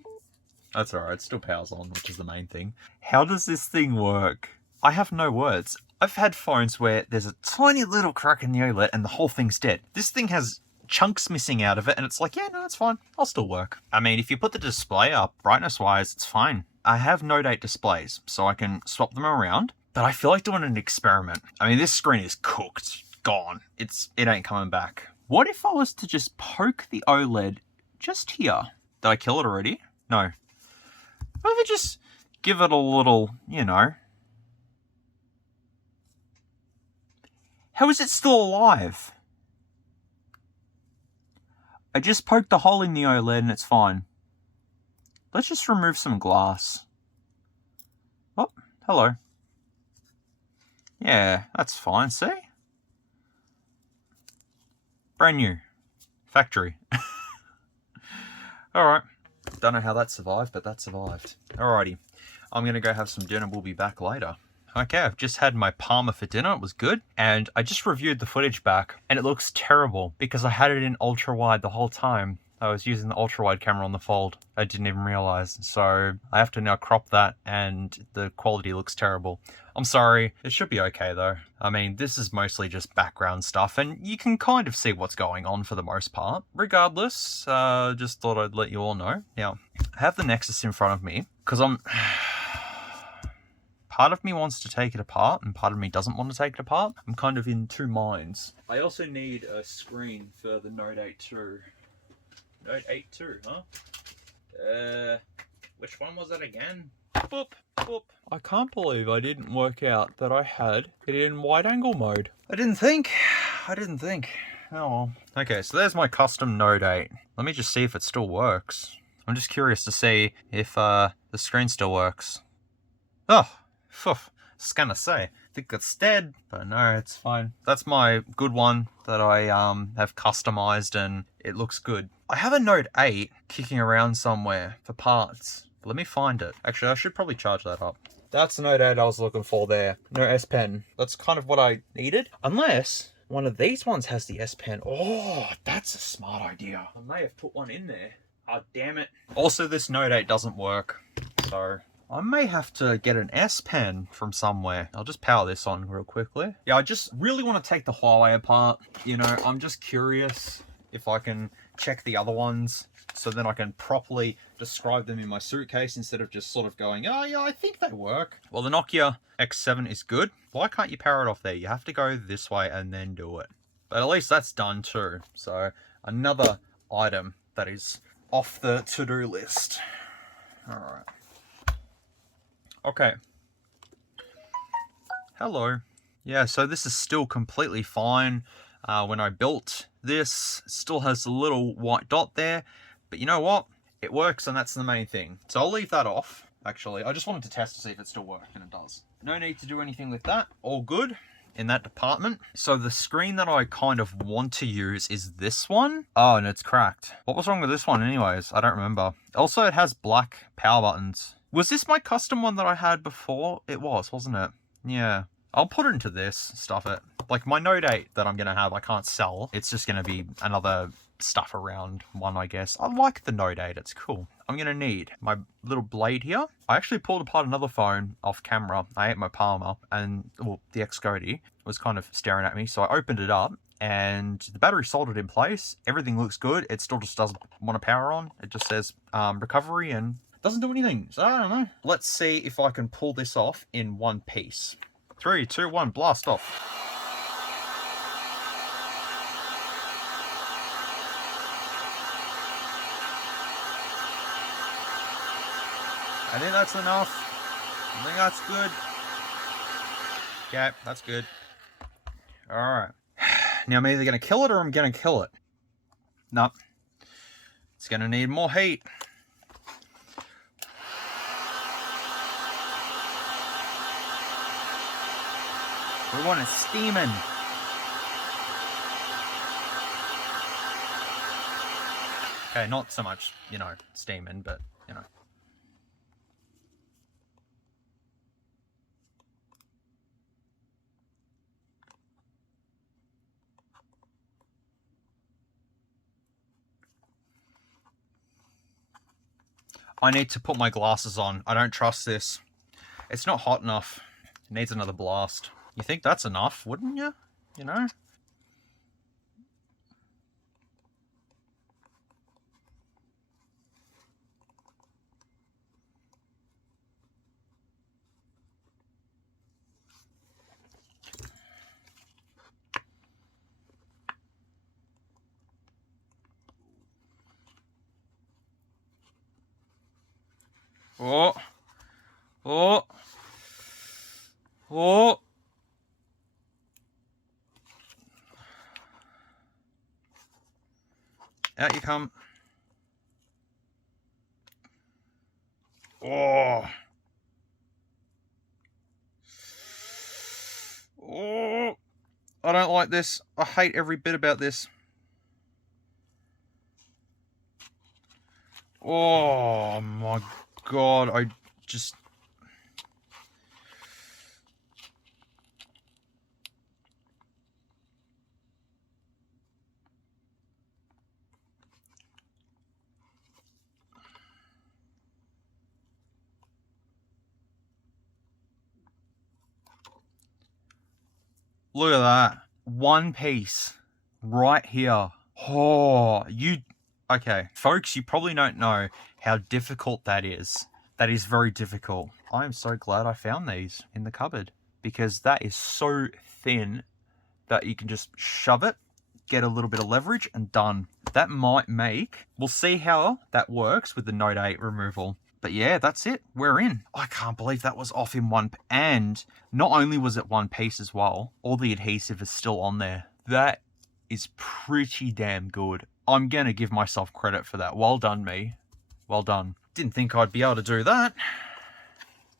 That's alright, it still powers on, which is the main thing. How does this thing work? I have no words. I've had phones where there's a tiny little crack in the OLED and the whole thing's dead. This thing has chunks missing out of it and it's like, yeah, no, it's fine. I'll still work. I mean, if you put the display up brightness-wise, it's fine. I have Note 8 displays, so I can swap them around, but I feel like doing an experiment. I mean, this screen is cooked, gone. It ain't coming back. What if I was to just poke the OLED just here? Did I kill it already? No. What if I just give it a little, you know. How is it still alive? I just poked the hole in the OLED and it's fine. Let's just remove some glass. Oh, hello. Yeah, that's fine, see? Brand new. Factory. Alright. Don't know how that survived, but that survived. Alrighty. I'm going to go have some dinner. We'll be back later. Okay, I've just had my Parma for dinner. It was good. And I just reviewed the footage back, and it looks terrible because I had it in ultra-wide the whole time. I was using the ultra-wide camera on the Fold. I didn't even realize. So I have to now crop that, and the quality looks terrible. I'm sorry. It should be okay, though. I mean, this is mostly just background stuff, and you can kind of see what's going on for the most part. Regardless, just thought I'd let you all know. Now, I have the Nexus in front of me, because I'm... Part of me wants to take it apart, and part of me doesn't want to take it apart. I'm kind of in two minds. I also need a screen for the Note 8 too. Note 8 too, huh? Which one was it again? Boop, boop. I can't believe I didn't work out that I had it in wide angle mode. I didn't think. Oh well. Okay, so there's my custom Note 8. Let me just see if it still works. I'm just curious to see if the screen still works. Oh. Phew, I was gonna say, I think it's dead, but no, it's fine. That's my good one that I have customized and it looks good. I have a Note 8 kicking around somewhere for parts. Let me find it. Actually, I should probably charge that up. That's the Note 8 I was looking for there. No S Pen. That's kind of what I needed. Unless one of these ones has the S Pen. Oh, that's a smart idea. I may have put one in there. Oh, damn it. Also, this Note 8 doesn't work, so I may have to get an S Pen from somewhere. I'll just power this on real quickly. Yeah, I just really want to take the Huawei apart. You know, I'm just curious if I can check the other ones so then I can properly describe them in my suitcase instead of just sort of going, oh yeah, I think they work. Well, the Nokia X7 is good. Why can't you power it off there? You have to go this way and then do it. But at least that's done too. So another item that is off the to-do list. All right. Okay. Hello. Yeah, so this is still completely fine. When I built this, it still has a little white dot there. But you know what? It works, and that's the main thing. So I'll leave that off, actually. I just wanted to test to see if it still worked, and it does. No need to do anything with that. All good in that department. So the screen that I kind of want to use is this one. Oh, and it's cracked. What was wrong with this one anyways? I don't remember. Also, it has black power buttons. Was this my custom one that I had before? It was, wasn't it? Yeah. I'll put it into this, stuff it. Like my Note 8 that I'm going to have, I can't sell. It's just going to be another stuff around one, I guess. I like the Note 8, it's cool. I'm going to need my little blade here. I actually pulled apart another phone off camera. I ate my Palmer and, well, the XGODY was kind of staring at me. So I opened it up and the battery soldered in place. Everything looks good. It still just doesn't want to power on. It just says recovery and doesn't do anything. So I don't know. Let's see if I can pull this off in one piece. 3, 2, 1, blast off. I think that's enough. I think that's good. Okay, that's good. Alright. Now I'm either going to kill it or I'm going to kill it. Nope. It's going to need more heat. We want it steaming. Okay, not so much, you know, steaming, but, you know. I need to put my glasses on. I don't trust this. It's not hot enough. It needs another blast. You think that's enough, wouldn't you? You know? Oh. Oh. Oh. Out you come. Oh. Oh. I don't like this. I hate every bit about this. Oh my God, I just... Look at that. One piece. Right here. Oh, you... Okay, folks, you probably don't know how difficult that is. That is very difficult. I am so glad I found these in the cupboard because that is so thin that you can just shove it, get a little bit of leverage and done. That might make... We'll see how that works with the Note 8 removal. But yeah, that's it. We're in. I can't believe that was off in one... And not only was it one piece as well, all the adhesive is still on there. That is pretty damn good. I'm going to give myself credit for that. Well done, me. Well done. Didn't think I'd be able to do that.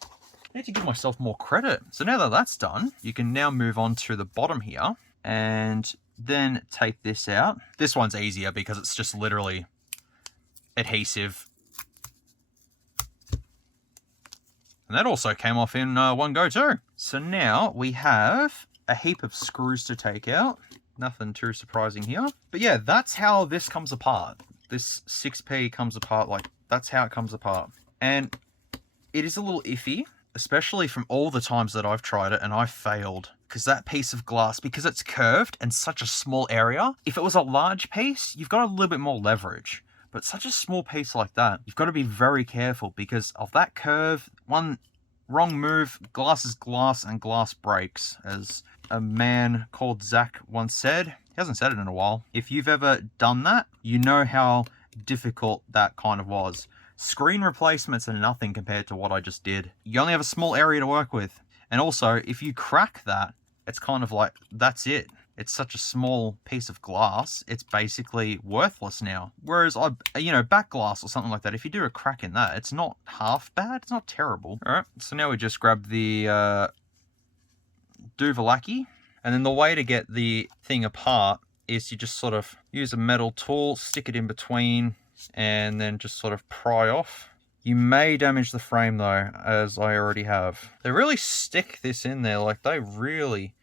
I need to give myself more credit. So now that that's done, you can now move on to the bottom here and then take this out. This one's easier because it's just literally adhesive. And that also came off in one go too. So now we have a heap of screws to take out. Nothing too surprising here. But yeah, that's how this comes apart. This 6P comes apart, like, that's how it comes apart. And it is a little iffy, especially from all the times that I've tried it and I failed. Because that piece of glass, because it's curved and such a small area, if it was a large piece, you've got a little bit more leverage. But such a small piece like that, you've got to be very careful because of that curve. One wrong move, glass is glass and glass breaks, as a man called Zach once said. He hasn't said it in a while. If you've ever done that, you know how difficult that kind of was. Screen replacements are nothing compared to what I just did. You only have a small area to work with. And also, if you crack that, it's kind of like, that's it. It's such a small piece of glass, it's basically worthless now. Whereas, back glass or something like that, if you do a crack in that, it's not half bad, it's not terrible. Alright, so now we just grab the Duvalaki. And then the way to get the thing apart is you just sort of use a metal tool, stick it in between, and then just sort of pry off. You may damage the frame though, as I already have. They really stick this in there, like they really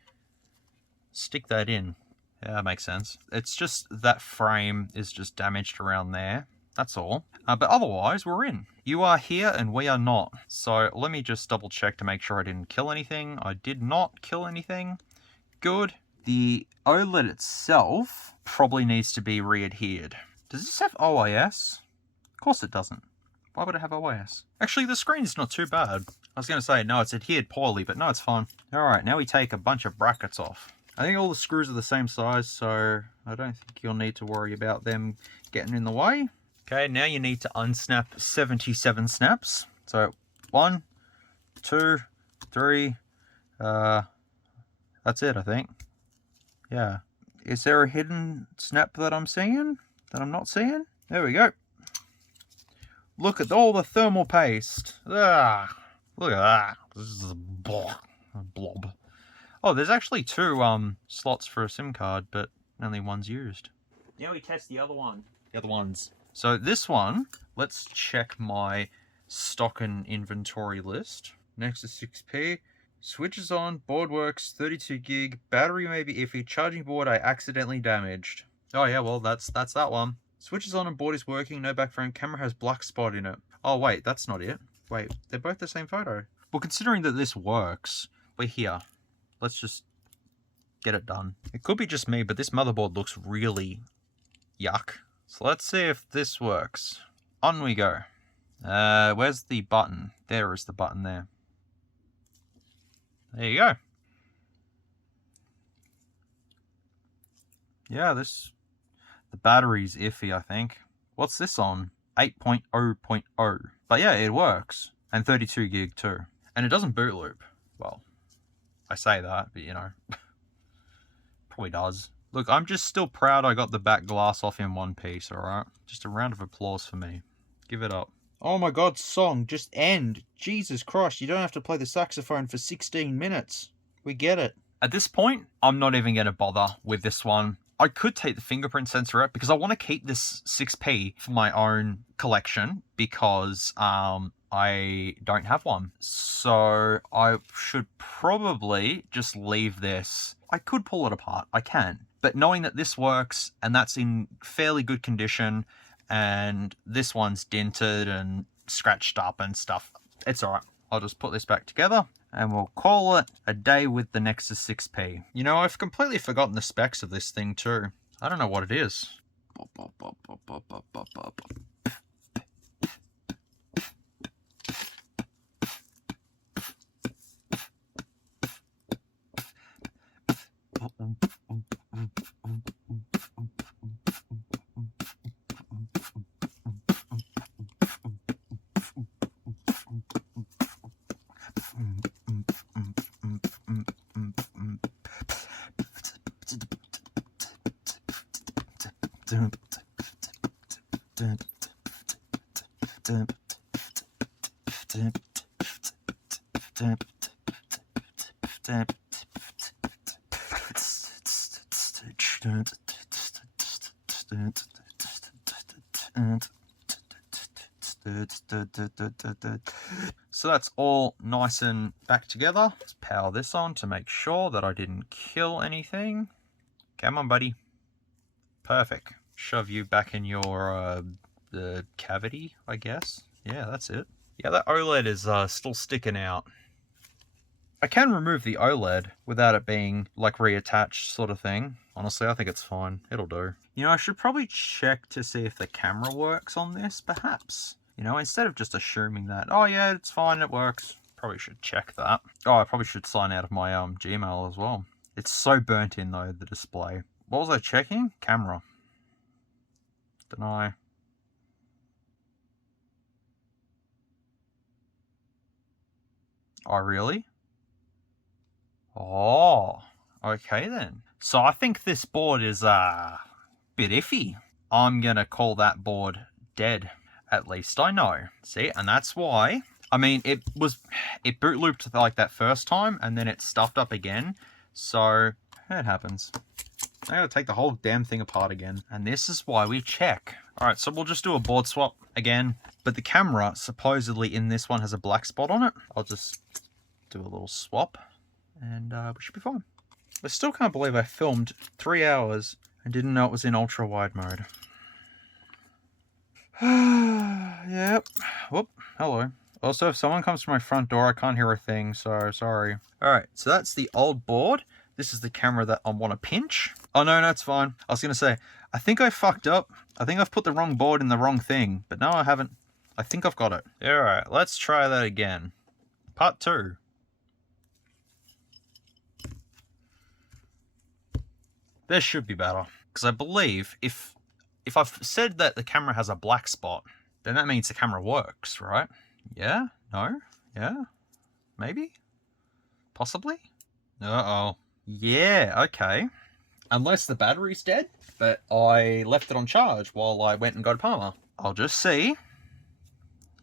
stick that in. Yeah, that makes sense. It's just that frame is just damaged around there. That's all. But otherwise, we're in. You are here and we are not. So let me just double check to make sure I didn't kill anything. I did not kill anything. Good. The OLED itself probably needs to be re-adhered. Does this have OIS? Of course it doesn't. Why would it have OIS? Actually, the screen's not too bad. I was going to say, no, it's adhered poorly, but no, it's fine. Alright, now we take a bunch of brackets off. I think all the screws are the same size, so I don't think you'll need to worry about them getting in the way. Okay, now you need to unsnap 77 snaps. So, 1, 2, 3, that's it, I think. Yeah. Is there a hidden snap that I'm seeing? That I'm not seeing? There we go. Look at all the thermal paste. Ah, look at that. This is a blob. Oh, there's actually 2 slots for a SIM card, but only one's used. Now we test the other one. The other ones. So this one, let's check my stock and inventory list. Nexus 6P. Switches on, board works, 32 gig, battery may be iffy, charging board I accidentally damaged. Oh yeah, well that's that one. Switches on and board is working, no backframe, camera has black spot in it. Oh wait, that's not it. Wait, they're both the same photo. Well, considering that this works, we're here. Let's just get it done. It could be just me, but this motherboard looks really yuck. So let's see if this works. On we go. Where's the button? There is the button there. There you go. Yeah, the battery's iffy, I think. What's this on? 8.0.0. But yeah, it works. And 32 gig too. And it doesn't boot loop. Well, I say that, but you know, probably does. Look, I'm just still proud I got the back glass off in one piece, alright? Just a round of applause for me. Give it up. Oh my god, song, just end. Jesus Christ, you don't have to play the saxophone for 16 minutes. We get it. At this point, I'm not even going to bother with this one. I could take the fingerprint sensor out because I want to keep this 6P for my own collection because I don't have one. So I should probably just leave this. I could pull it apart. I can. But knowing that this works and that's in fairly good condition and this one's dented and scratched up and stuff, it's alright. I'll just put this back together and we'll call it a day with the Nexus 6P. You know, I've completely forgotten the specs of this thing too. I don't know what it is. So that's all nice and back together. Let's power this on to make sure that I didn't kill anything. Come on, buddy. Perfect. Shove you back in your the cavity, I guess. Yeah, that's it. Yeah, that OLED is still sticking out. I can remove the OLED without it being like reattached sort of thing. Honestly, I think it's fine. It'll do. You know, I should probably check to see if the camera works on this, perhaps. You know, instead of just assuming that, oh yeah, it's fine, it works. Probably should check that. Oh, I probably should sign out of my Gmail as well. It's so burnt in though, the display. What was I checking? Camera. Deny. Oh, really? Oh, okay then. So I think this board is a bit iffy. I'm gonna call that board dead. At least I know. See, and that's why. I mean, it boot looped like that first time, and then it stuffed up again. So it happens. I gotta take the whole damn thing apart again. And this is why we check. Alright, so we'll just do a board swap again. But the camera, supposedly in this one, has a black spot on it. I'll just do a little swap. And we should be fine. I still can't believe I filmed 3 hours and didn't know it was in ultra wide mode. Yep. Whoop. Hello. Also, if someone comes to my front door, I can't hear a thing, so sorry. Alright, so that's the old board. This is the camera that I want to pinch. Oh, no, it's fine. I was going to say, I think I fucked up. I think I've put the wrong board in the wrong thing. But no, I haven't. I think I've got it. Alright, let's try that again. Part 2. This should be better. Because I believe if I've said that the camera has a black spot, then that means the camera works, right? Yeah? No? Yeah? Maybe? Possibly? Uh-oh. Yeah, okay. Unless the battery's dead, but I left it on charge while I went and got a Palmer. I'll just see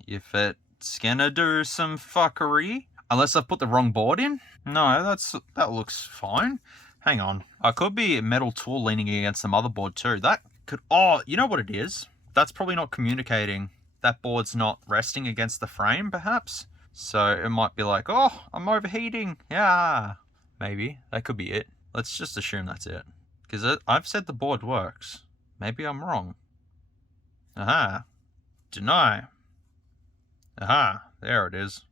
if it's gonna do some fuckery. Unless I've put the wrong board in. No, that looks fine. Hang on. I could be a metal tool leaning against the motherboard too. That could... Oh, you know what it is? That's probably not communicating. That board's not resting against the frame, perhaps? So it might be like, oh, I'm overheating. Yeah. Maybe. That could be it. Let's just assume that's it. Because I've said the board works. Maybe I'm wrong. Aha. Deny. Aha. There it is.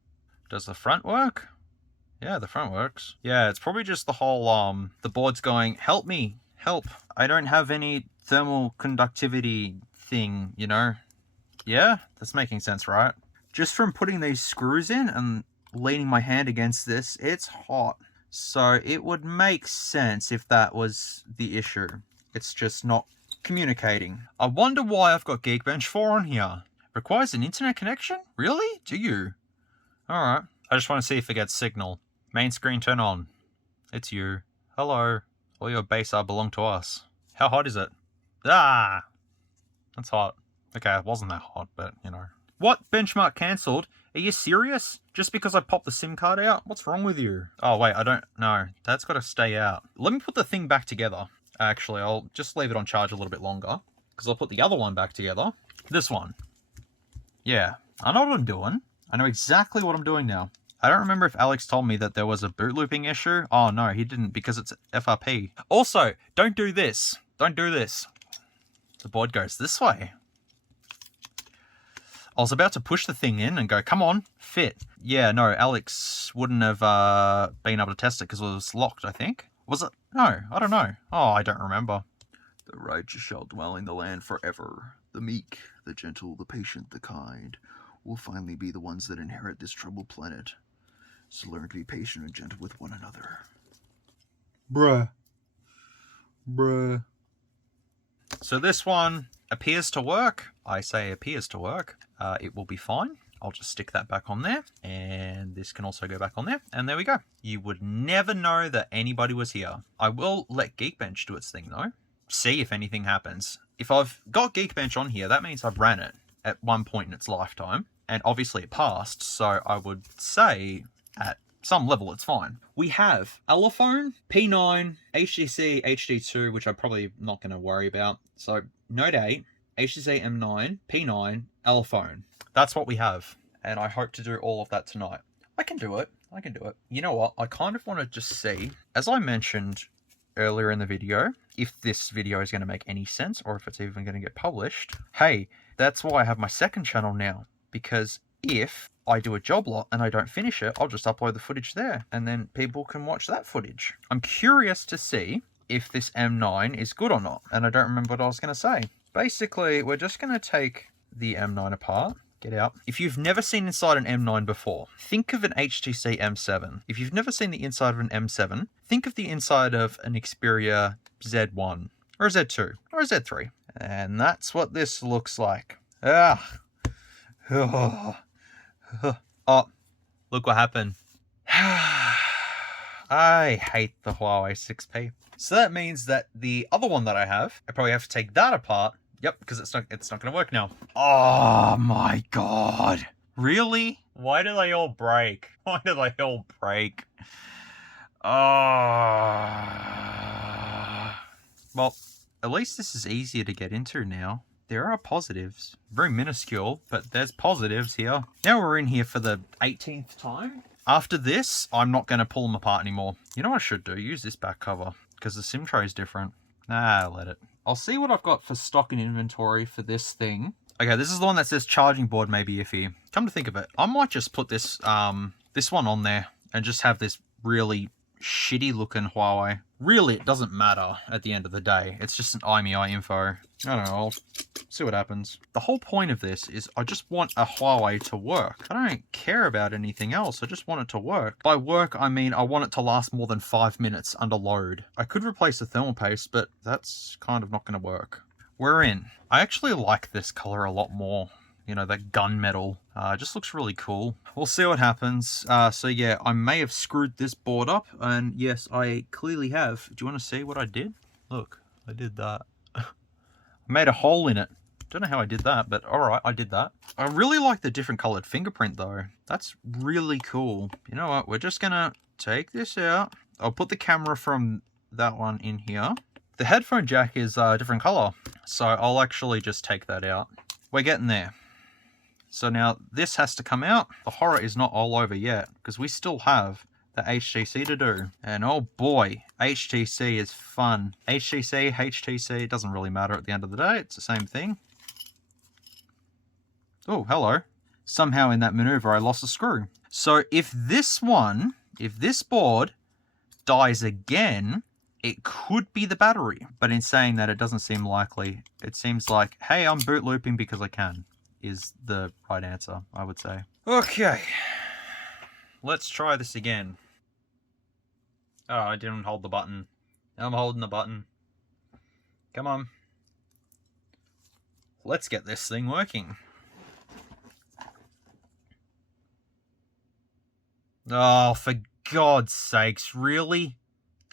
Does the front work? Yeah, the front works. Yeah, it's probably just the whole, the board's going, help me, help. I don't have any thermal conductivity thing, you know? Yeah, that's making sense, right? Just from putting these screws in and leaning my hand against this, it's hot. So it would make sense if that was the issue. It's just not communicating. I wonder why I've got Geekbench 4 on here. Requires an internet connection? Really? Do you? Alright. I just want to see if it gets signal. Main screen turn on. It's you. Hello. All your base are belong to us. How hot is it? Ah! That's hot. Okay, it wasn't that hot, but, you know. What? Benchmark cancelled? Are you serious? Just because I popped the SIM card out? What's wrong with you? Oh, wait, I don't... No, that's got to stay out. Let me put the thing back together. Actually, I'll just leave it on charge a little bit longer. Because I'll put the other one back together. This one. Yeah, I know what I'm doing. I know exactly what I'm doing now. I don't remember if Alex told me that there was a boot looping issue. Oh, no, he didn't because it's FRP. Also, don't do this. Don't do this. The board goes this way. I was about to push the thing in and go, come on, fit. Yeah, no, Alex wouldn't have been able to test it because it was locked, I think. Was it? No, I don't know. Oh, I don't remember. The righteous shall dwell in the land forever. The meek, the gentle, the patient, the kind will finally be the ones that inherit this troubled planet. So learn to be patient and gentle with one another. Bruh. So this one appears to work. I say appears to work. It will be fine. I'll just stick that back on there. And this can also go back on there. And there we go. You would never know that anybody was here. I will let Geekbench do its thing though. See if anything happens. If I've got Geekbench on here, that means I've ran it at one point in its lifetime. And obviously it passed. So I would say at some level it's fine. We have Elephone, P9, HTC HD2, which I'm probably not going to worry about. So Note 8, HTC M9, P9, Elephone. That's what we have. And I hope to do all of that tonight. I can do it. I can do it. You know what? I kind of want to just see, as I mentioned earlier in the video, if this video is going to make any sense or if it's even going to get published. Hey, that's why I have my second channel now. Because if I do a job lot and I don't finish it, I'll just upload the footage there and then people can watch that footage. I'm curious to see if this M9 is good or not, and I don't remember what I was going to say. Basically, we're just going to take the M9 apart. Get out. If you've never seen inside an M9 before, think of an HTC M7. If you've never seen the inside of an M7, think of the inside of an Xperia Z1 or a Z2 or a Z3. And that's what this looks like. Ah. Oh, look what happened. I hate the Huawei 6P. So that means that the other one that I have, I probably have to take that apart. Yep, because it's not going to work now. Oh my god. Really? Why do they all break? Why do they all break? Well, at least this is easier to get into now. There are positives. Very minuscule, but there's positives here. Now we're in here for the 18th time. After this, I'm not going to pull them apart anymore. You know what I should do? Use this back cover, because the SIM tray is different. Nah, let it. I'll see what I've got for stock and inventory for this thing. Okay, this is the one that says charging board may be iffy. Come to think of it, I might just put this this one on there and just have this really shitty looking Huawei. Really, it doesn't matter at the end of the day. It's just an IMEI info. I don't know, I'll see what happens. The whole point of this is I just want a Huawei to work. I don't care about anything else. I just want it to work. By work, I mean I want it to last more than 5 minutes under load. I could replace the thermal paste, but that's kind of not going to work. We're in. I actually like this color a lot more. You know, that gunmetal. Just looks really cool. We'll see what happens. So yeah, I may have screwed this board up, and yes, I clearly have. Do you want to see what I did? Look, I did that. I made a hole in it. Don't know how I did that, but alright, I did that. I really like the different colored fingerprint though. That's really cool. You know what, we're just gonna take this out. I'll put the camera from that one in here. The headphone jack is a different color, so I'll actually just take that out. We're getting there. So now this has to come out. The horror is not all over yet, because we still have the HTC to do. And oh boy, HTC is fun. HTC, it doesn't really matter at the end of the day. It's the same thing. Oh, hello. Somehow in that maneuver, I lost a screw. So if this board dies again, it could be the battery. But in saying that, it doesn't seem likely. It seems like, hey, I'm boot looping because I can, is the right answer, I would say. Okay. Let's try this again. Oh, I didn't hold the button. Now I'm holding the button. Come on. Let's get this thing working. Oh, for God's sakes, really?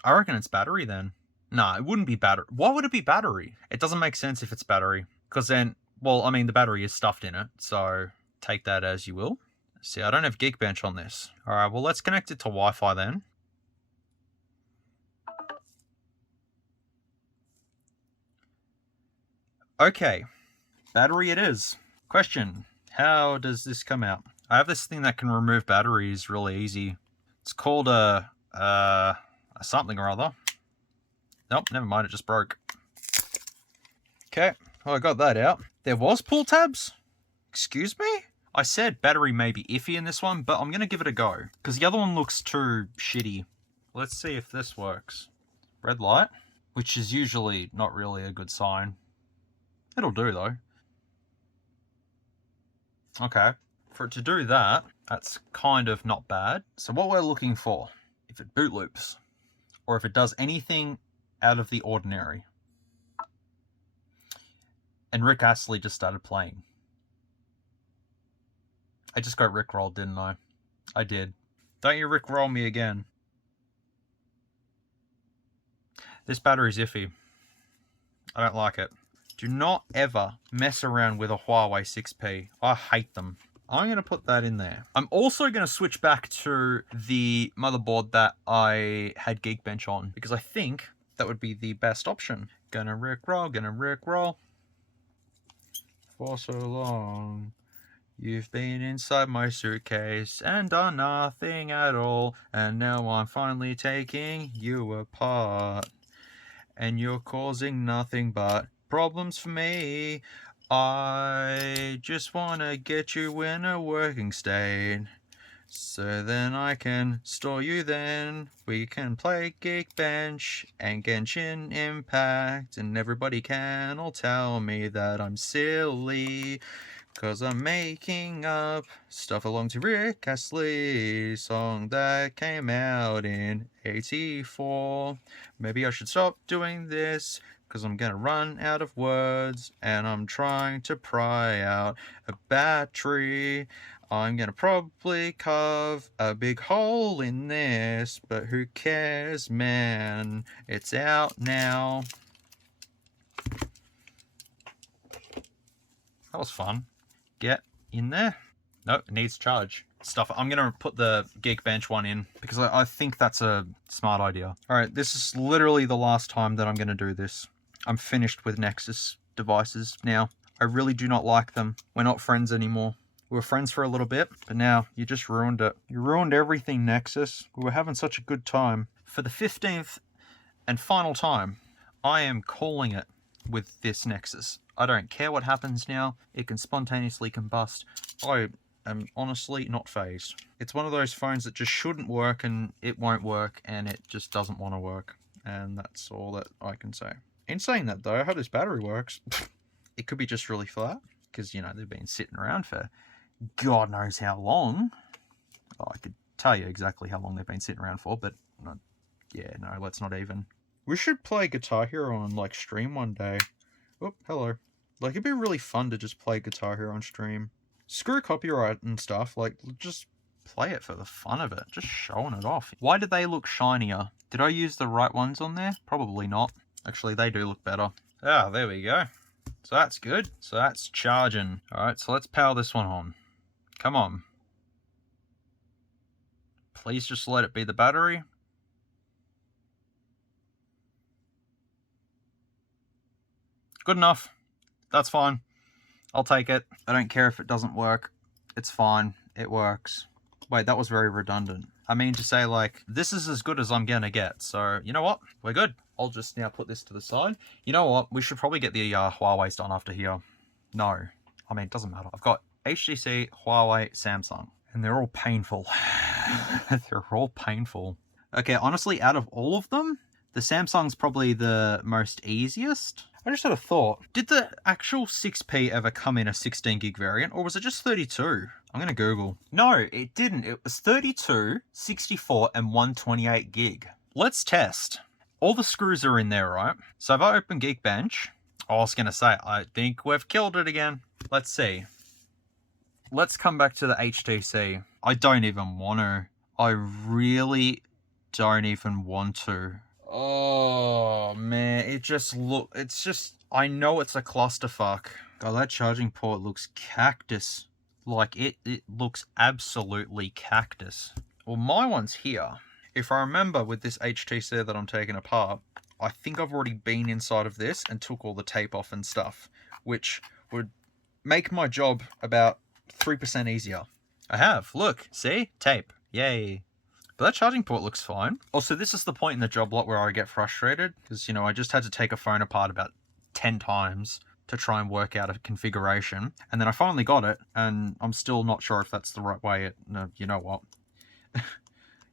I reckon it's battery then. Nah, it wouldn't be battery. Why would it be battery? It doesn't make sense if it's battery. Because then, well, I mean, the battery is stuffed in it, so take that as you will. See, I don't have Geekbench on this. Alright, well, let's connect it to Wi-Fi then. Okay, battery it is. Question, how does this come out? I have this thing that can remove batteries really easy. It's called a something or other. Nope, never mind, it just broke. Okay, well, I got that out. There was pull tabs? Excuse me? I said battery may be iffy in this one, but I'm going to give it a go. Because the other one looks too shitty. Let's see if this works. Red light, which is usually not really a good sign. It'll do though. Okay. For it to do that, that's kind of not bad. So what we're looking for, if it boot loops, or if it does anything out of the ordinary. And Rick Astley just started playing. I just got rickrolled, didn't I? I did. Don't you rickroll me again. This battery's iffy. I don't like it. Do not ever mess around with a Huawei 6P. I hate them. I'm going to put that in there. I'm also going to switch back to the motherboard that I had Geekbench on, because I think that would be the best option. Gonna rickroll. For so long, you've been inside my suitcase and done nothing at all, and now I'm finally taking you apart. And you're causing nothing but problems for me. I just wanna get you in a working state, so then I can store you then. We can play Geekbench and Genshin Impact, and everybody can all tell me that I'm silly, 'cause I'm making up stuff along to Rick Astley's song that came out in '84. Maybe I should stop doing this, 'cause I'm gonna run out of words, and I'm trying to pry out a battery. I'm gonna probably carve a big hole in this, but who cares, man? It's out now. That was fun. Get in there. Nope, it needs charge. Stuff. I'm gonna put the Geekbench one in because I think that's a smart idea. Alright, this is literally the last time that I'm gonna do this. I'm finished with Nexus devices now. I really do not like them. We're not friends anymore. We were friends for a little bit, but now you just ruined it. You ruined everything, Nexus. We were having such a good time. For the 15th and final time, I am calling it with this Nexus. I don't care what happens now. It can spontaneously combust. I am honestly not phased. It's one of those phones that just shouldn't work, and it won't work, and it just doesn't want to work. And that's all that I can say. In saying that though, how this battery works, it could be just really flat, because, you know, they've been sitting around for God knows how long. Oh, I could tell you exactly how long they've been sitting around for, but yeah, no, let's not even. We should play Guitar Hero on, like, stream one day. Oh, hello. Like, it'd be really fun to just play Guitar Hero on stream. Screw copyright and stuff, like, just play it for the fun of it. Just showing it off. Why did they look shinier? Did I use the right ones on there? Probably not. Actually, they do look better. Ah, there we go. So that's good. So that's charging. Alright, so let's power this one on. Come on. Please just let it be the battery. Good enough. That's fine. I'll take it. I don't care if it doesn't work. It's fine. It works. Wait, that was very redundant. I mean to say, like, this is as good as I'm gonna get. So, you know what? We're good. I'll just now put this to the side. You know what? We should probably get the Huawei's done after here. No. I mean, it doesn't matter. I've got HTC, Huawei, Samsung. And they're all painful. They're all painful. Okay, honestly, out of all of them, the Samsung's probably the most easiest. I just had a thought. Did the actual 6P ever come in a 16 gig variant, or was it just 32? I'm gonna Google. No, it didn't. It was 32, 64, and 128 gig. Let's test. All the screws are in there, right? So if I open Geekbench, I was gonna say, I think we've killed it again. Let's see. Let's come back to the HTC. I don't even want to. I really don't even want to. Oh man, it's just, I know it's a clusterfuck. God, that charging port looks cactus. Like, it looks absolutely cactus. Well, my one's here. If I remember with this HTC that I'm taking apart, I think I've already been inside of this and took all the tape off and stuff, which would make my job about 3% easier. I have. Look, see? Tape. Yay. But that charging port looks fine. Also, this is the point in the job lot where I get frustrated, because, you know, I just had to take a phone apart about 10 times to try and work out a configuration, and then I finally got it, and I'm still not sure if that's the right way. No, you know what?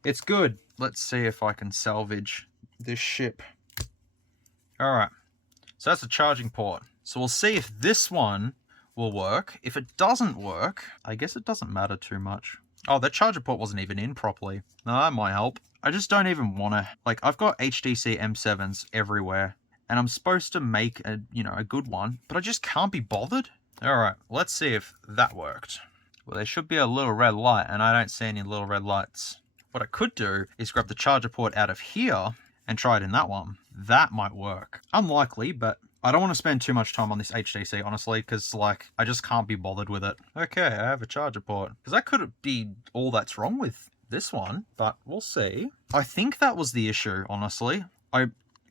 It's good. Let's see if I can salvage this ship. Alright, so that's a charging port. So we'll see if this one will work. If it doesn't work, I guess it doesn't matter too much. Oh, that charger port wasn't even in properly. No, that might help. I just don't even want to. Like, I've got HTC M7s everywhere, and I'm supposed to make a, you know, a good one, but I just can't be bothered. Alright, let's see if that worked. Well, there should be a little red light, and I don't see any little red lights. What I could do is grab the charger port out of here and try it in that one. That might work. Unlikely, but I don't want to spend too much time on this HTC, honestly, because, like, I just can't be bothered with it. Okay, I have a charger port. Because that could be all that's wrong with this one, but we'll see. I think that was the issue, honestly. I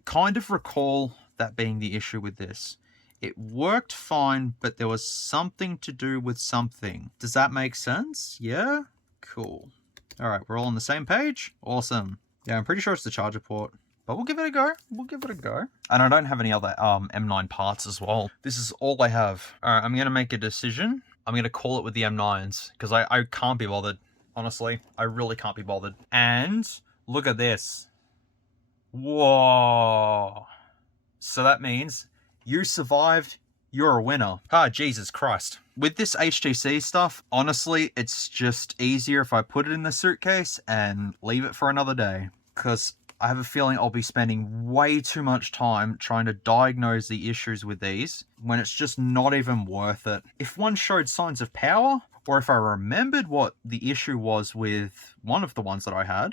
kind of recall that being the issue with this. It worked fine, but there was something to do with something. Does that make sense? Yeah? Cool. Alright, we're all on the same page? Awesome. Yeah, I'm pretty sure it's the charger port. But we'll give it a go. We'll give it a go. And I don't have any other M9 parts as well. This is all I have. All right, I'm going to make a decision. I'm going to call it with the M9s because I can't be bothered. Honestly, I really can't be bothered. And look at this. Whoa. So that means you survived. You're a winner. Ah, Jesus Christ. With this HTC stuff, honestly, it's just easier if I put it in the suitcase and leave it for another day. Because I have a feeling I'll be spending way too much time trying to diagnose the issues with these when it's just not even worth it. If one showed signs of power, or if I remembered what the issue was with one of the ones that I had,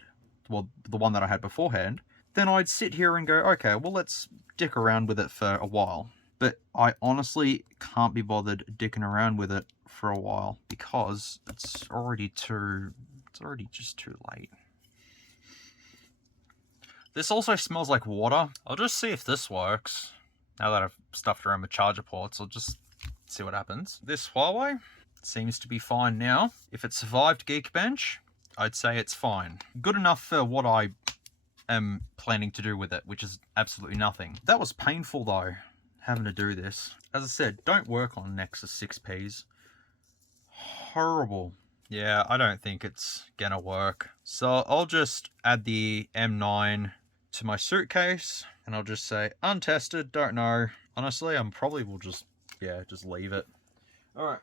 well, the one that I had beforehand, then I'd sit here and go, okay, well, let's dick around with it for a while. But I honestly can't be bothered dicking around with it for a while because it's already just too late. This also smells like water. I'll just see if this works. Now that I've stuffed around with charger ports, I'll just see what happens. This Huawei seems to be fine now. If it survived Geekbench, I'd say it's fine. Good enough for what I am planning to do with it, which is absolutely nothing. That was painful though, having to do this. As I said, don't work on Nexus 6Ps. Horrible. Yeah, I don't think it's gonna work. So I'll just add the M9 to my suitcase and I'll just say untested, don't know. Honestly, I'm probably will just leave it. All right,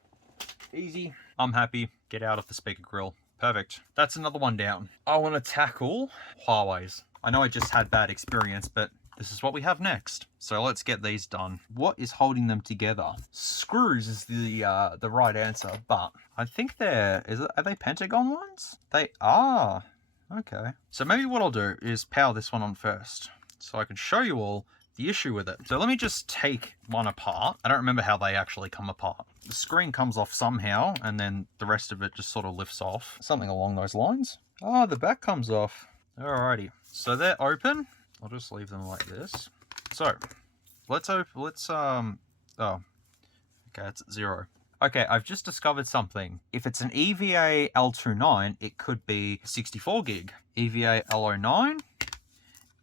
easy. I'm happy. Get out of the speaker grill. Perfect. That's another one down. I want to tackle Huawei's. I know I just had bad experience, but this is what we have next. So let's get these done. What is holding them together? Screws is the right answer, but I think are they Pentagon ones? They are. Okay. So maybe what I'll do is power this one on first so I can show you all the issue with it. So let me just take one apart. I don't remember how they actually come apart. The screen comes off somehow and then the rest of it just sort of lifts off. Something along those lines. Oh, the back comes off. Alrighty. So they're open. I'll just leave them like this. So let's okay, it's at 0. Okay, I've just discovered something. If it's an EVA L29, it could be 64 gig. EVA L09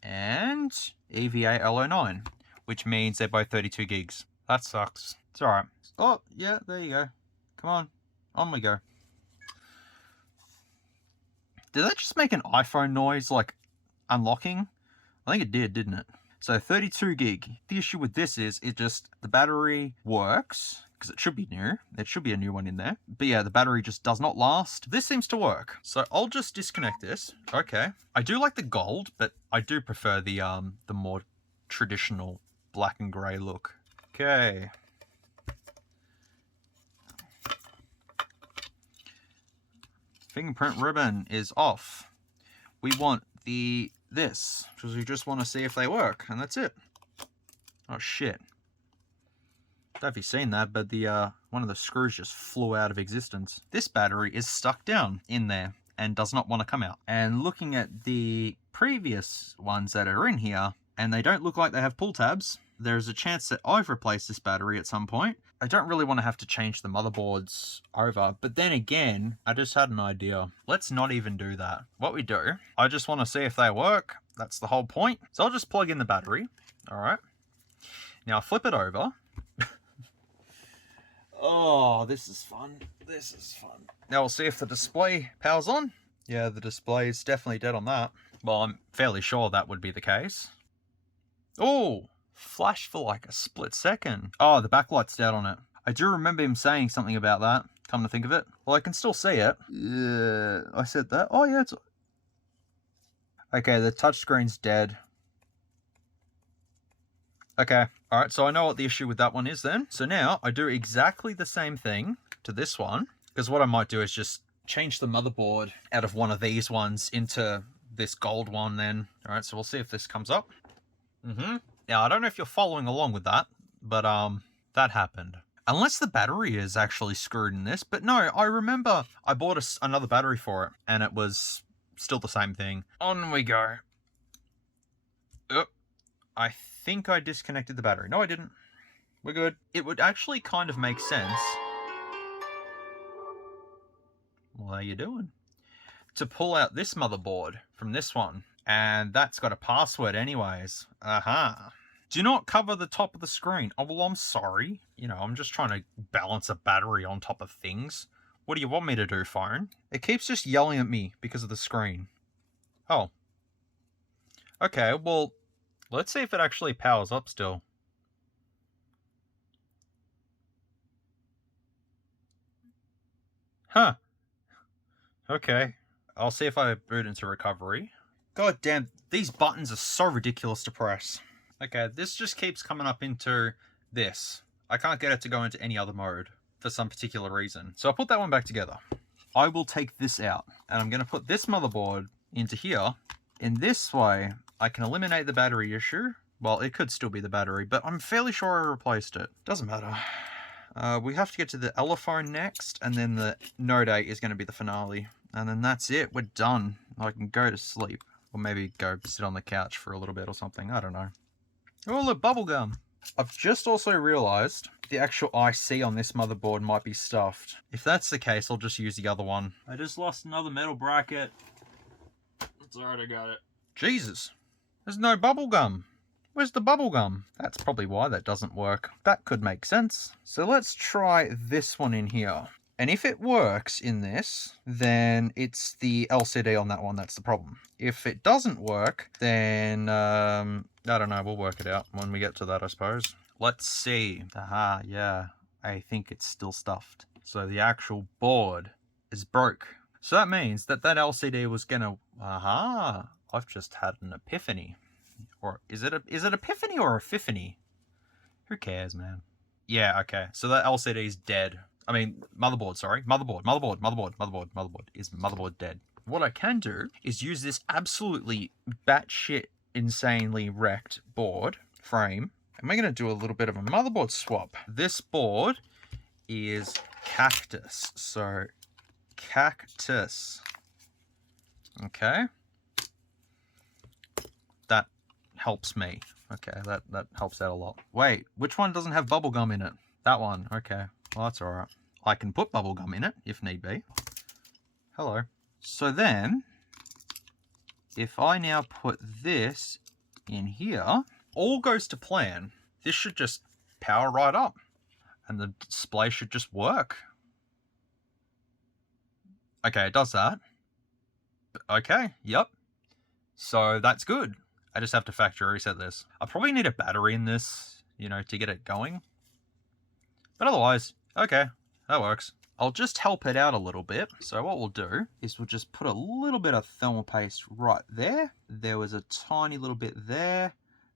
and EVA L09, which means they're both 32 gigs. That sucks. It's alright. Oh, yeah, there you go. Come on we go. Did that just make an iPhone noise, like unlocking? I think it did, didn't it? So 32 gig. The issue with this is the battery works, because it should be new. There should be a new one in there. But yeah, the battery just does not last. This seems to work. So I'll just disconnect this. Okay. I do like the gold, but I do prefer the more traditional black and grey look. Okay. Fingerprint ribbon is off. We want this, because we just want to see if they work, and that's it. Oh shit. Don't know if you've seen that, but the one of the screws just flew out of existence. This battery is stuck down in there and does not want to come out. And looking at the previous ones that are in here, and they don't look like they have pull tabs, there's a chance that I've replaced this battery at some point. I don't really want to have to change the motherboards over, but then again, I just had an idea. Let's not even do that. What we do, I just want to see if they work. That's the whole point. So I'll just plug in the battery. All right. Now flip it over. Oh, this is fun. This is fun. Now we'll see if the display powers on. Yeah, the display is definitely dead on that. Well, I'm fairly sure that would be the case. Oh, flash for like a split second. Oh, the backlight's dead on it. I do remember him saying something about that, come to think of it. Well, I can still see it. Yeah, I said that. Oh, yeah, it's... Okay, the touchscreen's dead. Okay, alright, so I know what the issue with that one is then. So now, I do exactly the same thing to this one, because what I might do is just change the motherboard out of one of these ones into this gold one then. Alright, so we'll see if this comes up. Now, I don't know if you're following along with that, but that happened. Unless the battery is actually screwed in this, but no, I remember I bought another battery for it, and it was still the same thing. On we go. Oh, I think I disconnected the battery. No, I didn't. We're good. It would actually kind of make sense. Well, how you doing? To pull out this motherboard from this one And that's got a password anyways. Aha. Do not cover the top of the screen. Oh, well, I'm sorry. You know, I'm just trying to balance a battery on top of things. What do you want me to do, phone? It keeps just yelling at me because of the screen. Oh. Okay, well, let's see if it actually powers up still. Huh. Okay. I'll see if I boot into recovery. God damn, these buttons are so ridiculous to press. Okay, this just keeps coming up into this. I can't get it to go into any other mode for some particular reason. So I'll put that one back together. I will take this out, and I'm going to put this motherboard into here. In this way, I can eliminate the battery issue. Well, it could still be the battery, but I'm fairly sure I replaced it. Doesn't matter. We have to get to the Elephone next, and then the Note 8 is going to be the finale. And then that's it. We're done. I can go to sleep. Or maybe go sit on the couch for a little bit or something. I don't know. Oh, look, bubblegum. I've just also realised the actual IC on this motherboard might be stuffed. If that's the case, I'll just use the other one. I just lost another metal bracket. It's alright, I got it. Jesus. There's no bubblegum. Where's the bubblegum? That's probably why that doesn't work. That could make sense. So let's try this one in here. And if it works in this, then it's the LCD on that one that's the problem. If it doesn't work, then, I don't know, we'll work it out when we get to that, I suppose. Let's see. Aha, yeah, I think it's still stuffed. So the actual board is broke. So that means that that LCD was gonna, aha, I've just had an epiphany. Or is it epiphany or epiphany? Who cares, man? Yeah, okay, so that LCD is dead. I mean, motherboard, sorry. Motherboard is motherboard dead. What I can do is use this absolutely batshit insanely wrecked board frame. And we're going to do a little bit of a motherboard swap. This board is Cactus. So, Cactus. Okay. That helps me. Okay, that helps out a lot. Wait, which one doesn't have bubblegum in it? That one, okay. Well, that's alright. I can put bubblegum in it, if need be. Hello. So then, if I now put this in here, all goes to plan. This should just power right up. And the display should just work. Okay, it does that. Okay, yep. So that's good. I just have to factory reset this. I probably need a battery in this, you know, to get it going. But otherwise, okay, that works. I'll just help it out a little bit. So what we'll do is we'll just put a little bit of thermal paste right there. There was a tiny little bit there.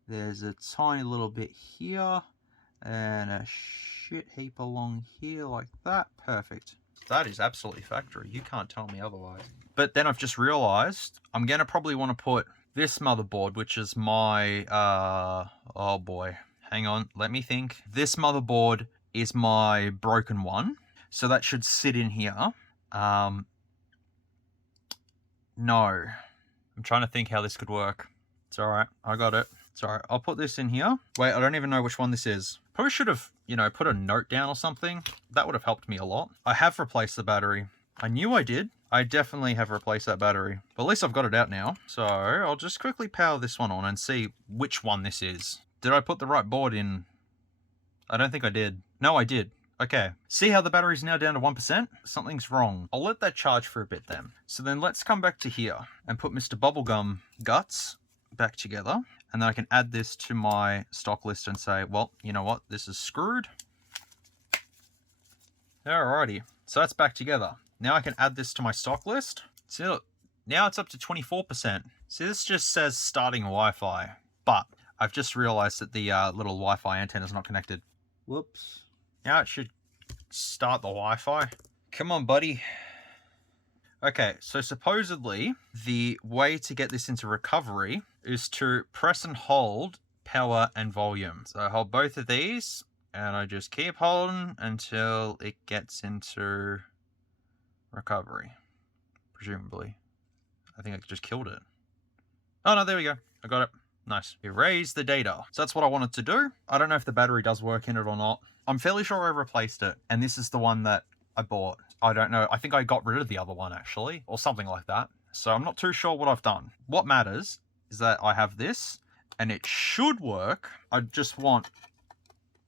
There's a tiny little bit here. And a shit heap along here like that. Perfect. That is absolutely factory. You can't tell me otherwise. But then I've just realized I'm going to probably want to put this motherboard, which is my, oh boy, hang on, let me think. This motherboard is my broken one, so that should sit in here. No, I'm trying to think how this could work. It's alright, I got it. It's alright, I'll put this in here. Wait, I don't even know which one this is. Probably should have, you know, put a note down or something. That would have helped me a lot. I have replaced the battery. I knew I did. I definitely have replaced that battery. But at least I've got it out now. So I'll just quickly power this one on and see which one this is. Did I put the right board in? I don't think I did. No, I did. Okay. See how the battery's now down to 1%? Something's wrong. I'll let that charge for a bit then. So then let's come back to here and put Mr. Bubblegum Guts back together. And then I can add this to my stock list and say, well, you know what? This is screwed. Alrighty. So that's back together. Now I can add this to my stock list. See, look, now it's up to 24%. See, this just says starting Wi-Fi, but I've just realized that the little Wi-Fi antenna is not connected. Whoops. Now it should start the Wi-Fi. Come on, buddy. Okay, so supposedly the way to get this into recovery is to press and hold power and volume. So I hold both of these and I just keep holding until it gets into recovery, presumably. I think I just killed it. Oh no, there we go. I got it. Nice. Erase the data. So that's what I wanted to do. I don't know if the battery does work in it or not. I'm fairly sure I replaced it. And this is the one that I bought. I don't know. I think I got rid of the other one actually, or something like that. So I'm not too sure what I've done. What matters is that I have this, and it should work. I just want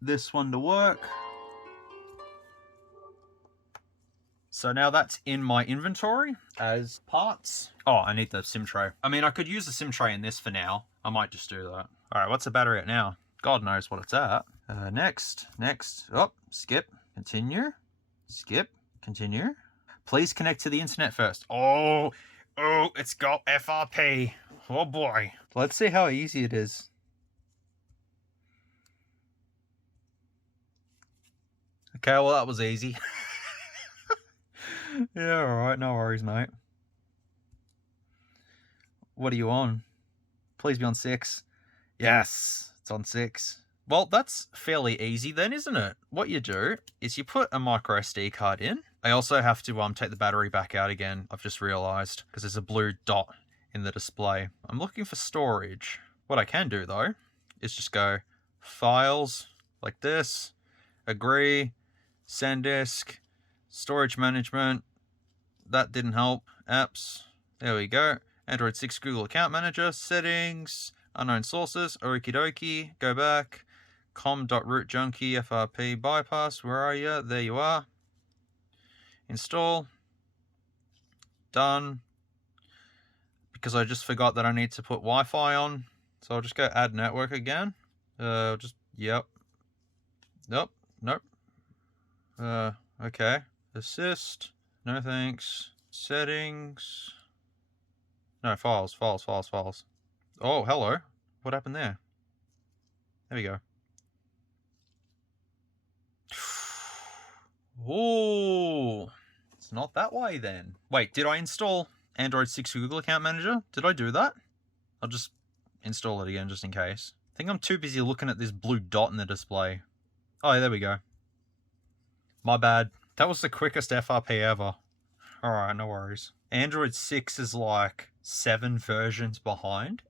this one to work. So now that's in my inventory as parts. Oh, I need the SIM tray. I mean, I could use the SIM tray in this for now. I might just do that. All right, what's the battery at now? God knows what it's at. Next, oh, skip, continue, skip, continue. Please connect to the internet first. Oh, it's got FRP. Oh boy. Let's see how easy it is. Okay, well that was easy. Yeah, alright, no worries, mate. What are you on? Please be on 6. Yes, it's on 6. Well, that's fairly easy then, isn't it? What you do is you put a micro SD card in. I also have to take the battery back out again, I've just realised, because there's a blue dot in the display. I'm looking for storage. What I can do, though, is just go Files, like this, Agree, SanDisk, Storage Management. That didn't help. Apps. There we go. Android 6 Google Account Manager. Settings. Unknown sources. Okie dokie. Go back. com.rootjunkie FRP bypass. Where are you? There you are. Install. Done. Because I just forgot that I need to put Wi-Fi on. So I'll just go add network again. Yep. Nope. Okay. Assist. No thanks. Settings. No, files. Oh, hello. What happened there? There we go. Oh, it's not that way then. Wait, did I install Android 6 Google Account Manager? Did I do that? I'll just install it again just in case. I think I'm too busy looking at this blue dot in the display. Oh, there we go. My bad. That was the quickest FRP ever. Alright, no worries. Android 6 is like 7 versions behind.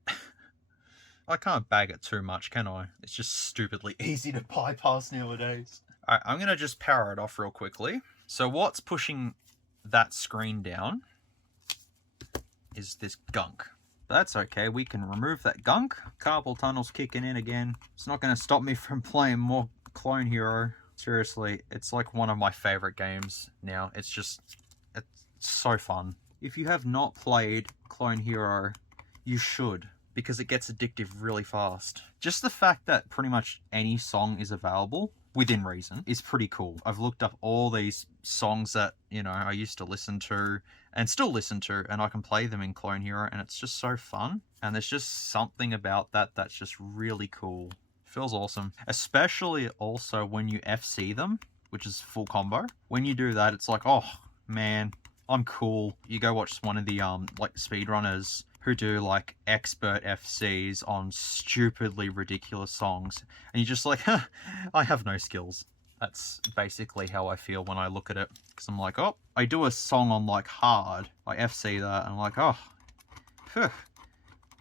I can't bag it too much, can I? It's just stupidly easy to bypass nowadays. Alright, I'm going to just power it off real quickly. So what's pushing that screen down is this gunk. But that's okay, we can remove that gunk. Carpal tunnel's kicking in again. It's not going to stop me from playing more Clone Hero. Seriously, it's like one of my favorite games now. It's so fun. If you have not played Clone Hero, you should, because it gets addictive really fast. Just the fact that pretty much any song is available, within reason, is pretty cool. I've looked up all these songs that, you know, I used to listen to, and still listen to, and I can play them in Clone Hero, and it's just so fun. And there's just something about that that's just really cool. Feels awesome, especially also when you FC them, which is full combo. When you do that, it's like, oh man, I'm cool. You go watch one of the like speedrunners who do like expert FCs on stupidly ridiculous songs, and you're just like, huh, I have no skills. That's basically how I feel when I look at it, because I'm like, oh, I do a song on like hard, I FC that, and I'm like, oh, phew,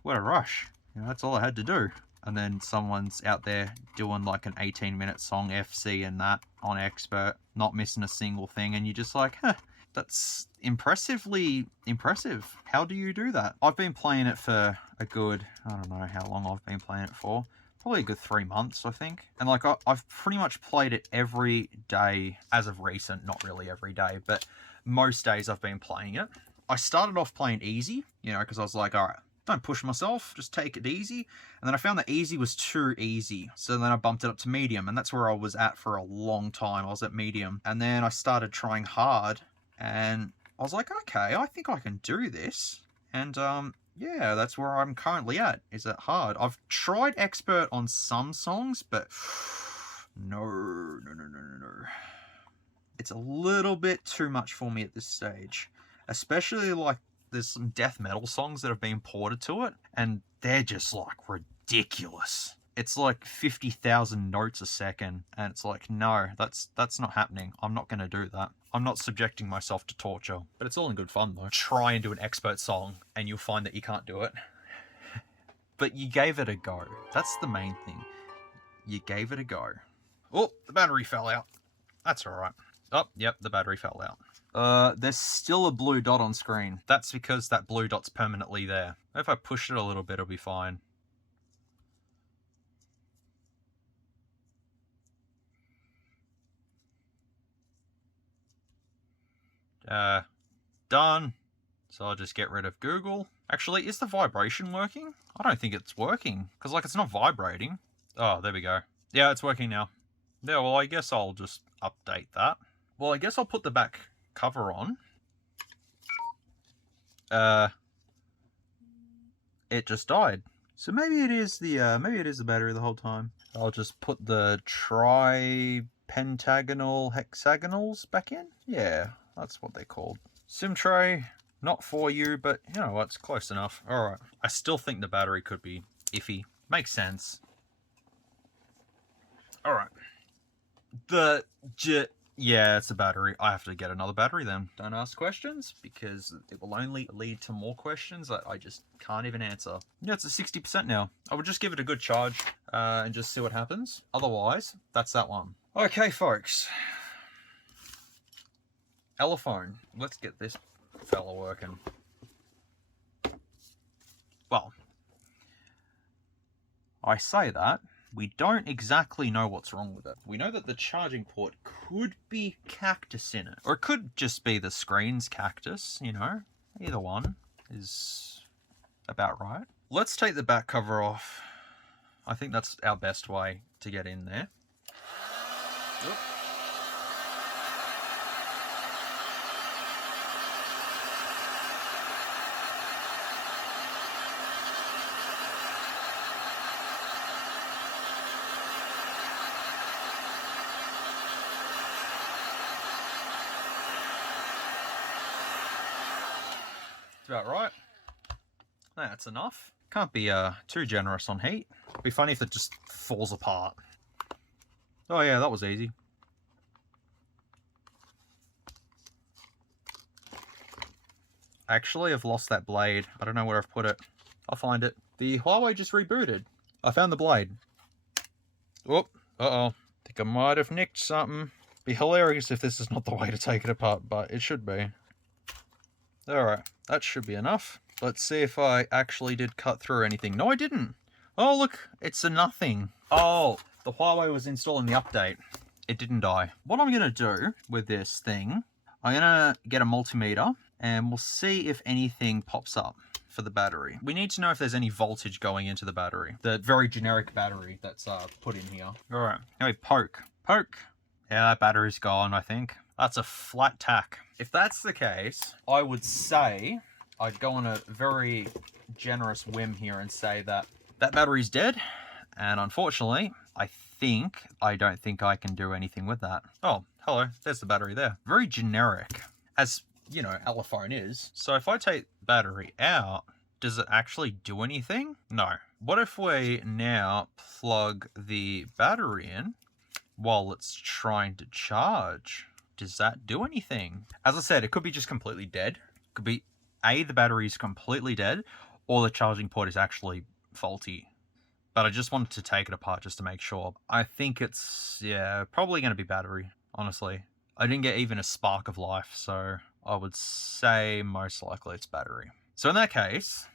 what a rush. You know, that's all I had to do. And then someone's out there doing like an 18-minute song FC and that on expert, not missing a single thing, and you're just like, huh, that's impressively impressive. How do you do that? I've been playing it for a good, I don't know how long I've been playing it for. Probably a good 3 months, I think. And like I've pretty much played it every day as of recent, not really every day, but most days I've been playing it. I started off playing easy, you know, because I was like, all right, don't push myself, just take it easy. And then I found that easy was too easy. So then I bumped it up to medium, and that's where I was at for a long time. I was at medium. And then I started trying hard, and I was like, okay, I think I can do this. And yeah, that's where I'm currently at, is at hard. I've tried expert on some songs, but no. It's a little bit too much for me at this stage. Especially like there's some death metal songs that have been ported to it, and they're just like ridiculous. It's like 50,000 notes a second, and it's like, no, that's not happening. I'm not going to do that. I'm not subjecting myself to torture. But it's all in good fun though. Try and do an expert song, and you'll find that you can't do it. But you gave it a go. That's the main thing. You gave it a go. Oh, the battery fell out. That's alright. Oh, yep, the battery fell out. There's still a blue dot on screen. That's because that blue dot's permanently there. If I push it a little bit, it'll be fine. Done. So I'll just get rid of Google. Actually, is the vibration working? I don't think it's working, because like it's not vibrating. Oh, there we go. Yeah, it's working now. Yeah, well, I guess I'll just update that. Well, I guess I'll put the back cover on. It just died. So maybe it is the battery the whole time. I'll just put the tri-pentagonal hexagonals back in. Yeah, that's what they're called. SIM tray, not for you, but you know what, it's close enough. All right. I still think the battery could be iffy. Makes sense. All right. Yeah, it's a battery. I have to get another battery then. Don't ask questions, because it will only lead to more questions that I just can't even answer. Yeah, it's at 60% now. I would just give it a good charge and just see what happens. Otherwise, that's that one. Okay, folks. Elephone. Let's get this fella working. Well, I say that. We don't exactly know what's wrong with it. We know that the charging port could be cactus in it. Or it could just be the screen's cactus, you know. Either one is about right. Let's take the back cover off. I think that's our best way to get in there. Oop. About right. That's enough. Can't be too generous on heat. It'd be funny if it just falls apart. Oh yeah, that was easy. Actually, I've lost that blade. I don't know where I've put it. I'll find it. The Huawei just rebooted. I found the blade. Whoop. Uh-oh. Think I might have nicked something. Be hilarious if this is not the way to take it apart, but it should be. Alright, that should be enough. Let's see if I actually did cut through anything. No, I didn't. Oh, look, it's a nothing. Oh, the Huawei was installing the update. It didn't die. What I'm going to do with this thing, I'm going to get a multimeter, and we'll see if anything pops up for the battery. We need to know if there's any voltage going into the battery. The very generic battery that's put in here. Alright, now we poke. Poke. Yeah, that battery's gone, I think. That's a flat tack. If that's the case, I would say I'd go on a very generous whim here and say that that battery's dead. And unfortunately, I don't think I can do anything with that. Oh, hello. There's the battery there. Very generic, as, you know, Elephone is. So if I take battery out, does it actually do anything? No. What if we now plug the battery in while it's trying to charge? Does that do anything? As I said, it could be just completely dead. It could be A, the battery is completely dead, or the charging port is actually faulty. But I just wanted to take it apart just to make sure. I think it's, yeah, probably going to be battery, honestly. I didn't get even a spark of life, so I would say most likely it's battery. So in that case,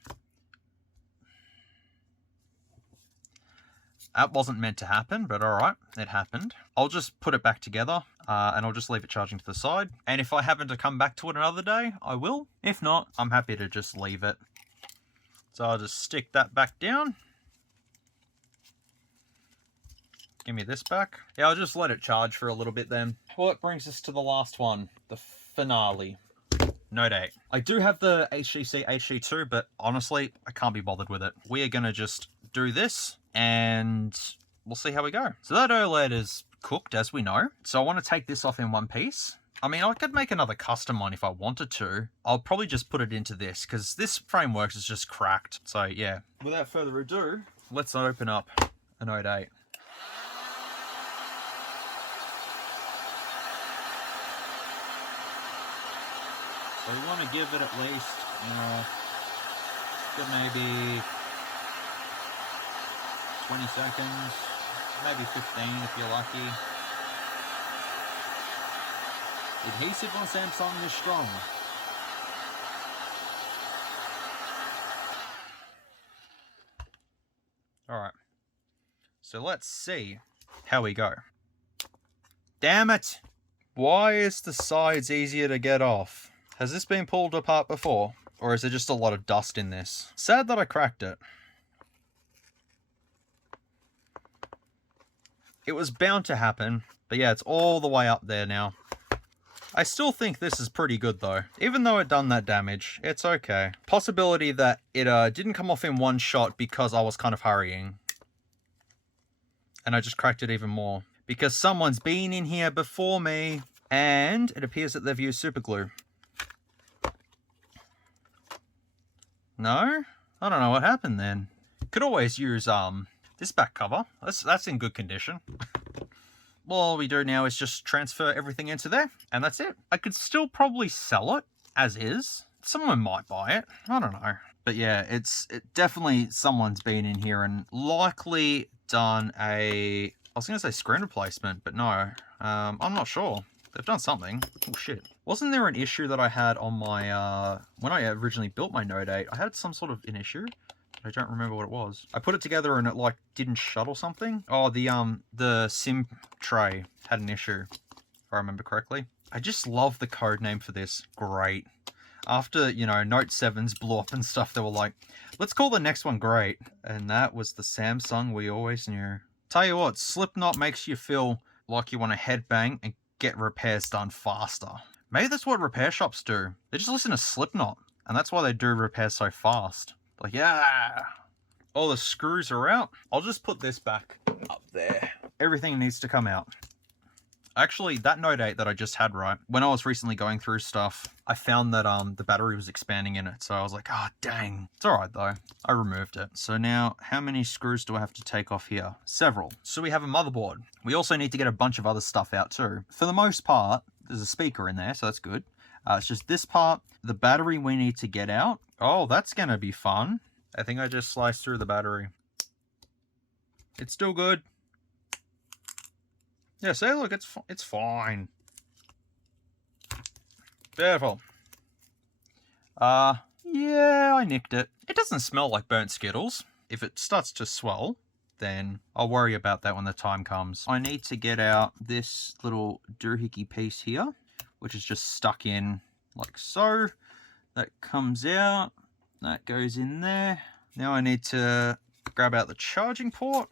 that wasn't meant to happen, but alright, it happened. I'll just put it back together, and I'll just leave it charging to the side. And if I happen to come back to it another day, I will. If not, I'm happy to just leave it. So I'll just stick that back down. Give me this back. Yeah, I'll just let it charge for a little bit then. Well, it brings us to the last one, the finale. Note 8. I do have the HTC HD2, but honestly, I can't be bothered with it. We are going to just do this, and we'll see how we go. So that OLED is cooked, as we know. So I want to take this off in one piece. I mean, I could make another custom one if I wanted to. I'll probably just put it into this, because this framework is just cracked. So yeah, without further ado, let's open up a Note 8. So we want to give it at least, you know, good maybe 20 seconds, maybe 15 if you're lucky. Adhesive on Samsung is strong. Alright. So let's see how we go. Damn it! Why is the sides easier to get off? Has this been pulled apart before? Or is there just a lot of dust in this? Sad that I cracked it. It was bound to happen. But yeah, it's all the way up there now. I still think this is pretty good though. Even though it done that damage, it's okay. Possibility that it didn't come off in one shot because I was kind of hurrying. And I just cracked it even more. Because someone's been in here before me. And it appears that they've used super glue. No? I don't know what happened then. Could always use this back cover. That's in good condition. Well, all we do now is just transfer everything into there, and that's it. I could still probably sell it as is. Someone might buy it. I don't know. But yeah, it definitely someone's been in here and likely done a... I was going to say screen replacement, but no. I'm not sure. They've done something. Oh, shit. Wasn't there an issue that I had on my... when I originally built my Note 8, I had some sort of an issue. I don't remember what it was. I put it together and it like didn't shut or something. Oh, the SIM tray had an issue, if I remember correctly. I just love the code name for this. Great. After, you know, Note 7s blew up and stuff, they were like, let's call the next one Great. And that was the Samsung we always knew. Tell you what, Slipknot makes you feel like you want to headbang and get repairs done faster. Maybe that's what repair shops do. They just listen to Slipknot, and that's why they do repairs so fast. Like, yeah, all the screws are out. I'll just put this back up there. Everything needs to come out. Actually, that Note 8 that I just had, right, when I was recently going through stuff, I found that the battery was expanding in it. So I was like, oh, dang. It's all right, though. I removed it. So now, how many screws do I have to take off here? Several. So we have a motherboard. We also need to get a bunch of other stuff out, too. For the most part, there's a speaker in there, so that's good. It's just this part. The battery we need to get out. Oh, that's going to be fun. I think I just sliced through the battery. It's still good. Yeah, see, look, it's fine. Beautiful. Yeah, I nicked it. It doesn't smell like burnt Skittles. If it starts to swell, then I'll worry about that when the time comes. I need to get out this little doohickey piece here, which is just stuck in like so. That comes out. That goes in there. Now I need to grab out the charging port.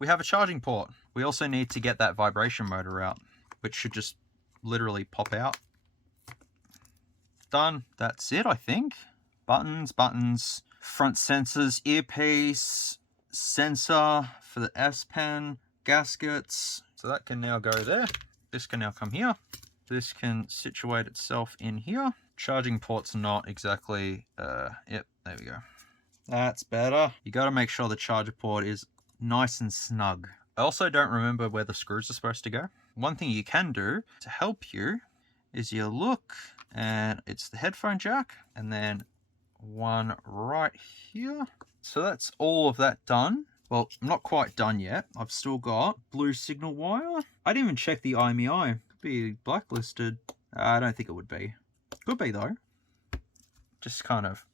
We have a charging port. We also need to get that vibration motor out, which should just literally pop out. Done. That's it, I think. Buttons, front sensors, earpiece, sensor for the S Pen, gaskets. So that can now go there. This can now come here. This can situate itself in here. Charging port's not exactly, yep, there we go. That's better. You got to make sure the charger port is nice and snug. I also don't remember where the screws are supposed to go. One thing you can do to help you is you look and it's the headphone jack and then one right here. So that's all of that done. Well, I'm not quite done yet. I've still got blue signal wire. I didn't even check the IMEI. Could be blacklisted. I don't think it would be. Could be though. Just kind of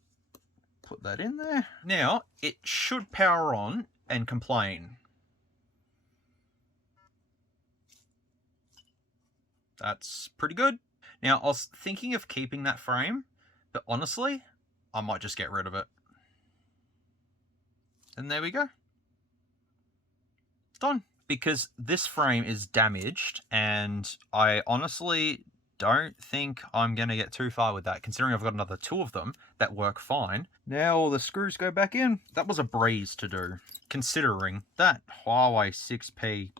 put that in there. Now, it should power on and complain. That's pretty good. Now, I was thinking of keeping that frame, but honestly, I might just get rid of it. And there we go. Done. Because this frame is damaged, and I honestly don't think I'm going to get too far with that, considering I've got another two of them that work fine. Now all the screws go back in. That was a breeze to do, considering that Huawei 6P...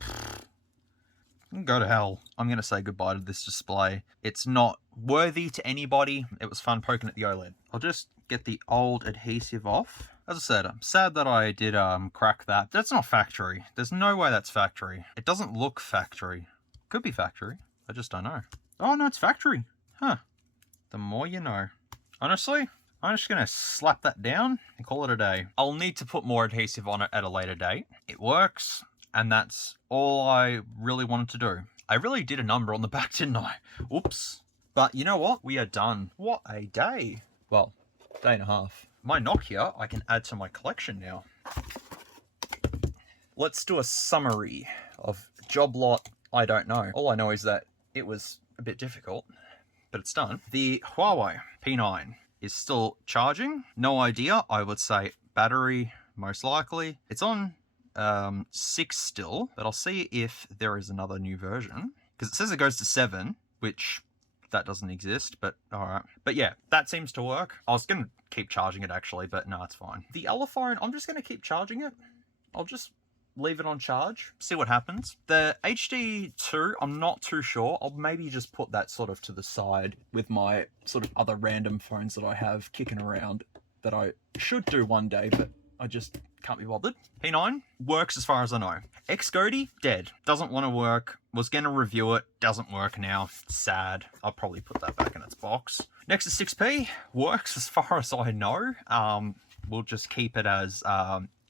Go to hell. I'm going to say goodbye to this display. It's not worthy to anybody. It was fun poking at the OLED. I'll just get the old adhesive off. As I said, I'm sad that I did crack that. That's not factory. There's no way that's factory. It doesn't look factory. Could be factory. I just don't know. Oh, no, it's factory. Huh. The more you know. Honestly, I'm just going to slap that down and call it a day. I'll need to put more adhesive on it at a later date. It works. And that's all I really wanted to do. I really did a number on the back, didn't I? Oops. But you know what? We are done. What a day. Well, day and a half. My Nokia, I can add to my collection now. Let's do a summary of job lot I don't know. All I know is that it was a bit difficult, but it's done. The Huawei P9 is still charging. No idea. I would say battery, most likely. It's on 6 still, but I'll see if there is another new version. Because it says it goes to 7, which that doesn't exist, but alright. But yeah, that seems to work. I was going to keep charging it actually, but no, it's fine. The Elephone, I'm just going to keep charging it. I'll just leave it on charge, see what happens. The HD2, I'm not too sure. I'll maybe just put that sort of to the side with my sort of other random phones that I have kicking around that I should do one day, but I just can't be bothered. P9 works as far as I know. XGODY, dead. Doesn't want to work. Was going to review it. Doesn't work now. Sad. I'll probably put that back in its box. Nexus 6P works as far as I know. We'll just keep it as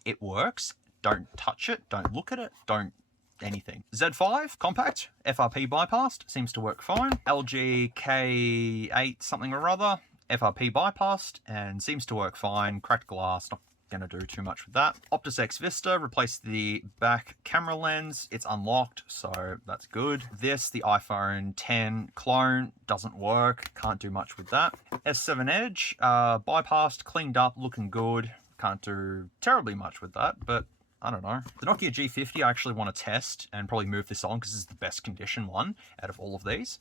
it works. Don't touch it, don't look at it, don't anything. Z5, compact, FRP bypassed, seems to work fine. LG K8 something or other, FRP bypassed, and seems to work fine. Cracked glass, not gonna do too much with that. Optus X Vista, replaced the back camera lens. It's unlocked, so that's good. This, the iPhone 10 clone, doesn't work, can't do much with that. S7 Edge, bypassed, cleaned up, looking good. Can't do terribly much with that, but I don't know. The Nokia G50 I actually want to test and probably move this on because this is the best condition one out of all of these.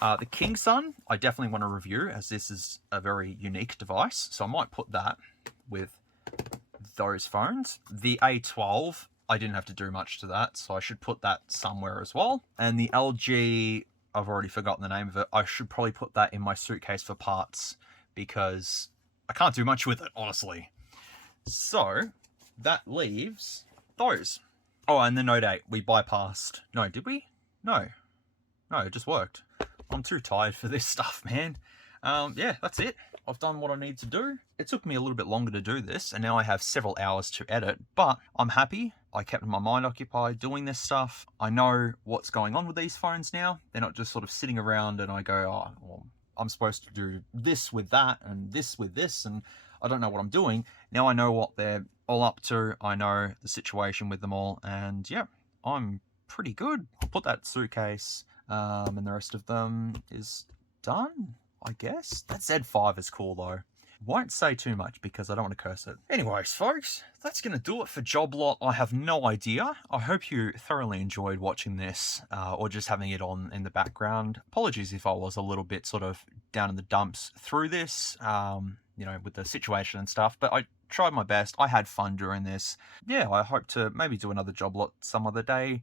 The Kingsun I definitely want to review as this is a very unique device, so I might put that with those phones. The A12, I didn't have to do much to that, so I should put that somewhere as well. And the LG, I've already forgotten the name of it, I should probably put that in my suitcase for parts because I can't do much with it, honestly. So that leaves those. Oh, and the Note 8, we bypassed. No, did we? No, it just worked. I'm too tired for this stuff, man. Yeah, that's it. I've done what I need to do. It took me a little bit longer to do this, and now I have several hours to edit, but I'm happy. I kept my mind occupied doing this stuff. I know what's going on with these phones now. They're not just sort of sitting around and I go, oh, well, I'm supposed to do this with that and this with this, and I don't know what I'm doing. Now I know what they're all up to. I know the situation with them all, and yeah, I'm pretty good. I'll put that suitcase, and the rest of them is done, I guess. That Z5 is cool though. Won't say too much because I don't want to curse it. Anyways, folks, that's going to do it for Job Lot. I have no idea. I hope you thoroughly enjoyed watching this or just having it on in the background. Apologies if I was a little bit sort of down in the dumps through this, you know, with the situation and stuff, but I tried my best. I had fun during this. Yeah, I hope to maybe do another Job Lot some other day,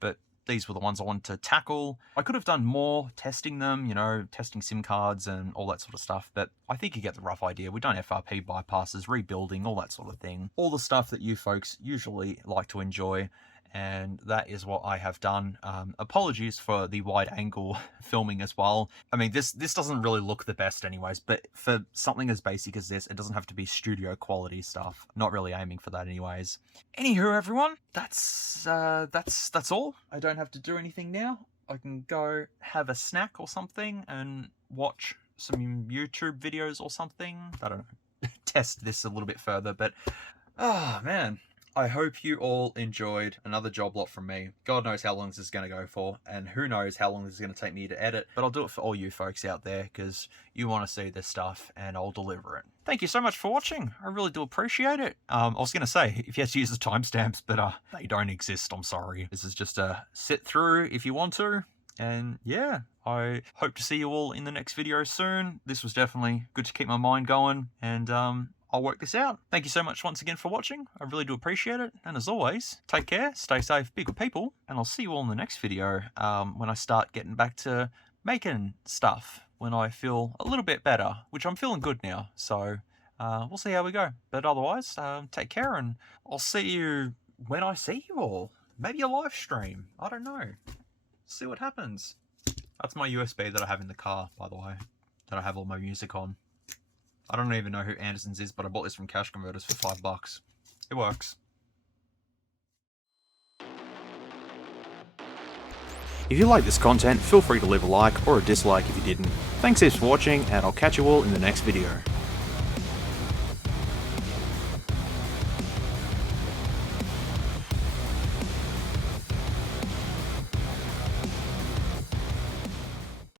but these were the ones I wanted to tackle. I could have done more testing them, you know, testing SIM cards and all that sort of stuff, but I think you get the rough idea. We've done FRP bypasses, rebuilding, all that sort of thing. All the stuff that you folks usually like to enjoy, and that is what I have done. Apologies for the wide angle filming as well. I mean, this doesn't really look the best anyways, but for something as basic as this, it doesn't have to be studio quality stuff. Not really aiming for that anyways. Anywho, everyone, that's all. I don't have to do anything now. I can go have a snack or something and watch some YouTube videos or something. I don't know. Test this a little bit further, but oh man. I hope you all enjoyed another Job Lot from me. God knows how long this is going to go for, and who knows how long this is going to take me to edit, but I'll do it for all you folks out there because you want to see this stuff and I'll deliver it. Thank you so much for watching. I really do appreciate it. I was going to say, if you had to use the timestamps, but they don't exist, I'm sorry. This is just a sit through if you want to. And yeah, I hope to see you all in the next video soon. This was definitely good to keep my mind going, and I'll work this out. Thank you so much once again for watching. I really do appreciate it. And as always, take care, stay safe, be good people, and I'll see you all in the next video when I start getting back to making stuff, when I feel a little bit better, which I'm feeling good now. So we'll see how we go. But otherwise, take care, and I'll see you when I see you all. Maybe a live stream. I don't know. See what happens. That's my USB that I have in the car, by the way, that I have all my music on. I don't even know who Anderson's is, but I bought this from Cash Converters for $5. It works. If you like this content, feel free to leave a like or a dislike if you didn't. Thanks heaps for watching, and I'll catch you all in the next video.